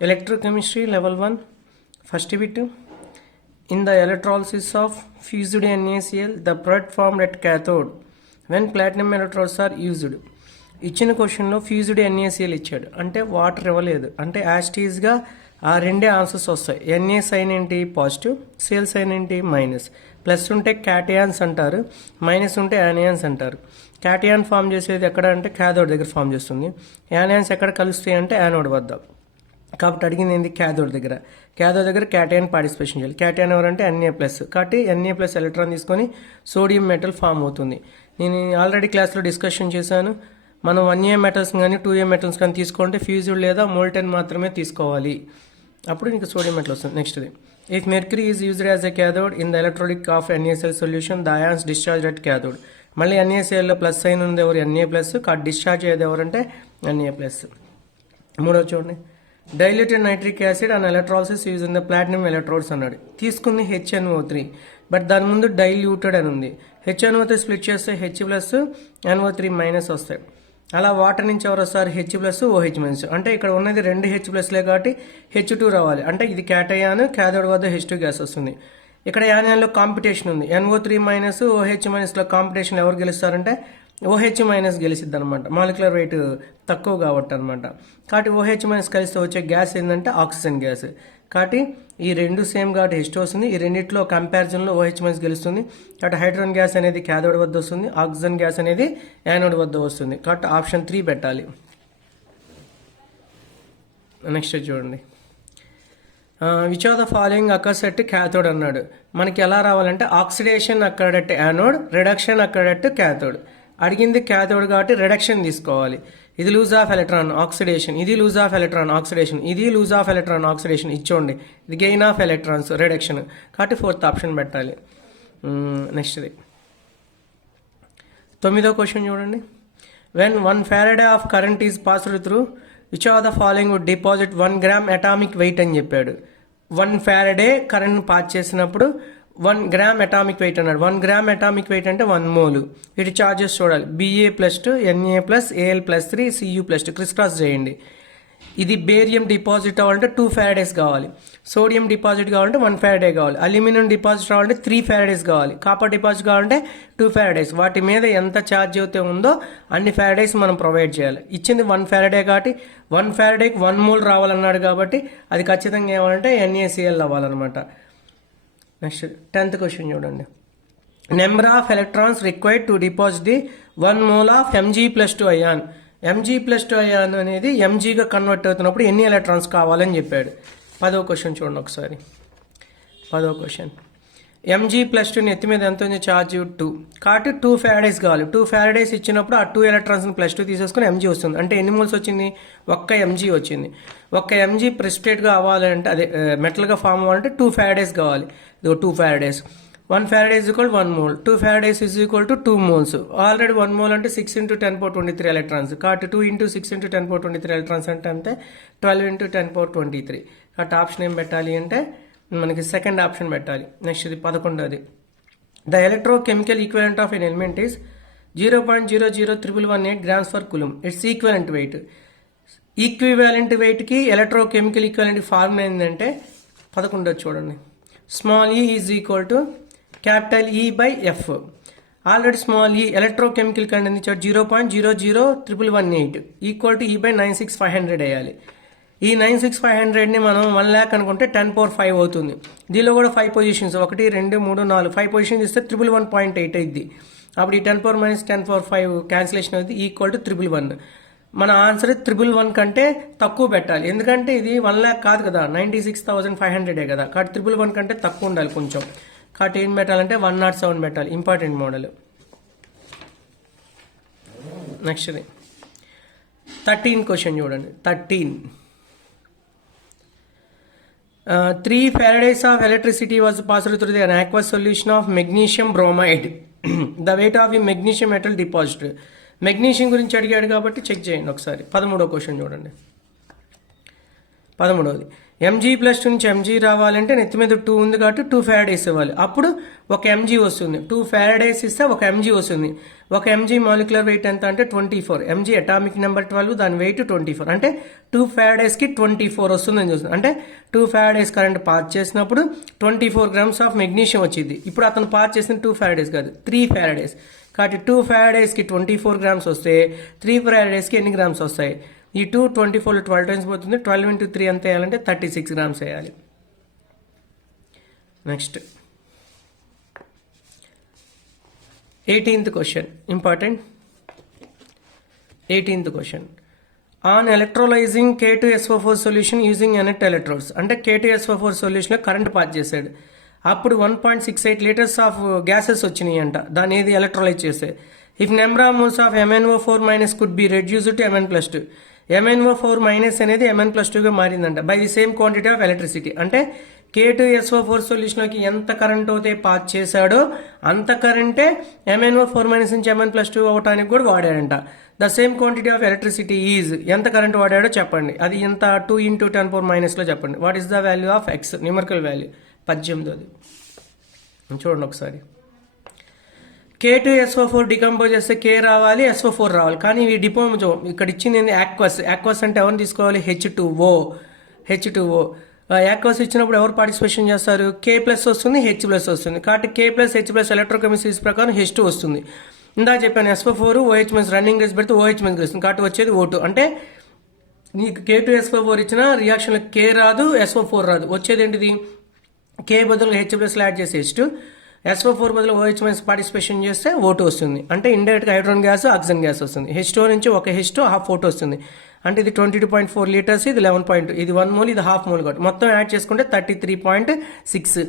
Electrochemistry level 1 first bit. In the electrolysis of fused NaCl, the product formed at cathode when platinum electrodes are used. ఇచ్చిన క్వశ్చన్లో fused NaCl ఇచ్చాడు, అంటే water ఇవ్వలేదు, అంటే యాస్టీజ్గా ఆ రెండే ఆన్సర్స్ వస్తాయి. Na సైన్ ఏంటి పాజిటివ్, Cl సైన్ ఏంటి మైనస్. ప్లస్ ఉంటే క్యాటయాన్స్ అంటారు, మైనస్ ఉంటే యానియాన్స్ అంటారు. క్యాటయాన్ ఫామ్ చేసేది ఎక్కడ అంటే క్యాథోడ్ దగ్గర ఫామ్ చేస్తుంది. యానియాన్స్ ఎక్కడ కలుస్తాయి అంటే యానోడ్ వద్ద. కాబట్టి అడిగింది ఏంది క్యాథోడ్ దగ్గర. క్యాథోడ్ దగ్గర క్యాటయాన్ పార్టిసిపేషన్ చేయాలి. క్యాటయాన్ ఎవరంటే Na+, కాబట్టి Na+ ఎలక్ట్రాన్ తీసుకొని సోడియం మెటల్ ఫామ్ అవుతుంది. నేను ఆల్రెడీ క్లాస్లో డిస్కషన్ చేశాను. మనం 1A మెటల్స్ కానీ 2A మెటల్స్ కానీ తీసుకుంటే ఫ్యూజ్డ్ లేదా మోల్టెన్ మాత్రమే తీసుకోవాలి, అప్పుడు నీకు సోడియం మెటల్ వస్తుంది. నెక్స్ట్ది, if mercury is used as a cathode in the electrolysis of NaCl solution the ions discharge at cathode. మళ్ళీ NaClలో ప్లస్ సైన్ ఉంది ఎవరు Na+, కాబట్టి డిశ్చార్జ్ అయ్యేది ఎవరంటే Na+. మూడో చూడండి, diluted nitric acid and electrolysis use in the platinum electrodes అన్నాడు. తీసుకుంది HNO3, బట్ దాని ముందు డైల్యూటెడ్ అని ఉంది. HNO3 స్ప్లిట్ చేస్తే H+, NO3- వస్తాయి. అలా వాటర్ నుంచి ఎవరు వస్తారు, H+, OH-. అంటే ఇక్కడ ఉన్నది రెండు H+లే కాబట్టి H2 రావాలి, అంటే ఇది క్యాటయాన్, క్యాథోడ్ వద్ద H2 గ్యాస్ వస్తుంది. ఇక్కడ యానియాన్లో కాంపిటీషన్ ఉంది. NO3- OH-లో కాంపిటీషన్ ఎవరు గెలుస్తారంటే OH- గెలిచిద్ది అనమాట, మాలిక్యులర్ వెయిట్ తక్కువ కాబట్టి అనమాట. కాబట్టి OH- కలిస్తే వచ్చే గ్యాస్ ఏంటంటే ఆక్సిజన్ గ్యాస్. కాబట్టి ఈ రెండు సేమ్ కాబట్టి H2 వస్తుంది. ఈ రెండిట్లో కంపారిజన్లో OH- గెలుస్తుంది. కాబట్టి హైడ్రోజన్ గ్యాస్ అనేది క్యాథోడ్ వద్ద వస్తుంది, ఆక్సిజన్ గ్యాస్ అనేది యానోడ్ వద్ద వస్తుంది. కాబట్టి ఆప్షన్ 3 పెట్టాలి. నెక్స్ట్ చూడండి, which of the following occurs at cathode అన్నాడు. మనకి ఎలా రావాలంటే ఆక్సిడేషన్ అక్కడట్ యానోడ్, రిడక్షన్ అక్కడట్ క్యాథోడ్. అడిగింది క్యాథోడ్ కాబట్టి రిడక్షన్ తీసుకోవాలి. ఇది లూజ్ ఆఫ్ ఎలక్ట్రాన్ ఆక్సిడేషన్, ఇది లూజ్ ఆఫ్ ఎలక్ట్రాన్ ఆక్సిడేషన్, ఇది లూజ్ ఆఫ్ ఎలక్ట్రాన్ ఆక్సిడేషన్ ఇచ్చోండి. ఇది గెయిన్ ఆఫ్ ఎలక్ట్రాన్స్ రిడక్షన్, కాబట్టి 4th ఆప్షన్ పెట్టాలి. నెక్స్ట్ది 9వ క్వశ్చన్ చూడండి, when 1 Farad of current is passed through which of the following would deposit 1 gram atomic weight అని చెప్పాడు. 1 Farad కరెంట్ పాస్ చేసినప్పుడు 1 గ్రామ్ అటామిక్ వెయిట్ అన్నాడు. 1 గ్రామ్ అటామిక్ వెయిట్ అంటే 1 మోల్. వీటి చార్జెస్ చూడాలి, Ba+2, Na+, Al+3, Cu+2 criss cross చేయండి. ఇది barium deposit అవ్వాలంటే 2 Farads కావాలి, సోడియం డిపాజిట్ కావాలంటే 1 Farad కావాలి, అల్యూమినియం డిపాజిట్ రావాలంటే 3 Farads కావాలి, కాపర్ డిపాజిట్ కావాలంటే 2 Farads. వాటి మీద ఎంత ఛార్జ్ అయితే ఉందో అన్ని Farads మనం ప్రొవైడ్ చేయాలి. ఇచ్చింది 1 Farad కాబట్టి 1 Faradకి 1 మోల్ రావాలన్నాడు, కాబట్టి అది ఖచ్చితంగా ఏమంటే NaCl అవ్వాలన్నమాట. నెక్స్ట్ 10th క్వశ్చన్ చూడండి, number of electrons required to deposit the 1 mole of Mg+2 ion. Mg+2 ion అనేది Mgగా కన్వర్ట్ అవుతున్నప్పుడు ఎన్ని ఎలక్ట్రాన్స్ కావాలని చెప్పాడు. 10వ క్వశ్చన్ చూడండి ఒకసారి. 10వ క్వశ్చన్, Mg+2 ఎత్తి మీద ఎంత ఉంది ఛార్జ్ 2, కాబట్టి 2 Farads కావాలి. 2 Farads ఇచ్చినప్పుడు ఆ 2 ఎలక్ట్రాన్స్ +2 తీసేసుకుని Mg వస్తుంది. అంటే ఎన్ని మోల్స్ వచ్చింది, ఒక్క Mg వచ్చింది. ఒక్క Mg ప్రెసిపిటేట్గా అవ్వాలంటే అదే మెటల్గా ఫామ్ అవ్వాలంటే 2 Farads కావాలి. 2 Farads, 1 Farad is equal to 1 mole, 2 Farads is equal to 2 moles. Already 1 mole అంటే 6 × 10^23 ఎలక్ట్రాన్స్, కాబట్టి 2 × 6 × 10^23 ఎలక్ట్రాన్స్ అంటే అంతే 12 × 10^23. కాబట్టి ఆప్షన్ ఏం పెట్టాలి అంటే మనకి సెకండ్ ఆప్షన్ పెట్టాలి. నెక్స్ట్ ఇది 11ది, the electrochemical equivalent of an element is 0.00118 grams per coulomb. It's equivalent weight. Equivalent వెయిట్కి ఎలక్ట్రోకెమికల్ ఈక్వలెంట్ ఫార్ములా ఏంటంటే 11ది చూడండి, small e is equal to capital E/F. Already small e electrochemical content ఇచ్చాడు 0.00118 equal to E/96500 వేయాలి. ఈ 96500ని మనం 1 lakh అనుకుంటే 10^5 అవుతుంది. దీనిలో కూడా 5 పొజిషన్స్ 1 2 3 4 5 పొజిషన్స్ ఇస్తే 111.8 అయింది. అప్పుడు ఈ 10⁻⁻ 10^5 క్యాన్సిలేషన్ అవుతుంది, ఈక్వల్ టు 111. మన ఆన్సర్ 111 కంటే తక్కువ పెట్టాలి, ఎందుకంటే ఇది 1 lakh కాదు కదా, 96,500 కదా, కాబట్టి 111 కంటే తక్కువ ఉండాలి కొంచెం. కాబట్టి ఏం పెట్టాలంటే 107 పెట్టాలి, ఇంపార్టెంట్ మోడల్. నెక్స్ట్ది 13 క్వశ్చన్ చూడండి, 13. 3 Farads of electricity was passed through an aqueous solution of magnesium bromide. The weight of the magnesium metal deposit. Magnesium గురించి అడిగాడు కాబట్టి చెక్ చేయండి ఒకసారి. 13వ క్వశ్చన్ చూడండి, 13వది mg ప్లస్ 2 నుంచి mg రావాలంటే నెత్తి మీద 2 ఉంది కాబట్టి 2 ఫారడేస్ ఇవ్వాలి. అప్పుడు ఒక mg వస్తుంది. 2 ఫారడేస్ ఇస్తే ఒక mg వస్తుంది. ఒక mg మాలిక్యులర్ వెయిట్ ఎంత అంటే 24. mg అటామిక్ నెంబర్ 12, దాని వెయిట్ 24. అంటే 2 ఫారడేస్కి 24 వస్తుందని చూస్తుంది. అంటే 2 ఫారడేస్ కరెంట్ పాస్ చేసినప్పుడు 24 గ్రామ్స్ ఆఫ్ మెగ్నీషియం వచ్చింది. ఇప్పుడు అతను పాస్ చేసిన 2 ఫారడేస్ కాదు, 3 ఫారడేస్. కాబట్టి 2 ఫారడేస్కి 24 గ్రామ్స్ వస్తే 3 ఫారడేస్కి ఎన్ని గ్రామ్స్ వస్తాయి? ఈ 2 24లో 12 టైమ్స్ పోతుంది. 12 into 3 ఎంత వేయాలంటే 36 గ్రామ్స్ వేయాలి. Next 18th question important. 18th question on electrolysing K2SO4 solution using net electrodes. అంటే K2SO4 సొల్యూషన్లో కరెంట్ పాస్ చేశాడు. అప్పుడు 1.68 లీటర్స్ ఆఫ్ గ్యాసెస్ వచ్చినాయి అంట. దాన్ని ఏది ఎలక్ట్రోలైజ్ చేస్తే if number of moles of MnO4 minus could be reduced to Mn+2. MnO4 minus అనేది Mn+2గా మారిందంట by the same quantity of electricity. అంటే K2SO4 సొల్యూషన్లోకి ఎంత కరెంట్ అయితే పాస్ చేశాడో అంత కరెంటే MnO4 మైనస్ నుంచి Mn+2 అవటానికి కూడా వాడాడంట. The same quantity of electricity is ఎంత కరెంట్ వాడాడో చెప్పండి. అది ఎంత 2 × 10⁻⁻లో చెప్పండి. What is the value of X? Numerical value 18. చూడండి ఒకసారి. K2SO4 డికంపోజ్ చేస్తే K రావాలి, SO4 రావాలి. కానీ ఇవి డిపోజ్ ఇక్కడ ఇచ్చింది ఏంది? యాక్వస్. యాక్వస్ అంటే ఎవరిని తీసుకోవాలి? H2O. యాక్వస్ ఇచ్చినప్పుడు ఎవరు పార్టిసిపేషన్ చేస్తారు? K+ వస్తుంది, H+ వస్తుంది. కాబట్టి K+, H+ ఎలక్ట్రోకెమిస్ట్రీస్ ప్రకారం H2 వస్తుంది. ఇందా చెప్పాను SO4 OH- రన్నింగ్ రేస్ పెడితే OH- వస్తుంది. కాబట్టి వచ్చేది O2. అంటే నీకు K2SO4 ఇచ్చిన రియాక్షన్లో K రాదు, SO4 రాదు. వచ్చేది ఏంటిది? K బదులుగా H+ యాడ్ చేసి H2, SO4 బదులు OH- పార్టిసిపేషన్ చేస్తే O2 వస్తుంది. అంటే ఇండైరెక్ట్గా హైడ్రోజన్ గ్యాస్, ఆక్సిజన్ గ్యాస్ వస్తుంది. H2 నుంచి ఒక H2 హాఫ్ O2 వస్తుంది. అంటే ఇది 22.4 లీటర్స్, ఇది 11. ఇది 1 మోల్, ఇది హాఫ్ మోల్. కాబట్టి మొత్తం యాడ్ చేసుకుంటే 33.6.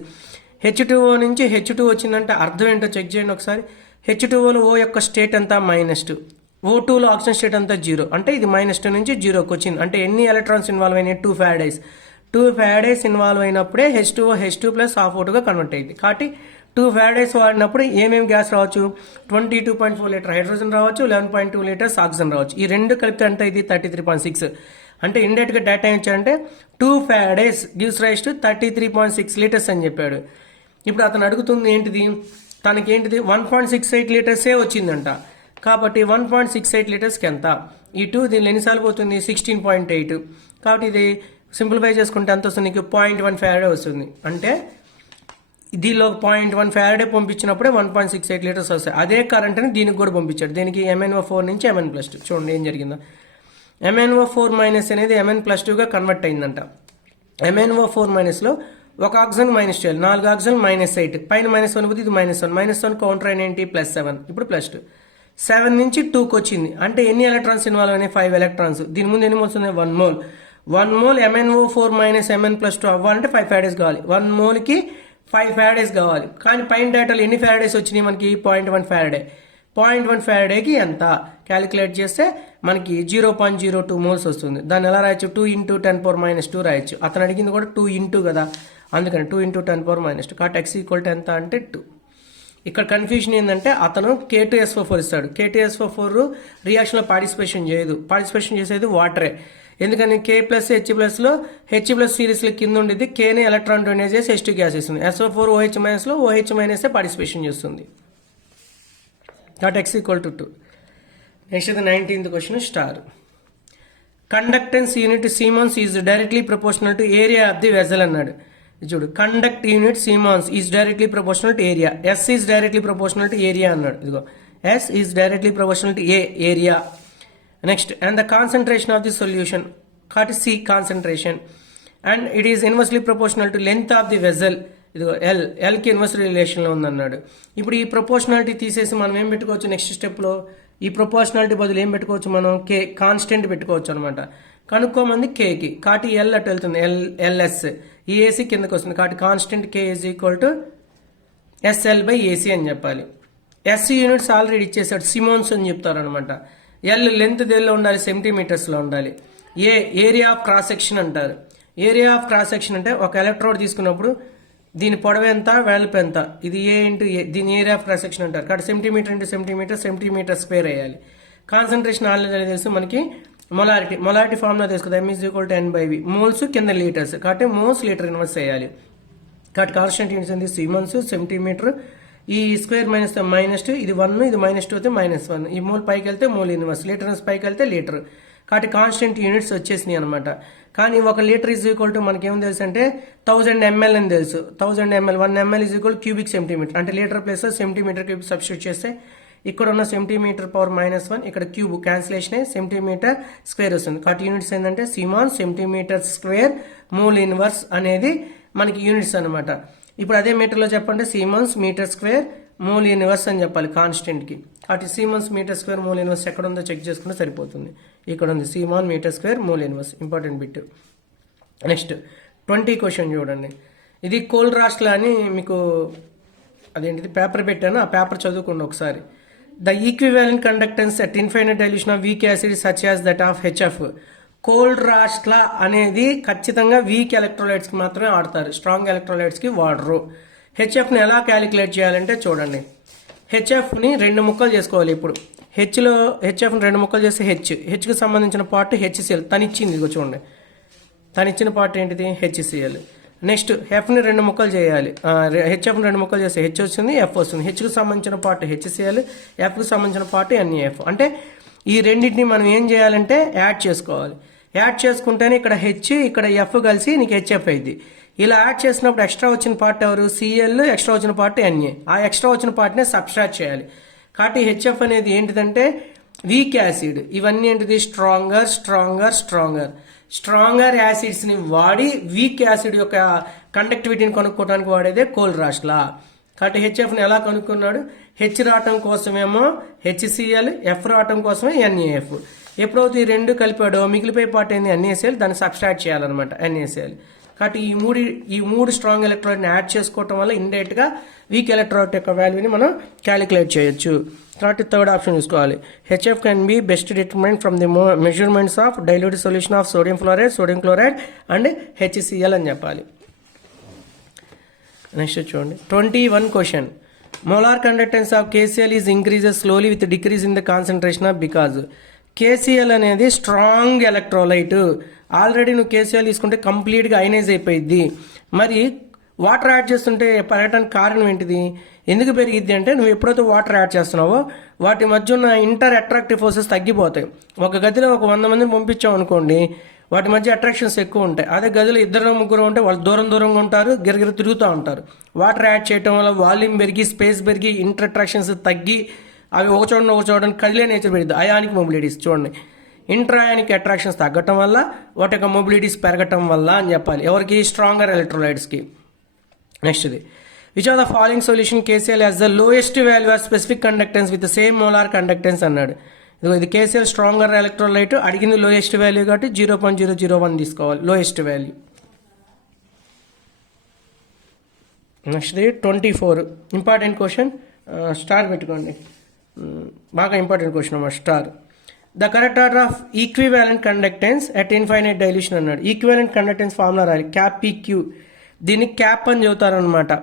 H2O నుంచి H2 వచ్చిందంటే అర్థం ఏంటో చెక్ చేయండి ఒకసారి. H2Oలో O యొక్క స్టేట్ అంతా -2, O2లో ఆక్సిజన్ స్టేట్ అంతా 0. అంటే ఇది -2 నుంచి 0కి వచ్చింది. అంటే ఎన్ని ఎలక్ట్రాన్స్ ఇన్వాల్వ్ అయినాయి? 2 ఫారడేస్. 2 ఫారడేస్ ఇన్వాల్వ్ అయినప్పుడే H2O H2 plus half O2గా convert అయింది. కాబట్టి 2 ఫారడేస్ వాడినప్పుడు ఏమేమి గ్యాస్ రావచ్చు? 22.4 లీటర్ హైడ్రోజన్ రావచ్చు, 11.2 లీటర్స్ ఆక్సిజన్ రావచ్చు. ఈ రెండు కలిపితే అంటే ఇది 33.6. అంటే ఇండైరెక్ట్గా డేటా ఏం ఇచ్చాడంటే 2 Faraday's gives rise to 33.6 litres అని చెప్పాడు. ఇప్పుడు అతను అడుగుతుంది ఏంటిది? తనకి ఏంటిది? 1.68 లీటర్సే వచ్చిందంట. కాబట్టి 1.68 లీటర్స్కి ఎంత? ఈ 2 దీనిలో ఎన్నిసార్లు పోతుంది? 16.8. కాబట్టి ఇది సింప్లిఫై చేసుకుంటే ఎంత వస్తుంది? నీకు 0.1 ఫారడే వస్తుంది. అంటే దీనిలో 0.1 ఫారడే పంపించినప్పుడే 1.68 లీటర్స్ వస్తాయి. అదే కరెంట్ని దీనికి కూడా పంపించాడు. దీనికి MnO4 నుంచి Mn+2. చూడండి ఏం జరిగిందో. MnO4 మైనస్ అనేది Mn+2గా కన్వర్ట్ అయిందంట. MnO4 ఒక ఆక్సిజన్ మైనస్ చేయాలి. 4 ఆక్సిజన్ -8. పైన -1 పోతే ఇది -1. -1 కౌంటర్ అయిన ఏంటి? +7. ఇప్పుడు +2. 7 నుంచి 2కి వచ్చింది. అంటే ఎన్ని ఎలక్ట్రాన్స్ ఇన్వాల్వ్ అయినాయి? 5 ఎలక్ట్రాన్స్. దీని ముందు ఎన్ని మోల్స్ ఉన్నాయి? 1 mole. 1 mole MnO4 minus Mn+2 అవ్వాలంటే 5 ఫారడేస్ కావాలి. 1 మోల్కి 5 ఫారడేస్ కావాలి. కానీ పైన డేటాలో ఎన్ని ఫారడేస్ వచ్చినాయి మనకి? 0.1 ఫారడే. 0.1 ఫారడేకి ఎంత క్యాలిక్యులేట్ చేస్తే మనకి 0.02 మోల్స్ వస్తుంది. దాన్ని ఎలా రాయొచ్చు? 2 × 10⁻² రాయొచ్చు. అతను అడిగింది కూడా 2 ఇంటూ కదా, అందుకని 2 × 10⁻². కాబట్టి x = ఎంత అంటే 2. ఇక్కడ కన్ఫ్యూజన్ ఏంటంటే అతను K2SO4 ఇస్తాడు. K2SO4 రియాక్షన్లో పార్టిసిపేషన్ చేయదు. పార్టిసిపేషన్ చేసేది వాటరే. ఎందుకని? K+, H+లో H+ సిరీస్లో కింద ఉండేది Kని ఎలక్ట్రాన్ డొనేట్ చేసి H2 గ్యాస్ ఇస్తుంది. SO4 OH- లో OH- పార్టిసిపేషన్ చేస్తుంది. కాబట్టి x = 2. Next 19th question star. Conductance unit siemens is directly proportional to area of the vessel అన్నాడు. చూడు, conduct unit siemens is directly proportional to area. S is directly proportional to area అన్నాడు. ఇదిగో S is directly proportional to area. Next, and the concentration of the solution, కాబట్టి C concentration. And it is inversely proportional to length of the vessel. ఇదిగో Lకి inverse రిలేషన్లో ఉందన్నాడు. ఇప్పుడు ఈ proportionality తీసేసి మనం ఏం పెట్టుకోవచ్చు? నెక్స్ట్ స్టెప్లో ఈ ప్రపోర్షనాలిటీ బదులు ఏం పెట్టుకోవచ్చు? మనం K కాన్స్టెంట్ పెట్టుకోవచ్చు అనమాట. కనుక్కోమంది Kకి. కాబట్టి L అటు వెళ్తుంది, LS. ఈ AC కిందకి వస్తుంది. కాబట్టి కాన్స్టెంట్ K = SL/AC అని చెప్పాలి. S యూనిట్స్ ఆల్రెడీ ఇచ్చేసాడు, సిమోన్స్ అని చెప్తారు అనమాట. L లెంత్ దేనిలో ఉండాలి? సెంటీమీటర్స్లో ఉండాలి. ఏరియా ఆఫ్ క్రాస్ సెక్షన్ అంటారు. ఏరియా ఆఫ్ క్రాస్ సెక్షన్ అంటే ఒక ఎలక్ట్రోడ్ తీసుకున్నప్పుడు దీని పొడవు ఎంత, వెడల్పు ఎంత, ఇది A × A, దీని ఏరియా ఆఫ్ క్రాస్ సెక్షన్ అంటారు. కాబట్టి సెంటీమీటర్ × సెంటీమీటర్, సెంటీమీటర్ స్క్వేర్ వేయాలి. కాన్సన్ట్రేషన్ ఆల్రెడీ తెలుసు మనకి మొలారిటీ ఫార్ములా తీసుకుంది m is equal to n by v. Moles కింద లీటర్స్ కాబట్టి మోల్స్ లీటర్ ఇన్వర్స్ చేయాలి. కాబట్టి కాన్స్టెంట్ యూనిట్స్ ఏంటి సిమన్స్ సెంటీమీటర్. ఈ స్క్వేర్ -2 ఇది 1 ఇది -2 అయితే -1. ఈ మోల్ పైకి వెళ్తే మోల్ ఇన్వర్స్, లీటర్ పైకి వెళ్తే లీటర్. కాబట్టి కాన్స్టెంట్ యూనిట్స్ వచ్చేసినాయి అనమాట. కానీ 1 లీటర్ ఈజ్ ఈక్వల్ టు మనకి ఏం తెలుసు అంటే 1000 ml అని తెలుసు. 1000 ml 1 ml is equal cubic centimetre. అంటే litre plus centimetre cube substitute చేస్తే ఇక్కడ ఉన్న సెంటీమీటర్ పవర్ -1 ఇక్కడ క్యూబ్ క్యాన్సిలేషన్ సెంటీమీటర్ స్క్వేర్ వస్తుంది. కాబట్టి యూనిట్స్ ఏంటంటే siemens centimetre square mole inverse అనేది మనకి యూనిట్స్ అనమాట. ఇప్పుడు అదే మీటర్లో చెప్పండి siemens metre square mole inverse అని చెప్పాలి కాన్స్టెంట్కి. కాబట్టి siemens metre square mole inverse ఎక్కడ ఉందో చెక్ చేసుకుంటే సరిపోతుంది. ఇక్కడ ఉంది siemens metre square mole inverse, important bit. Next 20 question చూడండి. ఇది కోల్ రాష్ట్లా అని మీకు అదేంటిది పేపర్ పెట్టాను, ఆ పేపర్ చదువుకోండి ఒకసారి. The equivalent conductance at infinite dilution of weak acid such as that of HF. కోల్డ్ రాష్ట్లా అనేది ఖచ్చితంగా వీక్ ఎలక్ట్రోలైట్స్కి మాత్రమే వాడతారు, స్ట్రాంగ్ ఎలక్ట్రోలైట్స్కి వాడరు. హెచ్ఎఫ్ని ఎలా క్యాలిక్యులేట్ చేయాలంటే చూడండి, హెచ్ఎఫ్ని 2 ముక్కలు చేసుకోవాలి. ఇప్పుడు హెచ్ఎఫ్ని 2 ముక్కలు చేస్తే హెచ్కి సంబంధించిన పార్ట్ హెచ్సిఎల్ తనిచ్చింది, ఇదిగో చూడండి తనిచ్చిన పార్ట్ ఏంటిది హెచ్సిఎల్. నెక్స్ట్ ఎఫ్ని 2 ముక్కలు చేయాలి, హెచ్ఎఫ్ని 2 ముక్కలు చేస్తే హెచ్ వస్తుంది ఎఫ్ వస్తుంది. హెచ్కి సంబంధించిన పార్ట్ హెచ్సిఎల్, ఎఫ్కి సంబంధించిన పార్ట్ ఎన్ఈఎఫ్. అంటే ఈ రెండింటిని మనం ఏం చేయాలంటే యాడ్ చేసుకోవాలి. యాడ్ చేసుకుంటేనే ఇక్కడ హెచ్ ఇక్కడ ఎఫ్ కలిసి నీకు హెచ్ఎఫ్ అయింది. ఇలా యాడ్ చేసినప్పుడు ఎక్స్ట్రా వచ్చిన పార్ట్ ఎవరు సిఎల్, ఎక్స్ట్రా వచ్చిన పార్ట్ ఎన్ఏ. ఆ ఎక్స్ట్రా వచ్చిన పార్ట్నే సబ్స్ట్రాక్ట్ చేయాలి. కాబట్టి హెచ్ఎఫ్ అనేది ఏంటిదంటే వీక్ యాసిడ్. ఇవన్నీ ఏంటిది స్ట్రాంగర్ యాసిడ్స్ని వాడి వీక్ యాసిడ్ యొక్క కండక్టివిటీని కనుక్కోవడానికి వాడేదే కోల్ రాష్ట్లా. కాబట్టి హెచ్ఎఫ్ని ఎలా కనుక్కున్నాడు, హెచ్ రావటం కోసమేమో హెచ్సిఎల్, ఎఫ్ రావటం కోసమే ఎన్ఏఎఫ్. ఎప్పుడైతే ఈ 2 కలిపాడో మిగిలిపోయే పార్ట్ ఏంది ఎన్ఏసిఎల్, దాన్ని సబ్స్ట్రాక్ట్ చేయాలన్నమాట ఎన్ఏసిఎల్. కాబట్టి ఈ మూడు స్ట్రాంగ్ ఎలక్ట్రోలైట్ని యాడ్ చేసుకోవటం వల్ల ఇండైరెక్ట్గా వీక్ ఎలక్ట్రోలైట్ యొక్క వాల్యూని మనం క్యాలిక్యులేట్ చేయొచ్చు. కాబట్టి థర్డ్ ఆప్షన్ చూసుకోవాలి. HF can be best determined from the measurements of diluted solution of sodium chloride and HCl అని చెప్పాలి. నెక్స్ట్ చూడండి 21 question. Molar conductance of KCL is increases slowly with decrease in the concentration of because. KCL అనేది strong electrolyte. Already నువ్వు KCL తీసుకుంటే కంప్లీట్గా ionise అయిపోయింది. మరి water add చేస్తుంటే పెరగడానికి కారణం ఏంటిది, ఎందుకు పెరిగిద్ది అంటే నువ్వు ఎప్పుడైతే వాటర్ యాడ్ చేస్తున్నావో వాటి మధ్య ఉన్న ఇంటర్ అట్రాక్టివ్ ఫోర్సెస్ తగ్గిపోతాయి. ఒక గదిలో ఒక 100 మందిని పంపించాం అనుకోండి, వాటి మధ్య అట్రాక్షన్స్ ఎక్కువ ఉంటాయి. అదే గదిలో 2-3 ఉంటే వాళ్ళు దూరంగా ఉంటారు, గిరగిర తిరుగుతూ ఉంటారు. వాటర్ యాడ్ చేయడం వల్ల వాల్యూమ్ పెరిగి స్పేస్ పెరిగి ఇంటర్ అట్రాక్షన్స్ తగ్గి అవి ఒక చోట కదిలే నేచర్ పెరిగింది. అయానిక్ మొబిలిటీస్ చూడండి, ఇంటర్ అయానిక్ అట్రాక్షన్స్ తగ్గటం వల్ల వాటి యొక్క మొబిలిటీస్ పెరగటం వల్ల అని చెప్పాలి. ఎవరికి స్ట్రాంగర్ ఎలక్ట్రోలైట్స్కి. నెక్స్ట్ది which of the following solution KCl has the lowest value of specific conductance with same molar conductance అన్నాడు. ఇది కేసీఎల్ స్ట్రాంగర్ ఎలక్ట్రోలైట్, అడిగింది లోయెస్ట్ వాల్యూ కాబట్టి 0.001 తీసుకోవాలి లోయెస్ట్ వాల్యూ. నెక్స్ట్ది 24 ఇంపార్టెంట్ క్వశ్చన్, స్టార్ పెట్టుకోండి, బాగా ఇంపార్టెంట్ క్వశ్చన్ అన్నమాట star. The correct order of equivalent conductance at infinite dilution అన్నాడు. ఈక్వివాలెంట్ కండక్టెన్స్ ఫార్ములా రాయాలి, క్యాప్ పీక్యూ. దీన్ని క్యాప్ అని చెబుతారనమాట,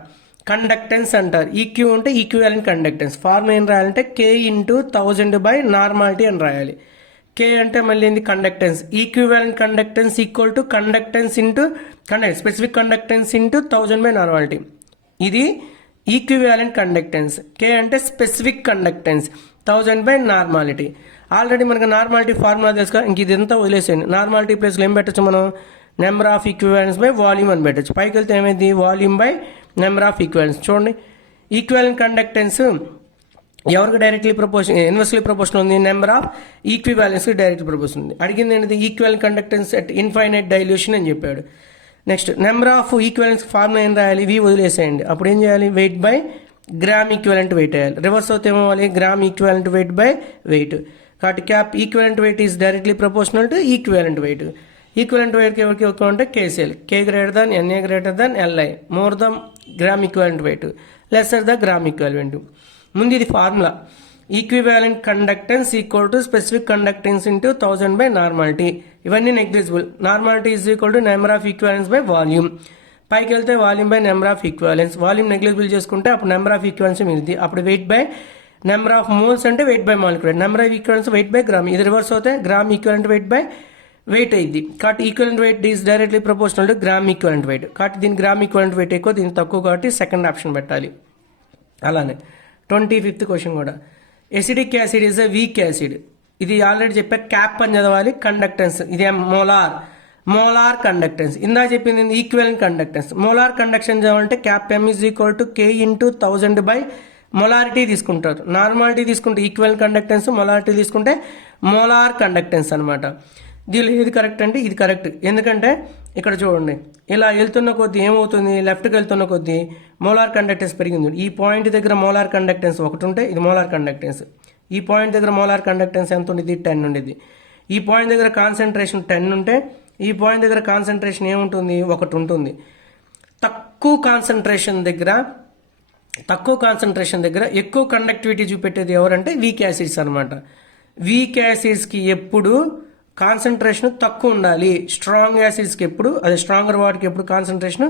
కండక్టెన్స్ అంటారు. ఈక్యూ అంటే ఈక్వివాలెంట్ కండక్టెన్స్. ఫార్ములా ఏం రాయాలంటే K × 1000 నార్మాలిటీ అని రాయాలి. K అంటే మళ్ళీ ఏంది conductance. Equivalent conductance equal to conductance into specific conductance into 1000 normality. ఇది ఈక్వివాలెంట్ కండక్టెన్స్. K అంటే స్పెసిఫిక్ కండక్టెన్స్, 1000 నార్మాలిటీ. ఆల్రెడీ మనకు నార్మాలిటీ ఫార్ములా తెలుసుగా, ఇంక ఇదంతా వదిలేసేయండి. నార్మాలిటీ ప్లేస్లో ఏం పెట్టచ్చు మనం, number of equivalents by volume అని పెట్టచ్చు. పైకి వెళ్తే ఏమైంది, volume by number of equivalence. చూడండి ఈక్వివాలెంట్ కండక్టెన్స్ ఎవరికి డైరెక్ట్లీ ప్రపోర్షన్, ఇన్వర్స్లీ ప్రపోర్షన్ ఉంది, నెంబర్ ఆఫ్ ఈక్వివాలెన్స్కి డైరెక్ట్లీ ప్రపోర్షన్ ఉంది. అడిగింది ఏంటిది equivalent conductance at infinite dilution అని చెప్పాడు. Next number of equivalents formula ఏం రాయాలి, వి వదిలేసేయండి. అప్పుడు ఏం చేయాలి, weight by gram equivalent weight వేయాలి. రివర్స్ అవుతే ఏమవ్వాలి, gram equivalent weight by weight. కాబట్టి క్యాప్ equivalent weight is directly proportional to equivalent weight. Equivalent వెయిట్కి ఎవరికి ఎక్కువ అంటే KCl. K > NA > LI, more the gram equivalent weight, lesser the gram equivalent. ముందు ఇది formula, equivalent conductance equal to specific conductance into 1000 normality. ఇవన్నీ negligible. Normality is equal to number of equivalents by volume. పైకి వెళ్తే volume by number of equivalents. Volume negligible చేసుకుంటే అప్పుడు number of equivalents మిగిలింది. అప్పుడు weight by number of moles అంటే weight by molecule, number of equivalents weight by gram. ఇది reverse అవుతే gram equivalent weight by weight అయింది. కాబట్టి equivalent weight is directly proportional to gram equivalent weight. కాబట్టి దీని gram equivalent wait ఎక్కువ, దీని తక్కువ, కాబట్టి సెకండ్ ఆప్షన్ పెట్టాలి. అలానే 25th క్వశ్చన్ కూడా, acidic acid is a weak acid. ఇది ఆల్రెడీ చెప్పా, క్యాప్ అని చదవాలి. కండక్టెన్స్ ఇదే మోలార్ కండక్టెన్స్. ఇందా చెప్పింది ఈక్వలెంట్ కండక్టెన్స్. మోలార్ కండక్టెన్స్ చదవాలంటే cap M is equal to K into 1000 by molarity తీసుకుంటారు. నార్మాలిటీ తీసుకుంటే ఈక్వలెంట్ కండక్టెన్స్, మొలారిటీ తీసుకుంటే మోలార్ కండక్టెన్స్ అనమాట. దీనిలో ఏది కరెక్ట్ అంటే ఇది కరెక్ట్. ఎందుకంటే ఇక్కడ చూడండి, ఇలా వెళ్తున్న కొద్దీ ఏమవుతుంది, లెఫ్ట్కి వెళ్తున్న కొద్దీ మోలార్ కండక్టెన్స్ పెరిగింది. ఈ పాయింట్ దగ్గర మోలార్ కండక్టెన్స్ 1 ఉంటే ఇది మోలార్ కండక్టెన్స్. ఈ పాయింట్ దగ్గర మోలార్ కండక్టెన్స్ ఎంత ఉండేది, 10 ఉండేది. ఈ పాయింట్ దగ్గర కాన్సన్ట్రేషన్ 10 ఉంటే ఈ పాయింట్ దగ్గర కాన్సన్ట్రేషన్ ఏముంటుంది, 1 ఉంటుంది. తక్కువ కాన్సన్ట్రేషన్ దగ్గర ఎక్కువ కండక్టివిటీ చూపెట్టేది ఎవరంటే వీక్ యాసిడ్స్ అనమాట. వీక్ యాసిడ్స్కి ఎప్పుడు కాన్సన్ట్రేషన్ తక్కువ ఉండాలి, స్ట్రాంగ్ యాసిడ్స్కి ఎప్పుడు, అదే స్ట్రాంగర్ వాటికి ఎప్పుడు కాన్సన్ట్రేషన్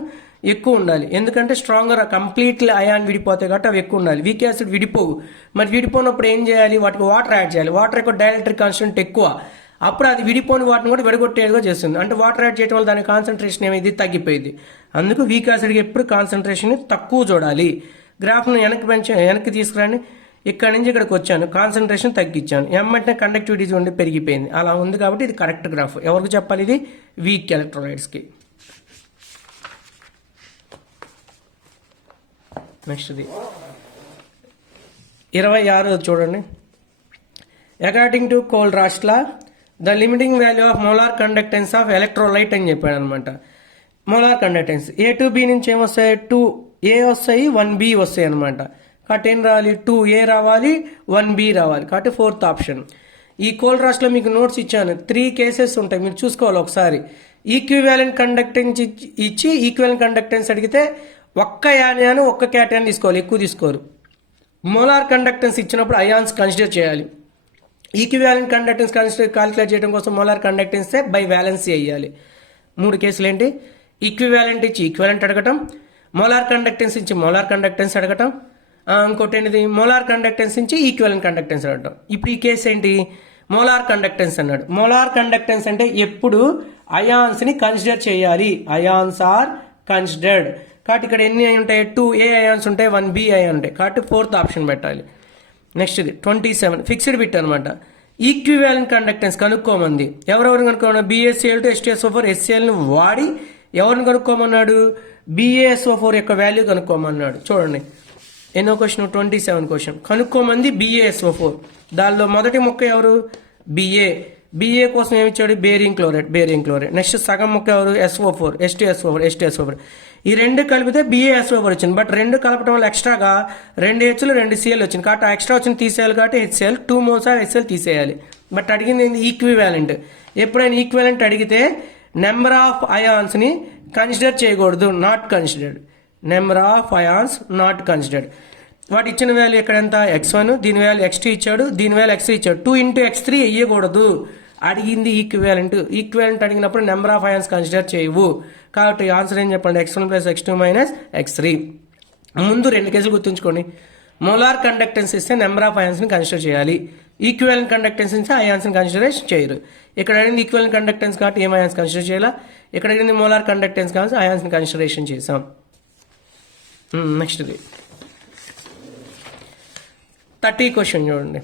ఎక్కువ ఉండాలి. ఎందుకంటే స్ట్రాంగర్ కంప్లీట్లీ అయాన్ విడిపోతాయి కాబట్టి అవి ఎక్కువ ఉండాలి. వీక్ యాసిడ్ విడిపోవు. మరి విడిపోయినప్పుడు ఏం చేయాలి, వాటికి వాటర్ యాడ్ చేయాలి. వాటర్ యొక్క డైఎలెక్ట్రిక్ కాన్స్టెంట్ ఎక్కువ, అప్పుడు అది విడిపోని వాటిని కూడా విడగొట్టేదిగా చేస్తుంది. అంటే వాటర్ యాడ్ చేయడం వల్ల దాని కాన్సన్ట్రేషన్ ఏమైంది, తగ్గిపోయింది. అందుకు వీక్ యాసిడ్కి ఎప్పుడు కాన్సన్ట్రేషన్ తక్కువ చూడాలి. గ్రాఫ్ను వెనక్కి తీసుకురండి. ఇక్కడ నుంచి ఇక్కడికి వచ్చాను, కాన్సన్ట్రేషన్ తగ్గించాను, ఎమ్మంటే కండక్టివిటీ ఉండి పెరిగిపోయింది. అలా ఉంది కాబట్టి ఇది కరెక్ట్ గ్రాఫ్. ఎవరికి చెప్పాలి, ఇది వీక్ ఎలక్ట్రోలైట్స్కి. నెక్స్ట్ది 26 చూడండి. According to Kohlrausch law the limiting value of molar conductance of electrolyte అని చెప్పాడు అనమాట. Molar conductance A to B నుంచి ఏమొస్తాయి, 2A వస్తాయి, 1B వస్తాయి అనమాట. కాబట్టి ఏం రావాలి, 2A రావాలి, 1B రావాలి. కాబట్టి 4th ఆప్షన్. ఈ కోల్రాష్లో మీకు నోట్స్ ఇచ్చాను, 3 కేసెస్ ఉంటాయి, మీరు చూసుకోవాలి ఒకసారి. ఈక్వివాలెంట్ కండక్టెన్స్ ఇచ్చి ఈక్వివాలెంట్ కండక్టెన్స్ అడిగితే ఒక్క యానియాను ఒక్క క్యాటయాన్ తీసుకోవాలి, ఎక్కువ తీసుకోరు. మోలార్ కండక్టెన్స్ ఇచ్చినప్పుడు అయాన్స్ కన్సిడర్ చేయాలి. ఈక్వివాలెంట్ కండక్టెన్స్ క్యాలిక్యులేట్ చేయడం కోసం మోలార్ కండక్టెన్స్ బై వ్యాలెన్సీ అయ్యాలి. 3 కేసులు ఏంటి, ఈక్వివాలెంట్ ఇచ్చి ఈక్వివాలెంట్ అడగటం, మోలార్ కండక్టెన్స్ ఇచ్చి మోలార్ కండక్టెన్స్ అడగటం, ఇంకోటి ఏంటిది మోలార్ కండక్టెన్స్ నుంచి ఈక్వివాలెంట్ కండక్టెన్స్ అడగటం. ఇప్పుడు ఈ కేసు ఏంటి, మోలార్ కండక్టెన్స్ అన్నాడు. మోలార్ కండక్టెన్స్ అంటే ఎప్పుడు అయాన్స్ని కన్సిడర్ చేయాలి, అయాన్స్ ఆర్ కన్సిడర్డ్. కాబట్టి ఇక్కడ ఎన్ని ఉంటాయి, 2A అయాన్స్ ఉంటాయి, 1B అయాన్ ఉంటాయి. కాబట్టి 4th ఆప్షన్ పెట్టాలి. నెక్స్ట్ ఇది 27 ఫిక్స్డ్ బిట్ అనమాట. ఈక్వివాలెంట్ కండక్టెన్స్ కనుక్కోమంది. ఎవరెవరిని కనుక్కోమన్నా, BaCl to H2SO4 HClని వాడి ఎవరిని కనుక్కోమన్నాడు, BaSO4 యొక్క వాల్యూ కనుక్కోమన్నాడు. చూడండి ఎన్నో క్వశ్చన్, 27 క్వశ్చన్. కనుక్కోమంది BaSO4. దానిలో మొదటి మొక్క ఎవరు, BA కోసం ఏమిచ్చాడు, బేరింగ్ క్లోరైడ్. నెక్స్ట్ సగం మొక్క ఎవరు, SO4 H2SO4. ఈ రెండు కలిపితే BaSO4 వచ్చింది. బట్ రెండు కలపడం వల్ల ఎక్స్ట్రాగా 2 Hలు 2 Cl వచ్చింది. కాబట్టి ఎక్స్ట్రా వచ్చింది తీసేయాలి, కాబట్టి HCl 2 moles ఆఫ్ HCl తీసేయాలి. బట్ అడిగింది ఏంది, ఈక్వివాలెంట్. ఎప్పుడైనా ఈక్వివాలెంట్ అడిగితే నెంబర్ ఆఫ్ అయాన్స్ని కన్సిడర్ చేయకూడదు, not considered. Number of ions not considered. వాటి ఇచ్చిన వాల్యూ ఇక్కడ ఎంత, X1, దీని వాల్యూ X2 ఇచ్చాడు, దీని వాల్యూ X3 ఇచ్చాడు. 2 into X3 వేయకూడదు. అడిగింది ఈక్వివాలెంట్ అడిగినప్పుడు నెంబర్ ఆఫ్ అయాన్స్ కన్సిడర్ చేయవు. కాబట్టి ఆన్సర్ ఏం చెప్పండి, X1 + X2 - X3. ముందు 2 కేసులు గుర్తుంచుకోండి. మోలార్ కండక్టెన్స్ ఇస్తే నెంబర్ ఆఫ్ అయాన్స్ని కన్సిడర్ చేయాలి, ఈక్వివాలెంట్ కండక్టెన్స్ ఇస్తే అయాన్స్ని కన్సిడరేషన్ చేయరు. ఇక్కడ అడిగింది ఈక్వివాలెంట్ కండక్టెన్స్ కాబట్టి ఏం అయాన్స్ కన్సిడర్ చేయాలా, ఇక్కడ అడిగింది మోలార్ కండక్టెన్స్ కాబట్టి అయాన్స్ని కన్సిడరేషన్ చేసాం. నెక్స్ట్ది 30 క్వశ్చన్ చూడండి.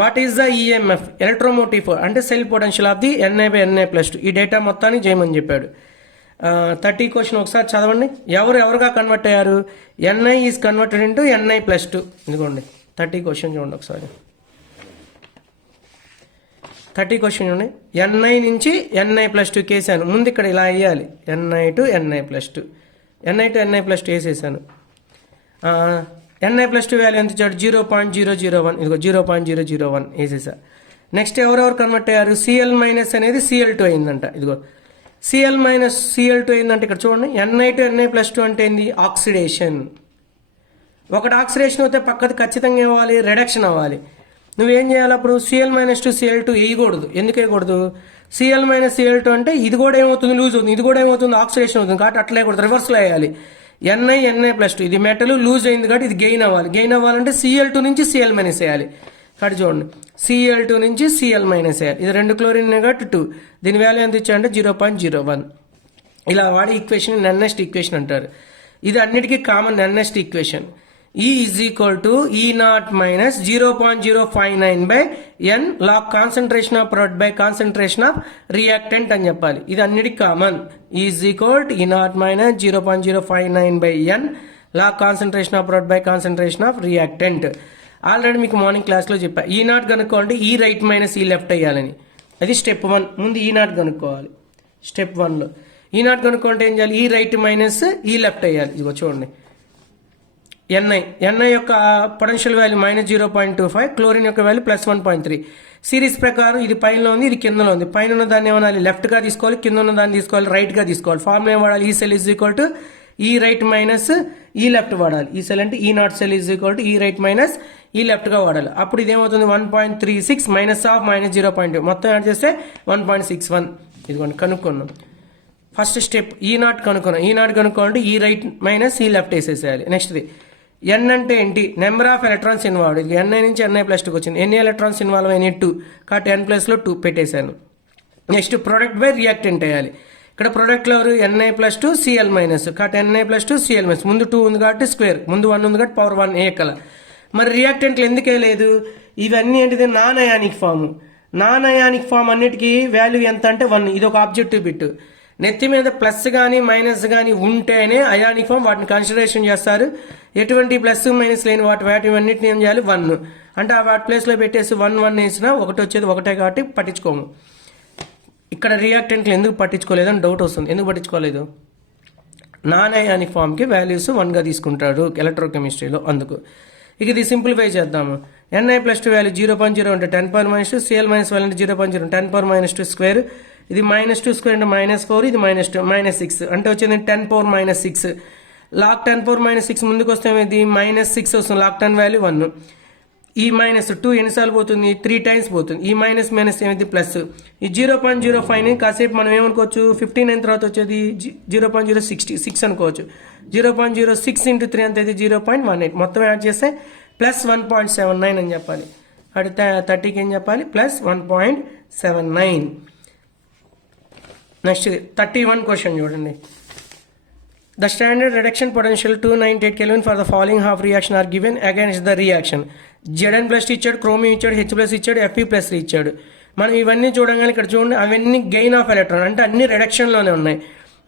What is the EMF electromotive force అంటే cell potential of the Na/Na+2. ఈ డేటా మొత్తాన్ని చేయమని చెప్పాడు. 30 క్వశ్చన్ ఒకసారి చదవండి. ఎవరుగా కన్వర్ట్ అయ్యారు, Ni is converted into Na+2. ఇదిగోండి 30 క్వశ్చన్ చూడండి ఒకసారి. 30 క్వశ్చన్ చూడండి. Ni నుంచి Na+2 కేసాను. ముందు ఇక్కడ ఇలా వేయాలి, Ni to Na+2 వేసేసాను. Na+2 వాల్యూ ఎంత ఇచ్చాడు, 0.001. ఇదిగో 0.001 వేసేసా. నెక్స్ట్ ఎవరెవరు కన్వర్ట్ అయ్యారు, Cl- అనేది Cl2 అయిందంట. ఇదిగో Cl- Cl2 అయిందంటే ఇక్కడ చూడండి. Ni to Na+2 అంటే ఏంది, ఆక్సిడేషన్. ఒకటి ఆక్సిడేషన్ అయితే పక్కది ఖచ్చితంగా ఇవ్వాలి, రిడక్షన్ అవ్వాలి. నువ్వేం చేయాలి అప్పుడు, Cl- to Cl2 వేయకూడదు. ఎందుకు వేయకూడదు, Cl- Cl2 అంటే ఇది కూడా ఏమవుతుంది, లూజ్ అవుతుంది, ఇది కూడా ఏమవుతుంది, ఆక్సిడేషన్ అవుతుంది. కాబట్టి అట్లా వేయకూడదు, రివర్స్లో వేయాలి. Ni+2 ఇది మెటల్ లూజ్ అయింది కాబట్టి ఇది గెయిన్ అవ్వాలి. గెయిన్ అవ్వాలంటే Cl2 నుంచి Cl- వేయాలి. కాబట్టి చూడండి Cl2 నుంచి Cl- వేయాలి. ఇది 2 క్లోరిన్ కాబట్టి 2. దీని వాల్యూ ఎంత ఇచ్చారంటే 0.01. ఇలా వాడి ఈక్వేషన్ నెన్నెస్ట్ ఈక్వేషన్ అంటారు. ఇది అన్నిటికీ common నెన్నెస్ట్ equation. E is equal to E0 minus 0.059 by N log concentration of product by concentration of reactant అని చెప్పాలి. ఇది అన్నిటికీ common. E is equal to E0 minus 0.059 by N log concentration of product by concentration of reactant. Already మీకు morning క్లాస్లో చెప్పా. E0 కనుక్కోవాలంటే E right minus E left అయ్యాలని. అది స్టెప్ 1. ముందు E0 కనుక్కోవాలి. స్టెప్ 1లో E0 కనుక్కోవాలంటే ఏం చేయాలి? E right minus E left అయ్యాలి. ఇదిగో చూడండి Ni యొక్క పొటెన్షియల్ వాల్యూ -0.25, క్లోరిన్ యొక్క వాల్యూ +1.3. సిరీస్ ప్రకారం ఇది పైన ఉంది, ఇది కిందలో ఉంది. పైన ఉన్న దాన్ని ఏమనాలి? లెఫ్ట్గా తీసుకోవాలి, కింద ఉన్న దాన్ని తీసుకోవాలి, రైట్గా తీసుకోవాలి. ఫార్ములా ఏం వాడాలి? ఈ సెల్ ఈజ్ ఈక్వల్ టు ఈ రైట్ మైనస్ ఈ లెఫ్ట్ వాడాలి. ఈ సెల్ అంటే ఈ naught cell is equal to ఈ రైట్ మైనస్ ఈ లెఫ్ట్గా వాడాలి. అప్పుడు ఇదేమవుతుంది? 1.36 మైనస్ ఆఫ్ -0.2 మొత్తం యాడ్ చేస్తే 1.61. ఇదిగోండి కనుక్కున్నాం. First step E0 కనుక్కున్నాం. E0 కనుక్కోవాలంటే ఈ right minus E left వేసేసేయాలి. నెక్స్ట్ది N అంటే ఏంటి? Number of electrons involved. ఇది Ni నుంచి Ni+2కి వచ్చింది. ఎన్ని ఎలక్ట్రాన్స్ ఇన్వాల్వ్ అయినాయి? 2. కాబట్టి N+లో 2 పెట్టేశాను. నెక్స్ట్ ప్రొడక్ట్ బై రియాక్టెంట్ వేయాలి. ఇక్కడ ప్రొడక్ట్లో Ni+2 Cl-, కాబట్టి Ni+2 Cl-. ముందు 2 ఉంది కాబట్టి స్క్వేర్, ముందు 1 ఉంది కాబట్టి పవర్ 1 ఏకల. మరి రియాక్టెంట్లు ఎందుకే లేదు? ఇవన్నీ ఏంటిది? Non ionic form. Non ionic form అన్నిటికీ వాల్యూ ఎంత అంటే 1. ఇది ఒక ఆబ్జెక్టివ్ బిట్. నెత్తి మీద ప్లస్ కానీ మైనస్ కానీ ఉంటేనే అయానిక్ ఫామ్, వాటిని కన్సిడరేషన్ చేస్తారు. ఎటువంటి ప్లస్ మైనస్ లేని వాటివన్నిటిని ఏం చేయాలి? 1 అంటే ఆ వాటి ప్లేస్లో పెట్టేసి 1 వేసినా ఒకటి వచ్చేది ఒకటే కాబట్టి పట్టించుకోము. ఇక్కడ రియాక్టెంట్లు ఎందుకు పట్టించుకోలేదు అని డౌట్ వస్తుంది. ఎందుకు పట్టించుకోలేదు? నాన్ అయానిక్ ఫామ్కి వాల్యూస్ 1గా తీసుకుంటాడు ఎలక్ట్రోకెమిస్ట్రీలో, అందుకు. ఇక ఇది సింప్లిఫై చేద్దాము. Ni+2 వాల్యూ 0.0 అంటే 10⁻², Cl- వాల్యూ అంటే 0.0 10⁻² స్క్వేర్. ఇది -2 స్క్వేర్ అంటే -4, ఇది -6 అంటే వచ్చింది 10⁻6. లాక్ 10⁻6 ముందుకు వస్తే ఇది -6 వస్తుంది. Log 10 value 1. ఈ -2 ఎన్నిసార్లు పోతుంది? 3 టైమ్స్ పోతుంది. ఈ మైనస్ ఏమైంది? ప్లస్. ఈ 0.05ని కాసేపు మనం ఏమనుకోవచ్చు? 15 అయిన తర్వాత వచ్చేది 0.066 అనుకోవచ్చు. 0.06 × 3 అంత అయితే 0.18. మొత్తం యాడ్ చేస్తే +1.79 అని చెప్పాలి. అటు 30కి ఏం చెప్పాలి? +1.79. నెక్స్ట్ 31 క్వశ్చన్ చూడండి. The standard reduction potential 298 Kelvin for the following half reaction are given against the reaction. Zn+ ఇచ్చాడు, క్రోమియం ఇచ్చాడు, H+ ఇచ్చాడు, Fe+ ఇచ్చాడు. మనం ఇవన్నీ చూడగానే ఇక్కడ చూడండి అవన్నీ గెయిన్ ఆఫ్ ఎలక్ట్రాన్ అంటే అన్ని రిడక్షన్లోనే ఉన్నాయి.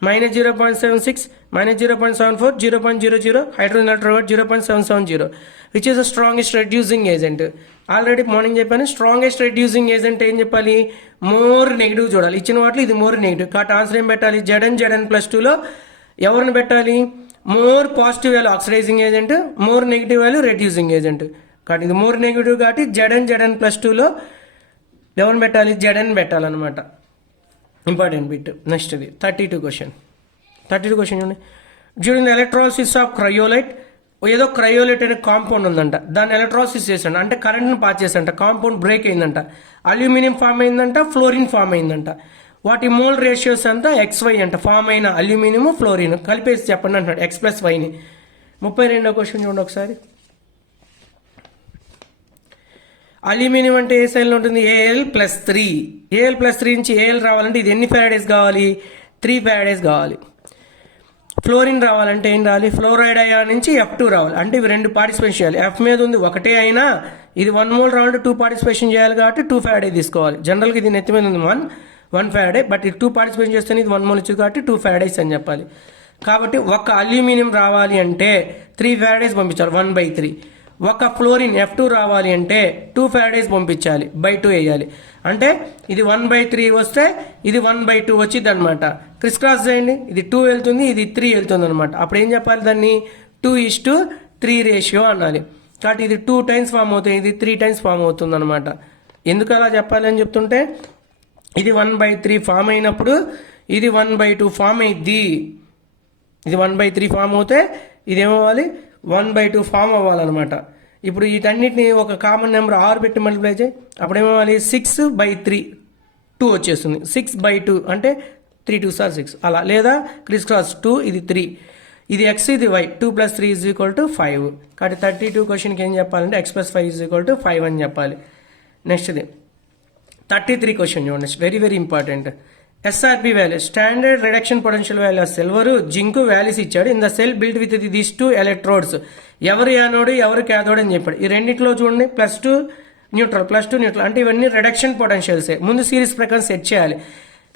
-0.76, -0.74, 0.00, hydrogen electrode 0.770, which is the strongest reducing agent. Already morning చెప్పాను. స్ట్రాంగెస్ట్ రెడ్యూసింగ్ ఏజెంట్ ఏం చెప్పాలి? మోర్ నెగిటివ్ చూడాలి. ఇచ్చిన వాటిలో ఇది మోర్ నెగిటివ్ కాబట్టి ఆన్సర్ ఏం పెట్టాలి? Zn+2లో ఎవరిని పెట్టాలి? More positive value oxidizing agent, more negative value reducing agent. కాబట్టి ఇది మోర్ నెగిటివ్ కాబట్టి Zn+2లో ఎవరిని పెట్టాలి? Zn పెట్టాలన్నమాట. Important bit. నెక్స్ట్ ఇది 32 క్వశ్చన్. 32 క్వశ్చన్ చూడండి. During the electrolysis of cryolite, ఏదో క్రయోలైట్ అనే కాంపౌండ్ ఉందంట, దాన్ని ఎలక్ట్రాలిసిస్ చేసంట అంటే కరెంట్ని పాస్ చేసంట, కాంపౌండ్ బ్రేక్ అయిందంట, అల్యూమినియం ఫామ్ అయిందంట, ఫ్లోరిన్ ఫామ్ అయిందంట. వాటి మోల్ రేషియోస్ అంతా XY అంట. ఫామ్ అయిన అల్యూమినియం ఫ్లోరిన్ కలిపేసి చెప్పండి అంటాడు X+Yని. 32వ క్వశ్చన్ చూడండి ఒకసారి. అల్యూమినియం అంటే ఏ సైడ్లో ఉంటుంది? Al+3. Al+3 నుంచి Al రావాలంటే ఇది ఎన్ని ఫారడేస్ కావాలి? 3 ఫారడేస్ కావాలి. ఫ్లోరిన్ రావాలంటే ఏం రావాలి? ఫ్లోరైడ్ అయాన్ నుంచి F2 రావాలి. అంటే ఇవి 2 పార్టిసిపేషన్ చేయాలి. F మీద ఉంది ఒకటే అయినా ఇది 1 మోల్ రావాలంటే 2 పార్టిసిపేషన్ చేయాలి కాబట్టి 2 ఫారడే తీసుకోవాలి. జనరల్గా ఇది నెత్తి మీద ఉంది 1 ఫారడే, బట్ ఇది 2 పార్టిసిపేషన్ చేస్తే ఇది 1 మోల్ ఇచ్చింది కాబట్టి 2 ఫారడేస్ అని చెప్పాలి. కాబట్టి ఒక అల్యూమినియం రావాలి అంటే 3 ఫారడేస్ పంపించాలి 1/3. ఒక ఫ్లోరిన్ F2 రావాలి అంటే 2 ఫారడేస్ పంపించాలి, /2 వేయాలి. అంటే ఇది 1/3 వస్తే ఇది 1/2 వచ్చింది అనమాట. క్రిస్ క్రాస్ చేయండి. ఇది 2 వెళ్తుంది, ఇది 3 వెళ్తుంది అనమాట. అప్పుడు ఏం చెప్పాలి? దాన్ని 2:3 రేషియో అనాలి. కాబట్టి ఇది 2 టైమ్స్ ఫామ్ అవుతుంది, ఇది 3 టైమ్స్ ఫామ్ అవుతుంది అనమాట. ఎందుకు అలా చెప్పాలి అని చెప్తుంటే, ఇది 1/3 ఫామ్ అయినప్పుడు ఇది 1/2 ఫామ్ అయింది. ఇది 1/3 ఫామ్ అవుతే ఇది ఏమవ్వాలి? 1/2 ఫామ్ అవ్వాలన్నమాట. ఇప్పుడు వీటన్నిటిని ఒక కామన్ నెంబర్ 6 పెట్టి మల్టిప్లై చేయి. అప్పుడు ఏమవ్వాలి? 6/3 2 వచ్చేస్తుంది. 6/2 అంటే 3 2 6 అలా. లేదా క్రిస్ క్రాస్ 2 ఇది 3. ఇది x, ఇది y. 2 + 3 = 5. కాబట్టి 32 క్వశ్చన్కి ఏం చెప్పాలంటే x + 5 = 5 అని చెప్పాలి. నెక్స్ట్ది 33 క్వశ్చన్ చూడండి, very very important. SRP value, standard reduction potential value of silver, zinc values ఇచ్చాడు. In the cell build with these 2 electrodes. ఎవరు యానోడ్ ఎవరు క్యాథోడ్ అని చెప్పాడు. ఈ రెండింటిలో చూడండి +2 న్యూట్రల్, +2 న్యూట్రల్, అంటే ఇవన్నీ రిడక్షన్ పొటెన్షియల్సే. ముందు సిరీస్ ప్రకారం సెట్ చేయాలి.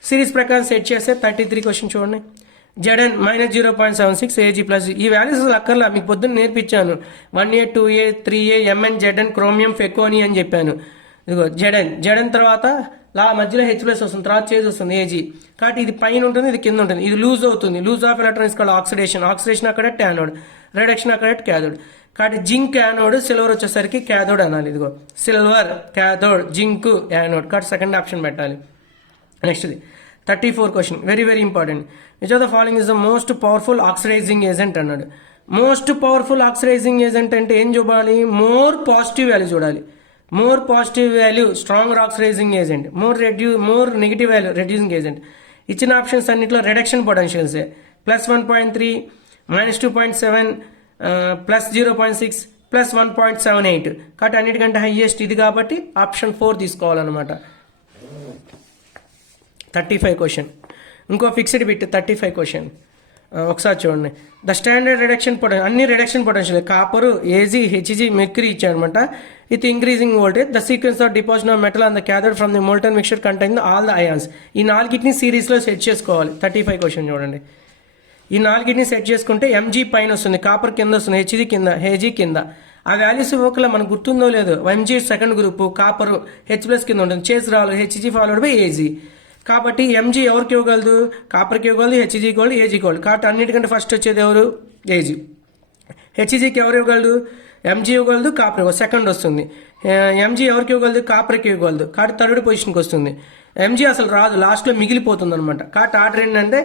సిరీస్ ప్రకారం సెట్ చేస్తే 33 క్వశ్చన్ చూడండి. Zn -0.76 Ag + ఈ వాల్యూస్ అక్కర్లా, మీకు పొద్దున్న నేర్పించాను. 1A 2A 3A Mn Zn chromium ఫెకోని అని చెప్పాను. ఇదిగో Zn తర్వాత మధ్యలో H+ వస్తుంది, తర్వాత చేజ్ వస్తుంది Ag. కాబట్టి ఇది పైన ఉంటుంది, ఇది కింద ఉంటుంది. ఇది లూజ్ అవుతుంది. Lose of electrons call oxidation. Oxidation అక్కడ యానోడ్, రిడక్షన్ అక్కడ క్యాథోడ్. కాబట్టి జింక్ యానోడ్, సిల్వర్ వచ్చేసరికి క్యాథోడ్ అనాలి. ఇదిగో సిల్వర్ క్యాథోడ్, జింక్ యానోడ్. కాబట్టి సెకండ్ ఆప్షన్ పెట్టాలి. నెక్స్ట్ది 34 question, very very important. Which of the following is the most powerful oxidizing agent అన్నాడు. మోస్ట్ పవర్ఫుల్ ఆక్సిడైజింగ్ ఏజెంట్ అంటే ఏం చూడాలి? మోర్ పాజిటివ్ వాల్యూ చూడాలి. More positive value strong oxidizing agent, more negative value reducing agent. ఇచ్చిన options అన్నింటిలో reduction పొటెన్షియల్సే. +1.3, -2.7, +0.6, +1.78. కాబట్టి అన్నిటికంటే highest ఇది, కాబట్టి ఆప్షన్ 4 తీసుకోవాలన్నమాట. 35 క్వశ్చన్, ఇంకో ఫిక్స్డ్ బిట్. 35 క్వశ్చన్ ఒకసారి చూడండి. ద స్టాండర్డ్ రిడక్షన్ పొటెన్షియల్, అన్ని reduction potential, copper, AG, HG, mercury ఇచ్చాడనమాట. With increasing voltage the sequence of deposit of metal on the cathode from the molten mixture contain all the ions. ఈ నాలుగిటిని సిరీస్లో set చేసుకోవాలి. 35 question చూడండి. ఈ నాలుగిటిని set చేసుకుంటే MG పైన వస్తుంది, కాపర్ కింద వస్తుంది, హెచ్జీ కింద, హేజీ కింద. ఆ వాల్యూస్ ఒకలా మనకు గుర్తుందో లేదో. ఎంజీ సెకండ్ గ్రూపు, కాపరు H+ కింద ఉంటుంది, చేసి రావాలి హెచ్జీ ఫాలోడ్ బై ఏజీ. కాబట్టి ఎంజీ ఎవరికి ఇవ్వగలదు? కాపర్కి ఇవ్వగలదు, హెచ్జీ ఇవ్వగలదు, ఏజీ ఇవ్వగలదు. కాబట్టి అన్నిటికంటే ఫస్ట్ వచ్చేది ఎవరు? ఏజీ. హెచ్జీకి ఎవరు ఇవ్వగలదు? ఎంజీ ఇవ్వగలదు, కాపర్ ఇవ్వగలదు, సెకండ్ వస్తుంది. ఎంజీ ఎవరికి ఇవ్వగలదు? కాపర్కి ఇవ్వగలదు, కాబట్టి థర్డ్ పొజిషన్కి వస్తుంది. ఎంజీ అసలు రాదు, లాస్ట్లో మిగిలిపోతుంది అనమాట. కాబట్టి ఆర్డర్ ఏంటంటే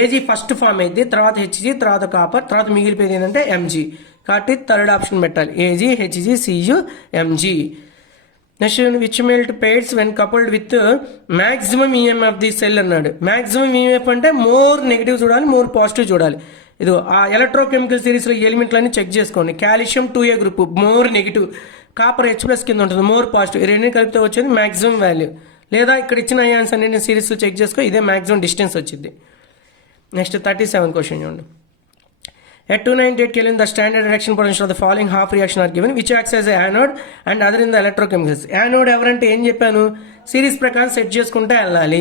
ఏజీ ఫస్ట్ ఫామ్ అయింది, తర్వాత హెచ్జీ, తర్వాత కాపర్, తర్వాత మిగిలిపోయింది ఏంటంటే ఎంజీ. కాబట్టి థర్డ్ ఆప్షన్ పెట్టాలి, AG, HG, CU, MG. Next, which melt pairs when coupled with maximum EMF of the cell అన్నాడు. మ్యాక్సిమం ఈఎంఎఫ్ అంటే మోర్ నెగిటివ్ చూడాలి, మోర్ పాజిటివ్ చూడాలి. ఇది ఆ ఎలక్ట్రోకెమికల్ సిరీస్లో ఎలిమెంట్లన్నీ చెక్ చేసుకోండి. Calcium 2A group more negative, copper H+ కింద ఉంటుంది, మోర్ పాజిటివ్. ఈ రెండు కలిపితే వచ్చేది మ్యాక్సిమం వాల్యూ. లేదా ఇక్కడ ఇచ్చిన అయాన్స్ అన్ని సిరీస్లో చెక్ చేసుకో, ఇదే మ్యాక్సిమం డిస్టెన్స్ వచ్చింది. నెక్స్ట్ 37 క్వశ్చన్ చూడండి. At 298 Kelvin, the standard reaction potential of the following half reaction are given, which acts as a anode and other in the electrochemicals. Anode ఎవరంటే ఏం చెప్పాను? సిరీస్ ప్రకారం సెట్ చేసుకుంటే వెళ్ళాలి,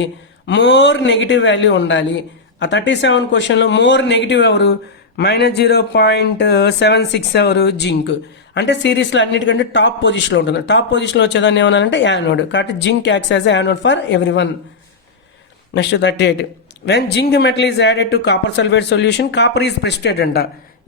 మోర్ నెగిటివ్ వాల్యూ ఉండాలి. ఆ 37 క్వశ్చన్లో మోర్ నెగిటివ్ ఎవరు? -0.76 ఎవరు? జింక్. అంటే సిరీస్లో అన్నిటికంటే టాప్ పొజిషన్లో ఉంటుంది. టాప్ పొజిషన్లో వచ్చేదాన్ని ఏమన్నానంటే యానోడ్. కాబట్టి zinc acts as anode for every one. Next 38. When zinc metal is added to copper sulphate solution, copper is precipitate అంట.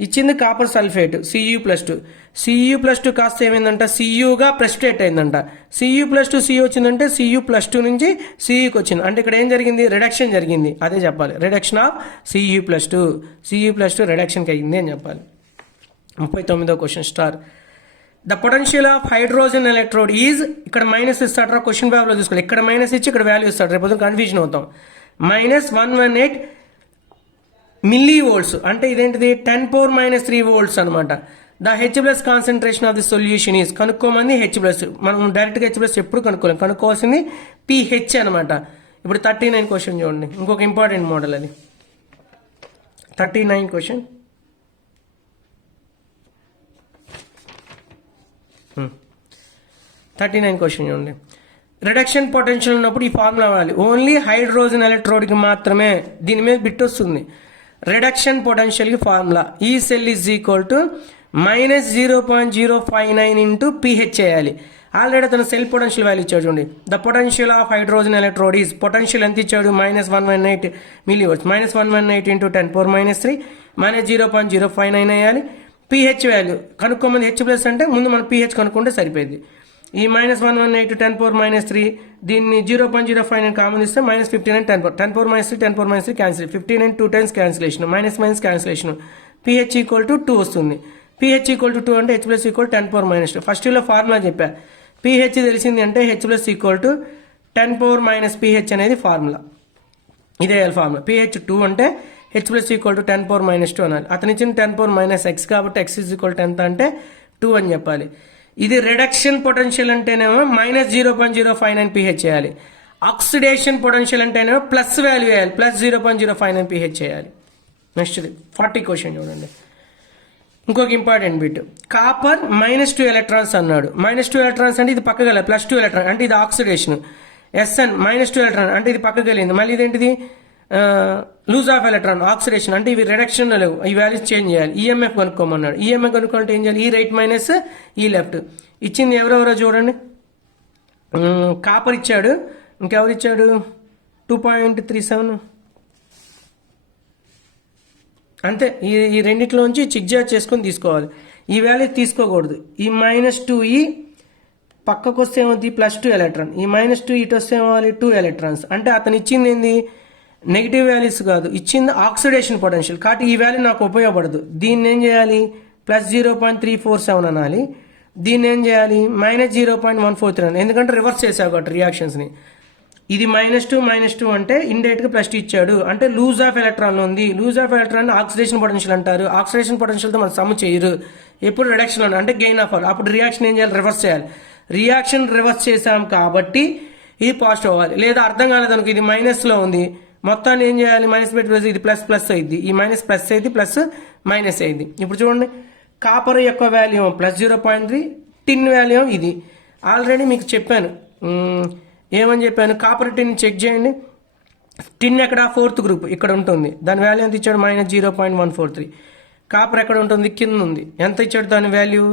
ఇచ్చింది కాపర్ సల్ఫేట్ Cu+2. Cu+2 కాస్త ఏమైందంట? Cuగా ప్రెసిపిటేట్ అయిందంట. Cu+2 Cu వచ్చిందంటే Cu+2 నుంచి Cuకి వచ్చింది. అంటే ఇక్కడ ఏం జరిగింది? రిడక్షన్ జరిగింది. అదే చెప్పాలి, రిడక్షన్ ఆఫ్ Cu+2 రిడక్షన్కి అయింది అని చెప్పాలి. 39వ question star. The potential of hydrogen electrode is, ఇక్కడ మైనస్ ఇస్తాడు, క్వశ్చన్ పేపర్లో చూసుకోవాలి. ఇక్కడ మైనస్ ఇచ్చి ఇక్కడ వాల్యూ ఇస్తాడు, రేపు కన్ఫ్యూజన్ అవుతాం. -118 మిల్లీవోల్ట్స్ అంటే ఇదేంటిది? 10⁻³ volts అనమాట. The H+ concentration of the solution is, కనుక్కోమంది H+. మనం డైరెక్ట్గా H+ ఎప్పుడు కనుక్కోలేం, కనుక్కోవాల్సింది pH అనమాట. ఇప్పుడు 39 క్వశ్చన్ చూడండి, ఇంకొక ఇంపార్టెంట్ మోడల్ అది. 39 క్వశ్చన్. 39 క్వశ్చన్ చూడండి. రిడక్షన్ పొటెన్షియల్ ఉన్నప్పుడు ఈ ఫార్ములా వాడాలి. ఓన్లీ హైడ్రోజన్ ఎలక్ట్రోడ్కి మాత్రమే. దీని మీద బిట్ వస్తుంది. రిడక్షన్ పొటెన్షియల్కి ఫార్ములా, ఈ cell is equal to -0.059 into pH చేయాలి. ఆల్రెడీ అతను సెల్ పొటెన్షియల్ వాల్యూ ఇచ్చాడు చూడండి. The potential of hydrogen electrode is, potential ఎంత ఇచ్చాడు? -118 మిల్లీవోల్ట్స్. -118 ఇంటూ 10⁻³ -0.059 అయ్యాలి. pH వాల్యూ కనుక్కోమంది H+ అంటే ముందు మనం pH కనుక్కుంటే సరిపోయింది. ఈ -118 10⁻³ దీన్ని 0.059 కామన్ ఇస్తే -59 10⁻³ 10⁻³ cancel, 59 2 times cancellation, minus cancellation. pH = 2 వస్తుంది. pH = 2 అంటే H+ = 10⁻². ఫస్ట్ ఇలా ఫార్ములా చెప్పా. pH తెలిసింది అంటే H+ = 10⁻pH అనేది ఫార్ములా. ఇదే ఫార్ములా. pH 2 అంటే హెచ్ ప్లస్ ఈక్వల్ టు 10⁻⁻2 అనాలి. అతను ఇచ్చిన 10⁻⁻x కాబట్టి x ఈజ్ ఈక్వల్ టు ఎంత అంటే 2 అని చెప్పాలి. ఇది రిడక్షన్ పొటెన్షియల్ అంటేనేమో -0.059 pH చేయాలి. ఆక్సిడేషన్ పొటెన్షియల్ అంటేనేమో ప్లస్ వాల్యూ వేయాలి, +0.059 pH చేయాలి. నెక్స్ట్ 40 క్వశ్చన్ చూడండి. ఇంకొక ఇంపార్టెంట్ బిట్, కాపర్ -2 ఎలక్ట్రాన్స్ అన్నాడు. -2 ఎలక్ట్రాన్స్ అంటే ఇది పక్కకి వెళ్ళాలి, +2 ఎలక్ట్రాన్ అంటే ఇది ఆక్సిడేషన్. Sn -2 ఎలక్ట్రాన్ అంటే ఇది పక్కకి వెళ్ళింది. మళ్ళీ ఇదేంటిది లూజ్ ఆఫ్ ఎలక్ట్రాన్, ఆక్సిడేషన్ అంటే ఇవి రిడక్షన్ లేవు, ఈ వాల్యూస్ చేంజ్ చేయాలి. ఈఎంఎఫ్ కనుక్కోమన్నాడు. ఈఎంఎఫ్ కనుక్కోవాలంటే ఏం చేయాలి, ఈ రైట్ మైనస్ ఈ లెఫ్ట్. ఇచ్చింది ఎవరెవరో చూడండి. కాపర్ ఇచ్చాడు, ఇంకెవరు ఇచ్చాడు 2.37 అంతే. ఈ రెండిట్లోంచి చిక్జాట్ చేసుకొని తీసుకోవాలి. ఈ వాల్యూ తీసుకోకూడదు. ఈ -2 ఈ పక్కకు వస్తే ఏమవుతుంది, +2 ఎలక్ట్రాన్. ఈ -2 ఇటు వస్తే ఏమవ్వాలి, 2 ఎలక్ట్రాన్స్. అంటే అతను ఇచ్చింది ఏంది, నెగిటివ్ వాల్యూస్ కాదు, ఇచ్చింది ఆక్సిడేషన్ పొటెన్షియల్. కాబట్టి ఈ వాల్యూ నాకు ఉపయోగపడదు. దీన్ని ఏం చేయాలి, +0.347 అనాలి. దీన్ని ఏం చేయాలి, -0.143 అనాలి. ఎందుకంటే రివర్స్ చేసావు కాబట్టి రియాక్షన్స్ని. ఇది -2 అంటే ఇండైరెక్ట్గా +2 ఇచ్చాడు అంటే లూజ్ ఆఫ్ ఎలక్ట్రాన్ ఉంది. Lose of electron oxidation potential అంటారు. ఆక్సిడేషన్ పొటెన్షియల్తో మనం సమ్ చేయరు, ఎప్పుడు రిడక్షన్ అంటే గెయిన్ ఆఫ్ ఆల్. అప్పుడు రియాక్షన్ ఏం చేయాలి, రివర్స్ చేయాలి. రియాక్షన్ రివర్స్ చేసాం కాబట్టి ఇది పాజిటివ్ అవ్వాలి. లేదా అర్థం కాలేదనుకో, ఇది మైనస్లో ఉంది, మొత్తాన్ని ఏం చేయాలి, మైనస్ పెట్టి ఇది ప్లస్ అయింది, ఈ మైనస్ ప్లస్ అయింది, ప్లస్ మైనస్ అయింది. ఇప్పుడు చూడండి, కాపర్ యొక్క వాల్యూ +0.3, టిన్ వాల్యూ ఇది. ఆల్రెడీ మీకు చెప్పాను, ఏమని చెప్పాను, కాపర్ టిన్ చెక్ చేయండి. టిన్ ఎక్కడ, 4th గ్రూప్ ఇక్కడ ఉంటుంది, దాని వాల్యూ ఎంత ఇచ్చాడు, -0.143. కాపర్ ఎక్కడ ఉంటుంది, కింద ఉంది, ఎంత ఇచ్చాడు దాని వాల్యూ,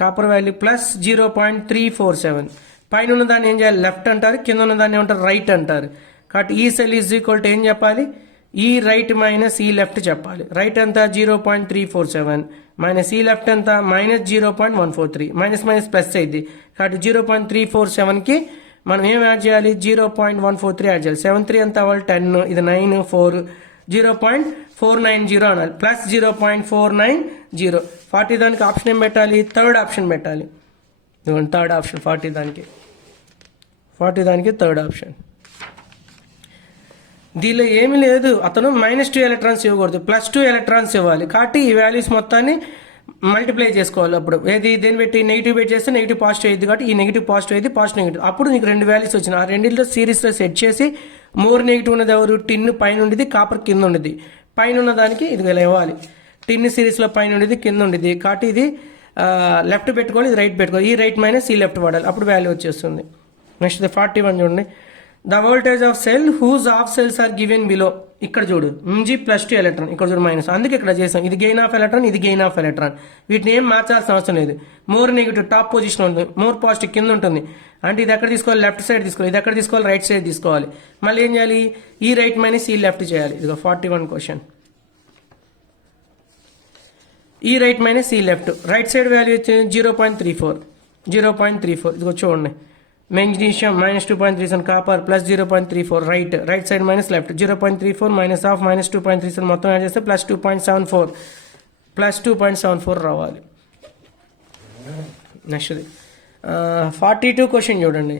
కాపర్ వాల్యూ +0.347. పైన ఉన్న దాన్ని ఏం చేయాలి, లెఫ్ట్ అంటారు, కింద ఉన్న దాన్ని ఏమంటారు, రైట్ అంటారు. కాబట్టి ఈ సెల్ ఈజ్ ఈక్వల్ టు ఏం చెప్పాలి, ఈ రైట్ మైనస్ ఈ లెఫ్ట్ చెప్పాలి. రైట్ ఎంత 0.347 మైనస్ ఈ లెఫ్ట్ ఎంత -0.143, మైనస్ మైనస్ ప్లస్ అయింది. కాబట్టి 0.347కి మనం ఏం యాడ్ చేయాలి, 0.143 యాడ్ చేయాలి. 7 ఎంత అవ్వాలి, 10, ఇది 9, 4, 0.490 అనాలి, +0.490. 40 దానికి ఆప్షన్ ఏం పెట్టాలి, థర్డ్ ఆప్షన్ పెట్టాలి. థర్డ్ ఆప్షన్ 40 దానికి థర్డ్ ఆప్షన్. దీనిలో ఏమీ లేదు, అతను -2 ఎలక్ట్రాన్స్ ఇవ్వకూడదు, +2 ఎలక్ట్రాన్స్ ఇవ్వాలి. కాబట్టి ఈ వాల్యూస్ మొత్తాన్ని మల్టిప్లై చేసుకోవాలి. అప్పుడు ఏది దేని పెట్టి, నెగిటివ్ పెట్టి చేస్తే నెగిటివ్ పాజిటివ్ అయింది, కాబట్టి ఈ నెగిటివ్ పాజిటివ్ అయింది, పాజిటివ్ నెగిటివ్. అప్పుడు నీకు 2 వాల్యూస్ వచ్చినాయి. ఆ రెండింటిలో సిరీస్లో సెట్ చేసి మోర్ నెగిటివ్ ఉన్నది ఎవరు, టిన్ పైన ఉండేది, కాపర్ కింద ఉండేది. పైన ఉన్న దానికి ఇది ఇవ్వాలి, టిన్ సిరీస్లో పైన ఉండేది, కింద ఉండేది. కాబట్టి ఇది లెఫ్ట్ పెట్టుకోవాలి, ఇది రైట్ పెట్టుకోవాలి, ఈ రైట్ మైనస్ ఈ లెఫ్ట్ వాడాలి, అప్పుడు వాల్యూ వచ్చేస్తుంది. నెక్స్ట్ 41 చూడండి. The voltage of cell whose of cells are given below. ఇక్కడ చూడు, +2 ఎలక్ట్రాన్, ఇక్కడ చూడు మైనస్, అందుకే ఇక్కడ చేసాం. ఇది గెయిన్ ఆఫ్ ఎలక్ట్రాన్, ఇది గెయిన్ ఆఫ్ ఎలక్ట్రాన్. వీటిని ఏం మార్చాల్సిన అవసరం లేదు. మోర్ నెగిటివ్ టాప్ పొజిషన్ ఉంటుంది, మోర్ పాజిటివ్ కింద ఉంటుంది. అంటే ఇది ఎక్కడ తీసుకోవాలి, లెఫ్ట్ సైడ్ తీసుకోవాలి, ఇది ఎక్కడ తీసుకోవాలి, రైట్ సైడ్ తీసుకోవాలి. మళ్ళీ ఏం చేయాలి, ఈ రైట్ మైనస్ ఈ లెఫ్ట్ చేయాలి. ఇదిగో 41 question. E right minus E left, right side value వచ్చింది 0.34. ఇదిగో చూడండి, magnesium -2.37, copper +0.34, right side minus left, 0.34 minus of -2.37 మొత్తం యాడ్ చేస్తే +2.74 రావాలి. నెక్స్ట్ 42 క్వశ్చన్ చూడండి.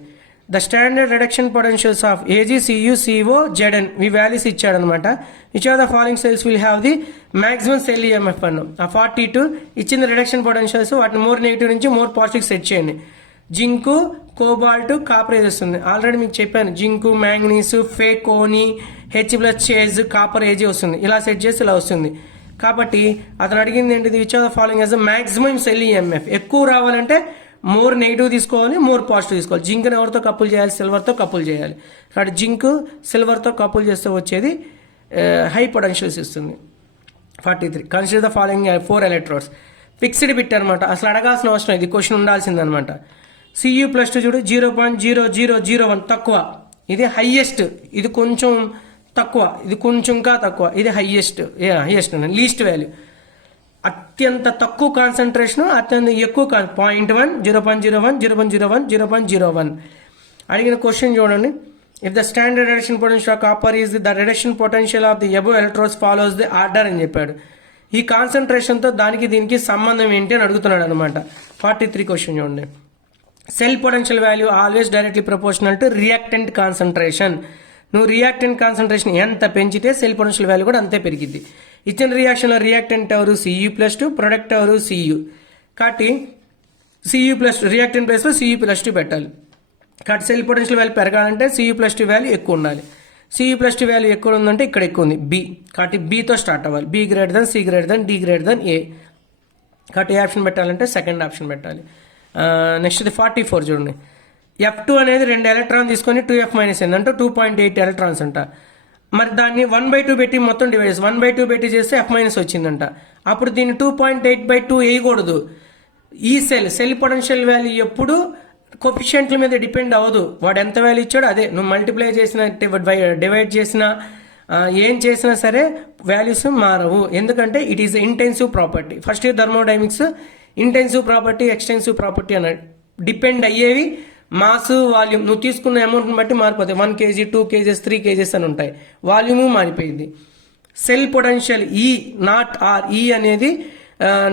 The standard reduction potentials of Ag, Cu, Co, Zn ఈ వాల్యూస్ ఇచ్చాడనమాట. Which are the following cells will have the maximum cell EMF అన్నాం. ఆ 42 ఇచ్చిన reduction potentials, వాటిని మోర్ నెగిటివ్ నుంచి మోర్ పాజిటివ్ సెట్ చేయండి. జింకు, కోబాల్ట్, కాపర్ ఏది వస్తుంది, ఆల్రెడీ మీకు చెప్పాను. జింకు, మ్యాంగనీస్, ఫేకోని, H+ చేజ్, కాపర్ ఏజీ వస్తుంది. ఇలా సెట్ చేసి ఇలా వస్తుంది. కాబట్టి అతను అడిగింది ఏంటిది, which are the following as maximum cell EMF. ఎక్కువ రావాలంటే మోర్ నెగిటివ్ తీసుకోవాలి, మోర్ పాజిటివ్ తీసుకోవాలి. జింక్ని ఎవరితో కప్పులు చేయాలి, సిల్వర్తో కప్పులు చేయాలి. కాబట్టి జింక్ సిల్వర్తో కప్పులు చేస్తే వచ్చేది హై పొటెన్షియల్స్ ఇస్తుంది. 43 consider the following 4 electrodes. Fixed bit అనమాట, అసలు అడగాల్సిన అవసరం, ఇది క్వశ్చన్ ఉండాల్సిందనమాట. Cu+2 చూడు 0.0001 తక్కువ, ఇది హైయెస్ట్, ఇది కొంచెం తక్కువ, ఇది కొంచెంగా తక్కువ, ఇది హైయెస్ట్ లీస్ట్ వాల్యూ. అత్యంత తక్కువ కాన్సన్ట్రేషన్, అత్యంత ఎక్కువ 0.1, 0.01, 0.01, 0.01. అడిగిన క్వశ్చన్ చూడండి. If the standard reduction potential of copper is the reduction potential of the above electrodes follows the order అని చెప్పాడు. ఈ కాన్సన్ట్రేషన్తో దానికి దీనికి సంబంధం ఏంటి అని అడుగుతున్నాడు అనమాట. 43 క్వశ్చన్ చూడండి. Cell potential value always directly proportional to reactant concentration. నువ్వు రియాక్టెంట్ కాన్సన్ట్రేషన్ ఎంత పెంచితే సెల్ పొటెన్షియల్ వాల్యూ కూడా అంతే పెరిగిద్ది. ఇచ్చిన రియాక్షన్లో రియాక్టెంట్ ఎవరు Cu+2, ప్రొడక్ట్ ఎవరు Cu. కాబట్టి Cu+2 రియాక్టెంట్ ప్లేస్లో Cu+2 పెట్టాలి. కాబట్టి సెల్ పొటెన్షియల్ వాల్యూ పెరగాలంటే Cu+2 వాల్యూ ఎక్కువ ఉండాలి. Cu+2 వాల్యూ ఎక్కువ ఉందంటే ఇక్కడ ఎక్కువ ఉంది B. కాబట్టి Bతో స్టార్ట్ అవ్వాలి. B > C > D > A. కాబట్టి ఏ ఆప్షన్ పెట్టాలంటే సెకండ్ ఆప్షన్ పెట్టాలి. నెక్స్ట్ 44 చూడండి. F2 అనేది 2 ఎలక్ట్రాన్ తీసుకొని 2F- n అంటే 2.8 ఎలక్ట్రాన్స్ అంట. మరి దాన్ని 1/2 పెట్టి మొత్తం డివైడ్ 1/2 పెట్టి చేస్తే F- వచ్చిందంట. అప్పుడు దీన్ని 2.8/2 వేయకూడదు. ఈ సెల్ పొటెన్షియల్ వాల్యూ ఎప్పుడు కోఫిషియంట్ల మీద డిపెండ్ అవ్వదు. వాడు ఎంత వాల్యూ ఇచ్చాడో అదే నువ్వు మల్టిప్లై చేసిన డివైడ్ చేసిన ఏం చేసినా సరే వాల్యూస్ మారవు. ఎందుకంటే it is intensive property. First year thermodynamics intensive property, extensive property అన్న డిపెండ్ అయ్యేవి మాస్, వాల్యూమ్. నువ్వు తీసుకున్న అమౌంట్ని బట్టి మారిపోతాయి. 1 kg, 2 kg, 3 kg అని ఉంటాయి. వాల్యూము మారిపోయింది. సెల్ పొటెన్షియల్ నాట్ ఆర్ అనేది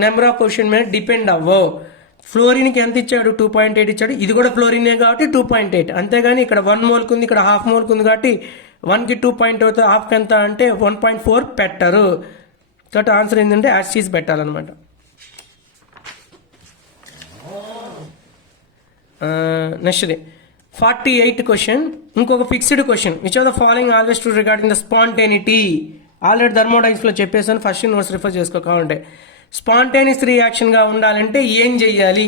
నెంబర్ ఆఫ్ పొజిషన్ మీద డిపెండ్ అవ్వవు. ఫ్లోరిన్కి ఎంత ఇచ్చాడు? 2.8 ఇచ్చాడు. ఇది కూడా ఫ్లోరినే కాబట్టి 2.8. అంతేగాని ఇక్కడ 1 మోల్కి ఉంది, ఇక్కడ 1/2 మోల్కి ఉంది కాబట్టి 1కి 2.8 అవుతుంది, 1/2కి ఎంత అంటే 1.4 పెట్టరు. కాబట్టి ఆన్సర్ ఏంటంటే యాసిడ్స్ పెట్టాలన్నమాట. నెక్స్ట్ 48 క్వశ్చన్, ఇంకొక fixed question. Which of the following always true regarding the spontaneity. Already థర్మోడైనమిక్స్లో చెప్పేసాను, ఫస్ట్ నోట్స్ రిఫర్ చేసుకో. కావాలంటే స్పాంటేనియస్ రియాక్షన్గా ఉండాలంటే ఏం చెయ్యాలి